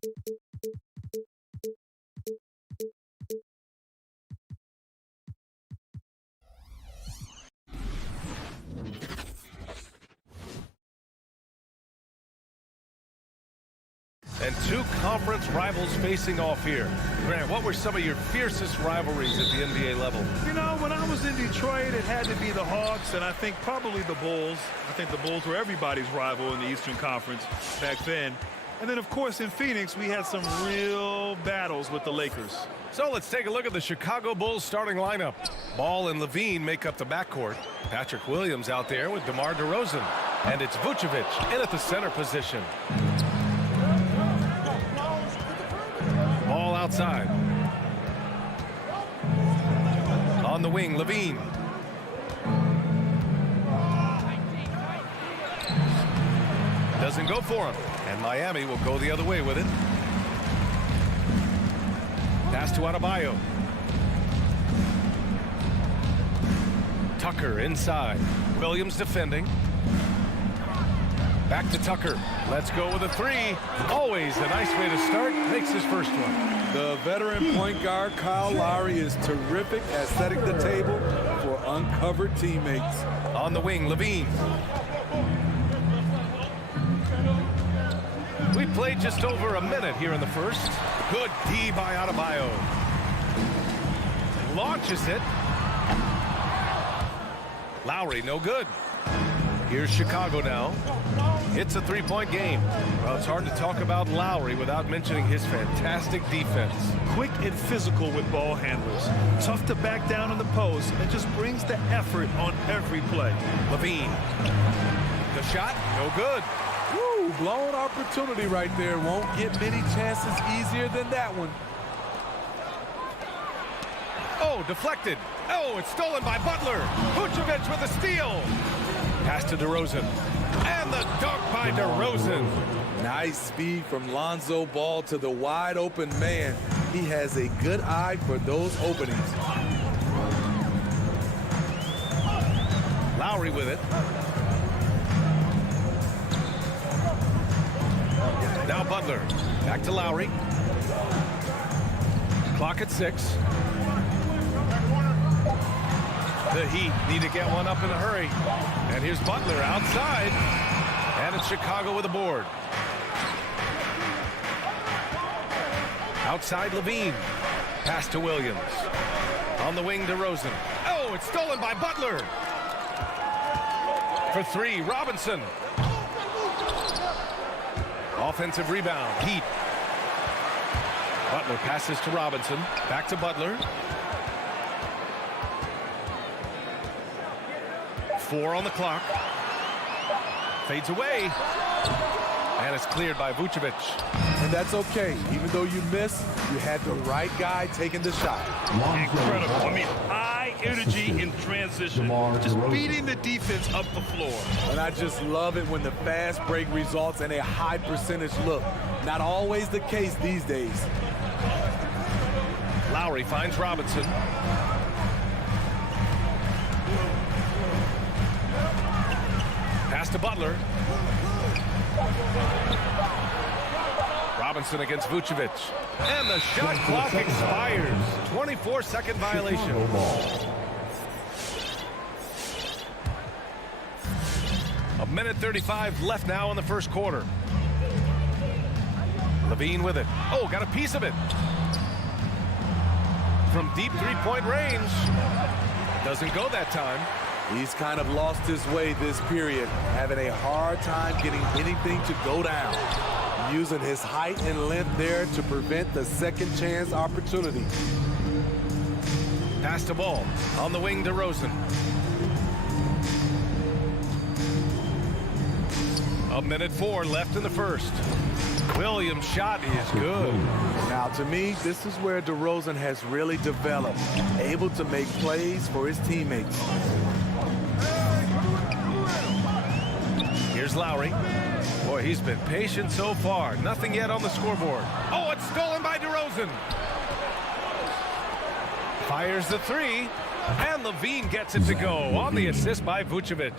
And two conference rivals facing off here. Grant, what were some of your fiercest rivalries at the NBA level? You know, when I was in Detroit, it had to be the Hawks, and I think probably the Bulls. I think the Bulls were everybody's rival in the Eastern Conference back then. And then, of course, in Phoenix, we had some real battles with the Lakers. So let's take a look at the Chicago Bulls starting lineup. Ball and Levine make up the backcourt. Patrick Williams out there with DeMar DeRozan. And it's Vucevic in at the center position. Ball outside. On the wing, Levine. Doesn't go for him. And Miami will go the other way with it. Pass to Adebayo. Tucker inside. Williams defending. Back to Tucker. Let's go with a three. Always a nice way to start. Makes his first one. The veteran point guard, Kyle Lowry, is terrific at setting the table for uncovered teammates. On the wing, Levine. We played just over a minute here in the first. Good D by Adebayo. Launches it. Lowry, no good. Here's Chicago now. It's a three-point game. Well, it's hard to talk about Lowry without mentioning his fantastic defense. Quick and physical with ball handlers. Tough to back down in the post and just brings the effort on every play. Levine. The shot, no good. Woo, blown opportunity right there. Won't get many chances easier than that one. Oh, deflected. Oh, it's stolen by Butler. Vucevic with a steal. Pass to DeRozan. And the dunk by DeRozan. Nice speed from Lonzo Ball to the wide open man. He has a good eye for those openings. Lowry with it. Now Butler. Back to Lowry. Clock at 6. The Heat need to get one up in a hurry. And here's Butler outside. And it's Chicago with a board. Outside Levine. Pass to Williams. On the wing, DeRozan. Oh, it's stolen by Butler. For three, Robinson. Offensive rebound, Heat. Butler passes to Robinson. Back to Butler. 4 on the clock. Fades away. And it's cleared by Vucevic. And that's okay. Even though you miss, you had the right guy taking the shot. Incredible. I mean, high energy in transition. Just beating the defense up the floor. And I just love it when the fast break results in a high percentage look. Not always the case these days. Lowry finds Robinson. Pass to Butler. Robinson against Vucevic. And the shot clock expires. 24-second violation. A minute 35 left now in the first quarter. Levine with it. Oh, got a piece of it. From deep three-point range. Doesn't go that time. He's kind of lost his way this period, having a hard time getting anything to go down. Using his height and length there to prevent the second chance opportunity. Pass the ball. On the wing, DeRozan. A minute 4 left in the first. Williams' shot is good. Now, to me, this is where DeRozan has really developed, able to make plays for his teammates. Here's Lowry. Boy, he's been patient so far. Nothing yet on the scoreboard. Oh, it's stolen by DeRozan. Fires the three. And Levine gets it to go on the assist by Vucevic.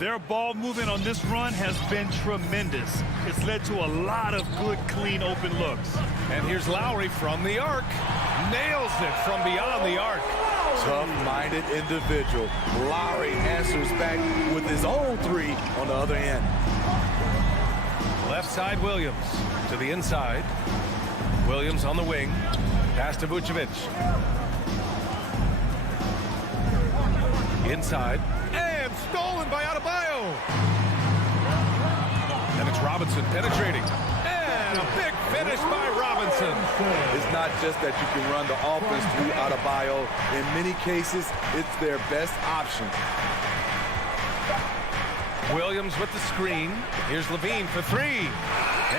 Their ball movement on this run has been tremendous. It's led to a lot of good, clean, open looks. And here's Lowry from the arc. Nails it from beyond the arc. Tough-minded individual. Lowry answers back with his own three on the other end. Left side Williams to the inside. Williams on the wing. Pass to Vucevic. Inside. And stolen by Adebayo. And it's Robinson penetrating. And a big finish by Robinson. It's not just that you can run the offense through Adebayo. In many cases, it's their best option. Williams with the screen. Here's Levine for three.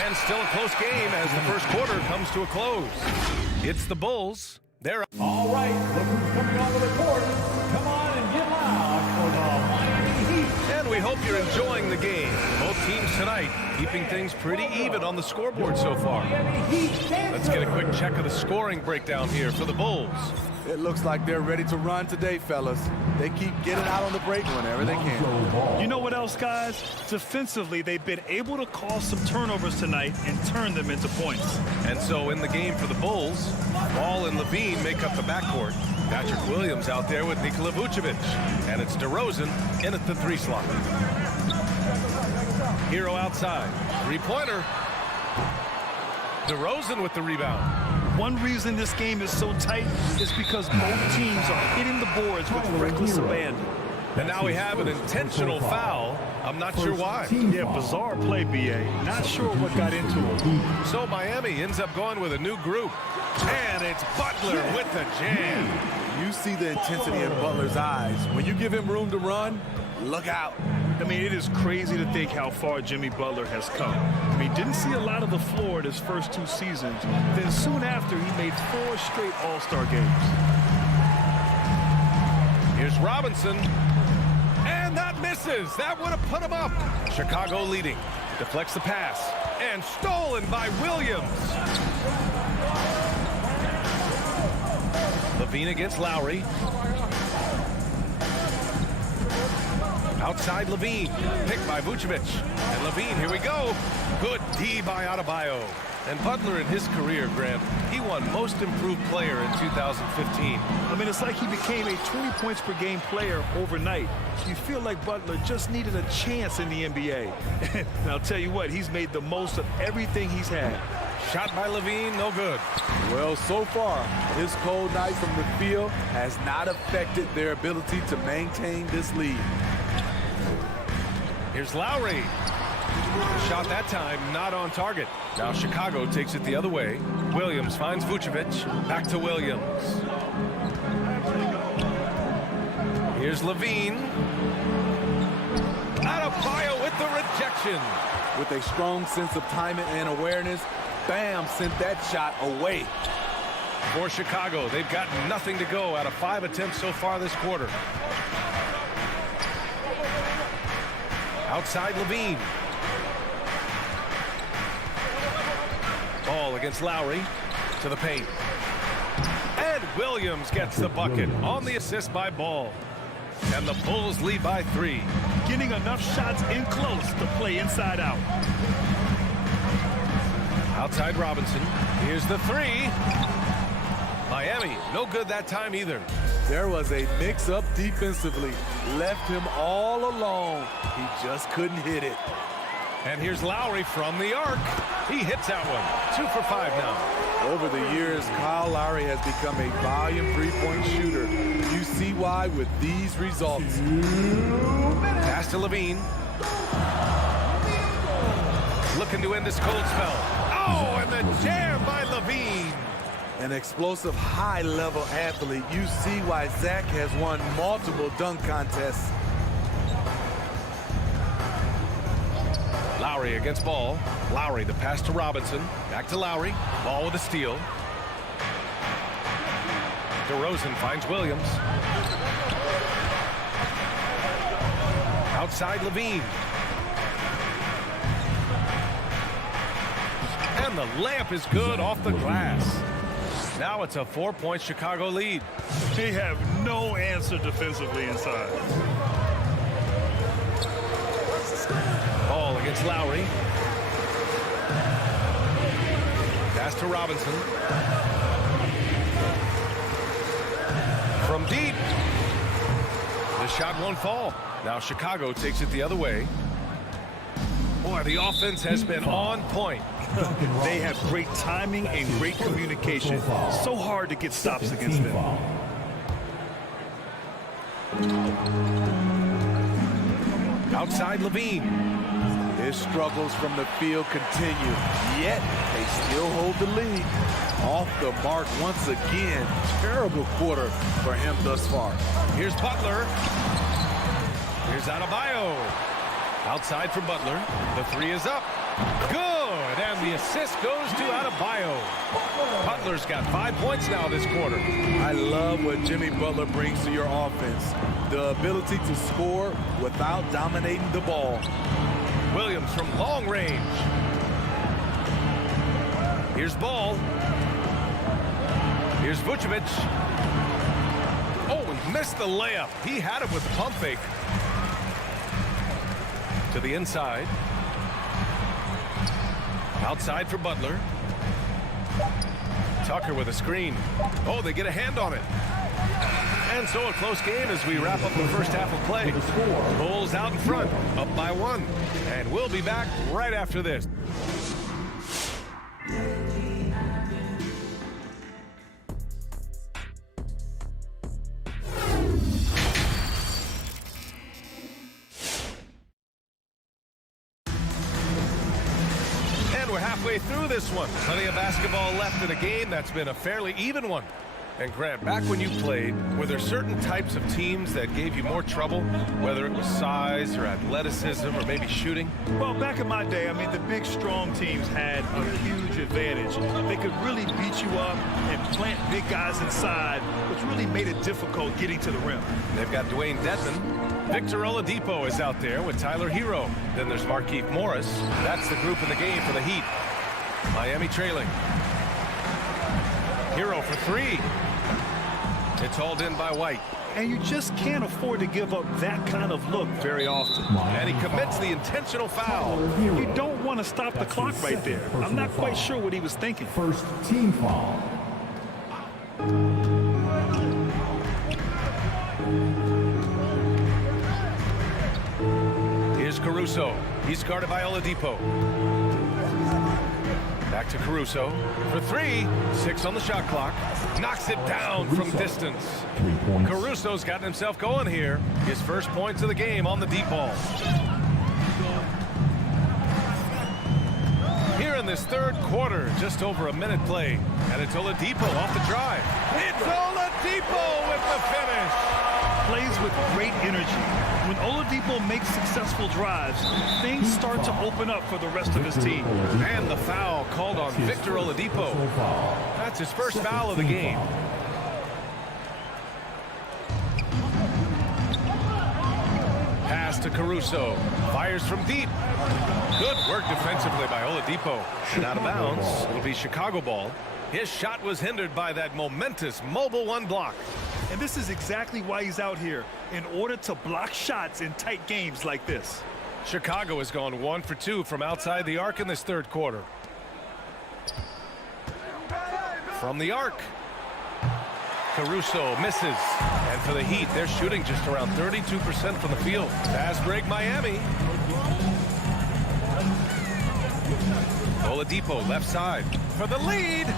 And still a close game as the first quarter comes to a close. It's the Bulls. They're All right, look who's coming onto the court. Come on and get loud for the Miami Heat. And we hope you're enjoying the game. Both teams tonight keeping things pretty even on the scoreboard so far. Let's get a quick check of the scoring breakdown here for the Bulls. It looks like they're ready to run today, fellas. They keep getting out on the break whenever they can. You know what else, guys? Defensively, they've been able to cause some turnovers tonight and turn them into points. And so in the game for the Bulls, Ball and Levine make up the backcourt. Patrick Williams out there with Nikola Vucevic. And it's DeRozan in at the three slot. Hero outside. Three-pointer. DeRozan with the rebound. One reason this game is so tight is because both teams are hitting the boards with reckless abandon. And now we have an intentional foul. I'm not sure why. Yeah, bizarre play, B.A. Not sure what got into it. So Miami ends up going with a new group. And it's Butler with the jam. You see the intensity in Butler's eyes. When you give him room to run, look out. I mean, it is crazy to think how far Jimmy Butler has come. I mean, didn't see a lot of the floor in his first two seasons. Then soon after, he made 4 straight All-Star games. Here's Robinson. And that misses. That would have put him up. Chicago leading. Deflects the pass. And stolen by Williams. Levine against Lowry. Outside Levine, picked by Vucevic. And Levine, here we go. Good D by Adebayo. And Butler in his career, Grant, he won Most Improved Player in 2015. I mean, it's like he became a 20 points per game player overnight. You feel like Butler just needed a chance in the NBA. And I'll tell you what, he's made the most of everything he's had. Shot by Levine, no good. Well, so far, his cold night from the field has not affected their ability to maintain this lead. Here's Lowry. Shot that time, not on target. Now Chicago takes it the other way. Williams finds Vucevic. Back to Williams. Here's Levine. Adebayo with the rejection. With a strong sense of timing and awareness, Bam sent that shot away. For Chicago, they've got nothing to go out of 5 attempts so far this quarter. Outside Levine. Ball against Lowry to the paint. And Williams gets the bucket on the assist by Ball. And the Bulls lead by 3. Getting enough shots in close to play inside out. Outside Robinson. Here's the 3. Miami, no good that time either. There was a mix-up defensively. Left him all alone. He just couldn't hit it. And here's Lowry from the arc. He hits that one. 2 for 5 now. Over the years, Kyle Lowry has become a volume three-point shooter. You see why with these results. Pass to Levine. Looking to end this cold spell. Oh, and the jam by Levine. An explosive, high-level athlete. You see why Zach has won multiple dunk contests. Lowry against Ball. Lowry, the pass to Robinson. Back to Lowry. Ball with a steal. DeRozan finds Williams. Outside Levine. And the layup is good off the glass. Now it's a 4-point Chicago lead. They have no answer defensively inside. It's Lowry. Pass to Robinson. From deep. The shot won't fall. Now Chicago takes it the other way. Boy, the offense has been on point. They have great timing and great communication. So hard to get stops against them. Outside Levine. His struggles from the field continue, yet they still hold the lead. Off the mark once again. Terrible quarter for him thus far. Here's Butler. Here's Adebayo. Outside for Butler. The three is up. Good. And the assist goes to Adebayo. Butler's got 5 points now this quarter. I love what Jimmy Butler brings to your offense. The ability to score without dominating the ball. Williams from long range. Here's Ball. Here's Vucevic. Oh, he missed the layup. He had it with pump fake. To the inside. Outside for Butler. Tucker with a screen. Oh, they get a hand on it. And so a close game as we wrap up the first half of play. Bulls out in front, up by 1. And we'll be back right after this. And we're halfway through this one. Plenty of basketball left in a game that's been a fairly even one. And Grant, back when you played, were there certain types of teams that gave you more trouble, whether it was size or athleticism or maybe shooting? Well, back in my day, I mean, the big, strong teams had a huge advantage. They could really beat you up and plant big guys inside, which really made it difficult getting to the rim. They've got Dwayne Dedmon. Victor Oladipo is out there with Tyler Hero. Then there's Markieff Morris. That's the group in the game for the Heat. Miami trailing. Hero for 3. It's hauled in by White. And you just can't afford to give up that kind of look very often. And he commits the intentional foul. You don't want to stop the clock right there. I'm not quite sure what he was thinking. First team foul. Here's Caruso. He's guarded by Oladipo. Back to Caruso for 3. 6 on the shot clock. Knocks it down from distance. Caruso's gotten himself going here. His first points of the game on the deep ball. Here in this third quarter, just over a minute play. And it's Oladipo off the drive. It's Oladipo with the finish. Plays with great energy. When Oladipo makes successful drives, things start to open up for the rest of his team. And the foul called on Victor Oladipo. That's his first foul of the game. Pass to Caruso. Fires from deep. Good work defensively by Oladipo. And out of bounds, it'll be Chicago ball. His shot was hindered by that momentous mobile 1 block. And this is exactly why he's out here, in order to block shots in tight games like this. Chicago has gone 1 for 2 from outside the arc in this third quarter. From the arc. Caruso misses. And for the Heat, they're shooting just around 32% from the field. Fast break Miami. Oladipo left side for the lead.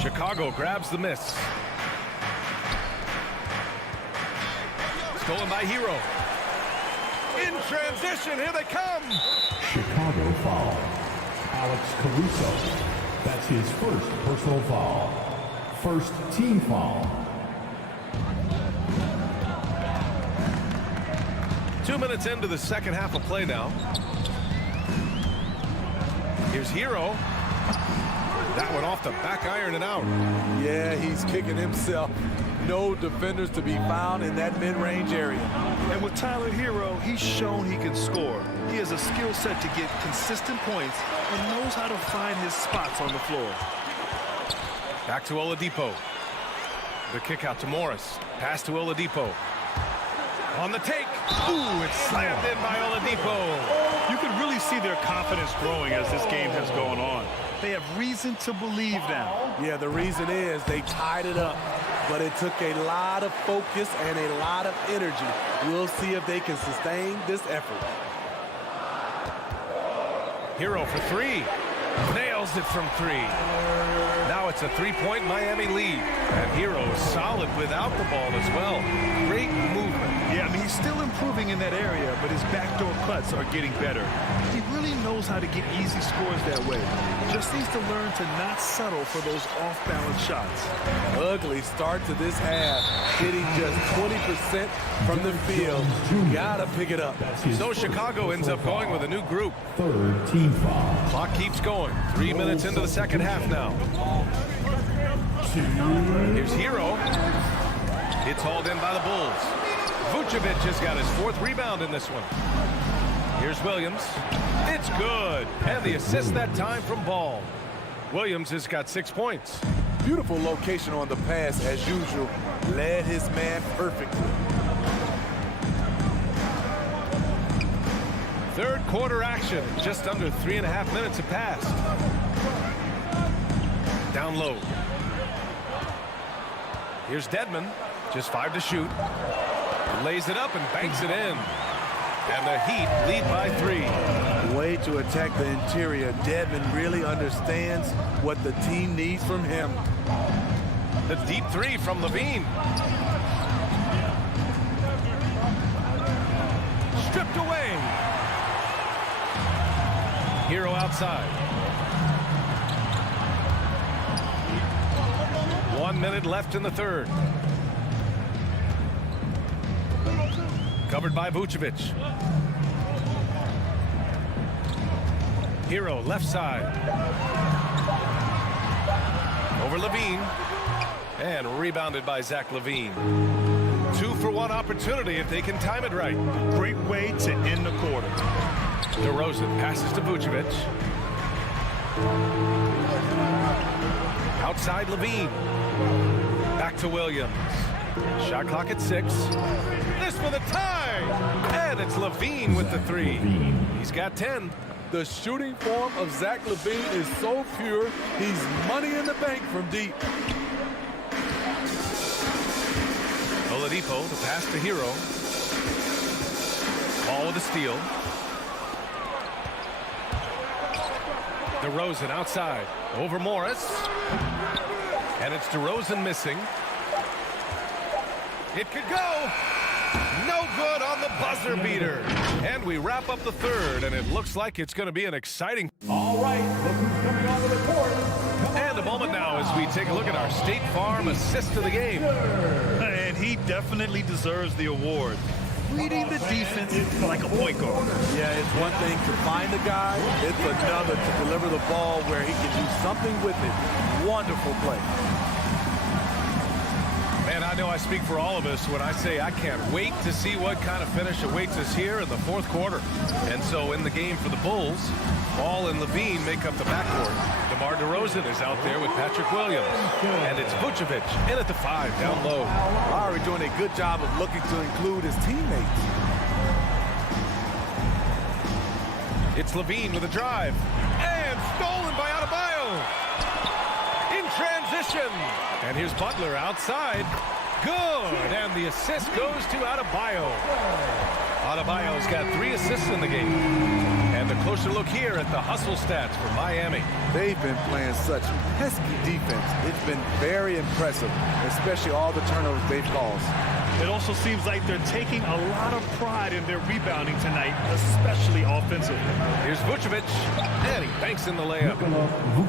Chicago grabs the miss. Stolen by Hero. In transition, here they come. Chicago foul. Alex Caruso. That's his first personal foul. First team foul. 2 minutes into the second half of play now. Here's Hero. That one off the back iron and out. Yeah, he's kicking himself. No defenders to be found in that mid-range area. And with Tyler Hero, he's shown he can score. He has a skill set to get consistent points and knows how to find his spots on the floor. Back to Oladipo. The kick out to Morris. Pass to Oladipo. On the take. Ooh, it's slammed in by Oladipo. You can really see their confidence growing as this game has gone on. They have reason to believe now. Yeah, the reason is they tied it up, but it took a lot of focus and a lot of energy. We'll see if they can sustain this effort. Hero for three. Nails it from three. Now it's a three-point Miami lead. And Hero is solid without the ball as well. Great movement. Yeah, I mean, he's still improving in that area, but his backdoor cuts are getting better. He really knows how to get easy scores that way. Just needs to learn to not settle for those off-balance shots. Ugly start to this half, hitting just 20% from the field. Gotta pick it up. So Chicago ends up going with a new group. Third team foul. Clock keeps going. 3 minutes into the second half now. Here's Hero. It's hauled in by the Bulls. Vucevic has got his fourth rebound in this one. Here's Williams. It's good. And the assist that time from Ball. Williams has got 6 points. Beautiful location on the pass as usual. Led his man perfectly. Third quarter action. Just under 3.5 minutes have passed. Down low. Here's Dedmon. Just 5 to shoot. Lays it up and banks it in. And the Heat lead by 3. Way to attack the interior. Dedmon really understands what the team needs from him. The deep three from Levine. Stripped away. Hero outside. 1 minute left in the third. Covered by Vucevic. Hero left side. Over Levine. And rebounded by Zach Levine. 2-for-1 opportunity if they can time it right. Great way to end the quarter. DeRozan passes to Vucevic. Outside Levine. Back to Williams. Shot clock at 6. This for the tie. And it's Levine with the 3. He's got 10. The shooting form of Zach Levine is so pure, he's money in the bank from deep. Oladipo, the pass to Hero. Ball with a steal. DeRozan outside. Over Morris. And it's DeRozan missing. It could go. No good on the buzzer beater. And we wrap up the third, and it looks like it's going to be an exciting. All right, look who's coming onto the court. And a moment now as we take a look at our State Farm assist of the game. And he definitely deserves the award. Reading the defense like a point guard. Yeah, it's one thing to find the guy. It's another to deliver the ball where he can do something with it. Wonderful play. Man, I know I speak for all of us when I say I can't wait to see what kind of finish awaits us here in the fourth quarter. And so in the game for the Bulls, Ball and Levine make up the backcourt. DeMar DeRozan is out there with Patrick Williams. And it's Vucevic in at the 5 down low. Lowry doing a good job of looking to include his teammates. It's Levine with a drive. And stolen by Adebayo. In transition. And here's Butler outside. Good. And the assist goes to Adebayo. Adebayo's got 3 assists in the game. And a closer look here at the hustle stats for Miami. They've been playing such pesky defense. It's been very impressive, especially all the turnovers they've caused. It also seems like they're taking a lot of pride in their rebounding tonight, especially offensively. Here's Vucevic, and he banks in the layup.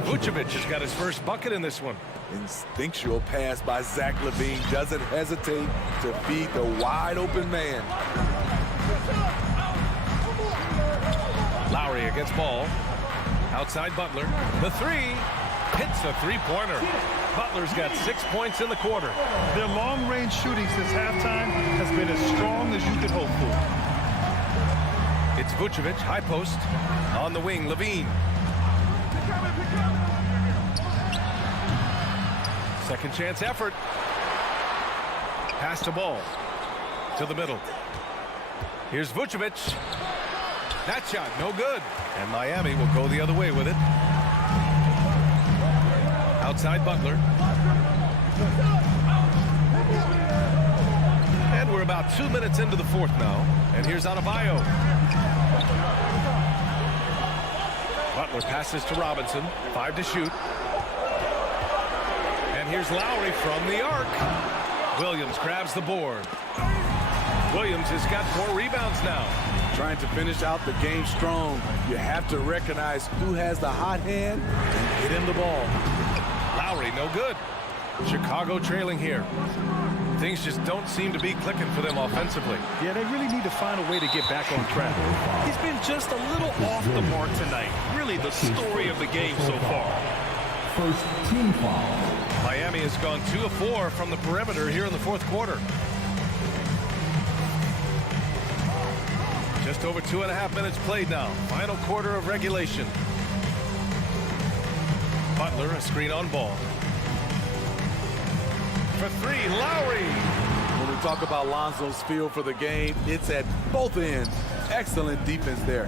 Vucevic has got his first bucket in this one. Instinctual pass by Zach Levine. Doesn't hesitate to feed the wide open man. Lowry against Ball. Outside Butler. The 3 hits the three-pointer. Butler's got 6 points in the quarter. Their long-range shooting since halftime has been as strong as you could hope for. It's Vucevic, high post. On the wing, Levine. Second chance effort. Pass to Ball. To the middle. Here's Vucevic. That shot, no good. And Miami will go the other way with it. Outside Butler. And we're about 2 minutes into the fourth now. And here's Adebayo. Butler passes to Robinson. 5 to shoot. And here's Lowry from the arc. Williams grabs the board. Williams has got 4 rebounds now. Trying to finish out the game strong. You have to recognize who has the hot hand and get him the ball. Lowry, no good. Chicago trailing here. Things just don't seem to be clicking for them offensively. Yeah, they really need to find a way to get back on track. He's been just a little off the mark tonight. Really the story of the game so far. First team foul. Miami has gone 2 of 4 from the perimeter here in the fourth quarter. Just over 2.5 minutes played now. Final quarter of regulation. Butler, a screen on ball. For 3, Lowry. When we talk about Lonzo's feel for the game, it's at both ends. Excellent defense there.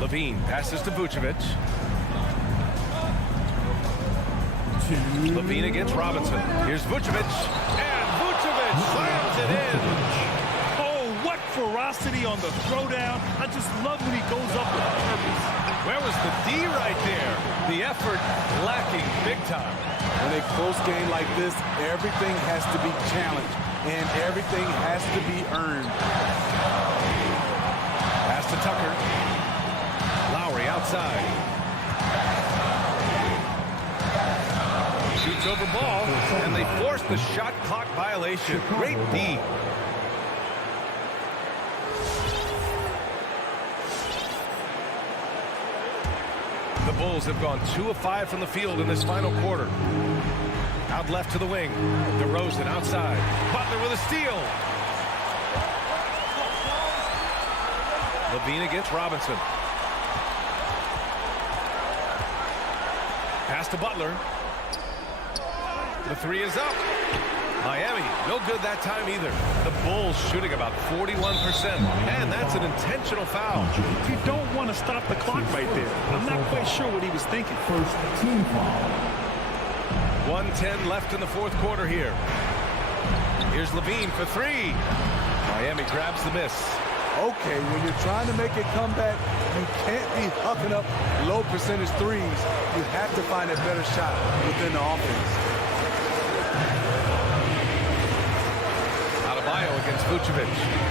Levine passes to Vucevic. Levine against Robinson. Here's Vucevic. And Vucevic slams it in. What ferocity on the throwdown. I just love when he goes up with purpose. Where was the D right there? The effort lacking big time. In a close game like this, everything has to be challenged and everything has to be earned. Pass to Tucker. Lowry outside. Shoots over ball, and they force the shot clock violation. Great D. The Bulls have gone 2 of 5 from the field in this final quarter. Out left to the wing. DeRozan outside. Butler with a steal. Levine against Robinson. Pass to Butler. The 3 is up. Miami, no good that time either. The Bulls shooting about 41%, and that's an intentional foul. You don't want to stop the clock right there. I'm not quite sure what he was thinking. First team foul. 1:10 left in the fourth quarter here. Here's Levine for 3. Miami grabs the miss. Okay, when you're trying to make a comeback, you can't be hucking up low percentage threes. You have to find a better shot within the offense. Adebayo against Vucevic.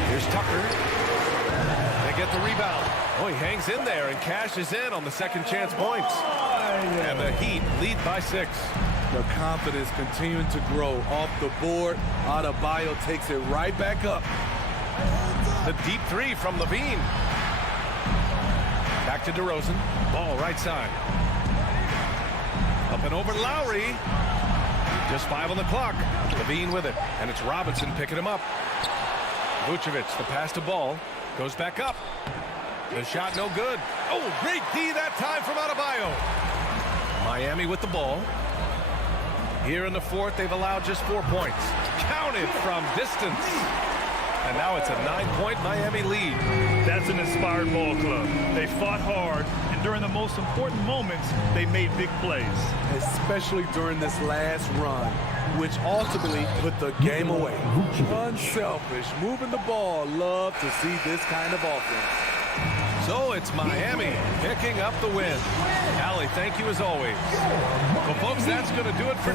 Here's Tucker. They get the rebound. Oh, he hangs in there and cashes in on the second chance points. And the Heat lead by 6. The confidence continuing to grow off the board. Adebayo takes it right back up. The deep 3 from Levine. Back to DeRozan. Ball right side. Up and over Lowry. Just 5 on the clock. Levine with it. And it's Robinson picking him up. Vucevic, the pass to Ball. Goes back up. The shot no good. Oh, great D that time from Adebayo. Miami with the ball. Here in the fourth, they've allowed just 4 points. Counted from distance. And now it's a 9-point Miami lead. That's an inspired ball club. They fought hard, and during the most important moments, they made big plays. Especially during this last run, which ultimately put the game away. Unselfish, moving the ball. Love to see this kind of offense. So it's Miami picking up the win. Allie, thank you as always. Well, folks, that's going to do it for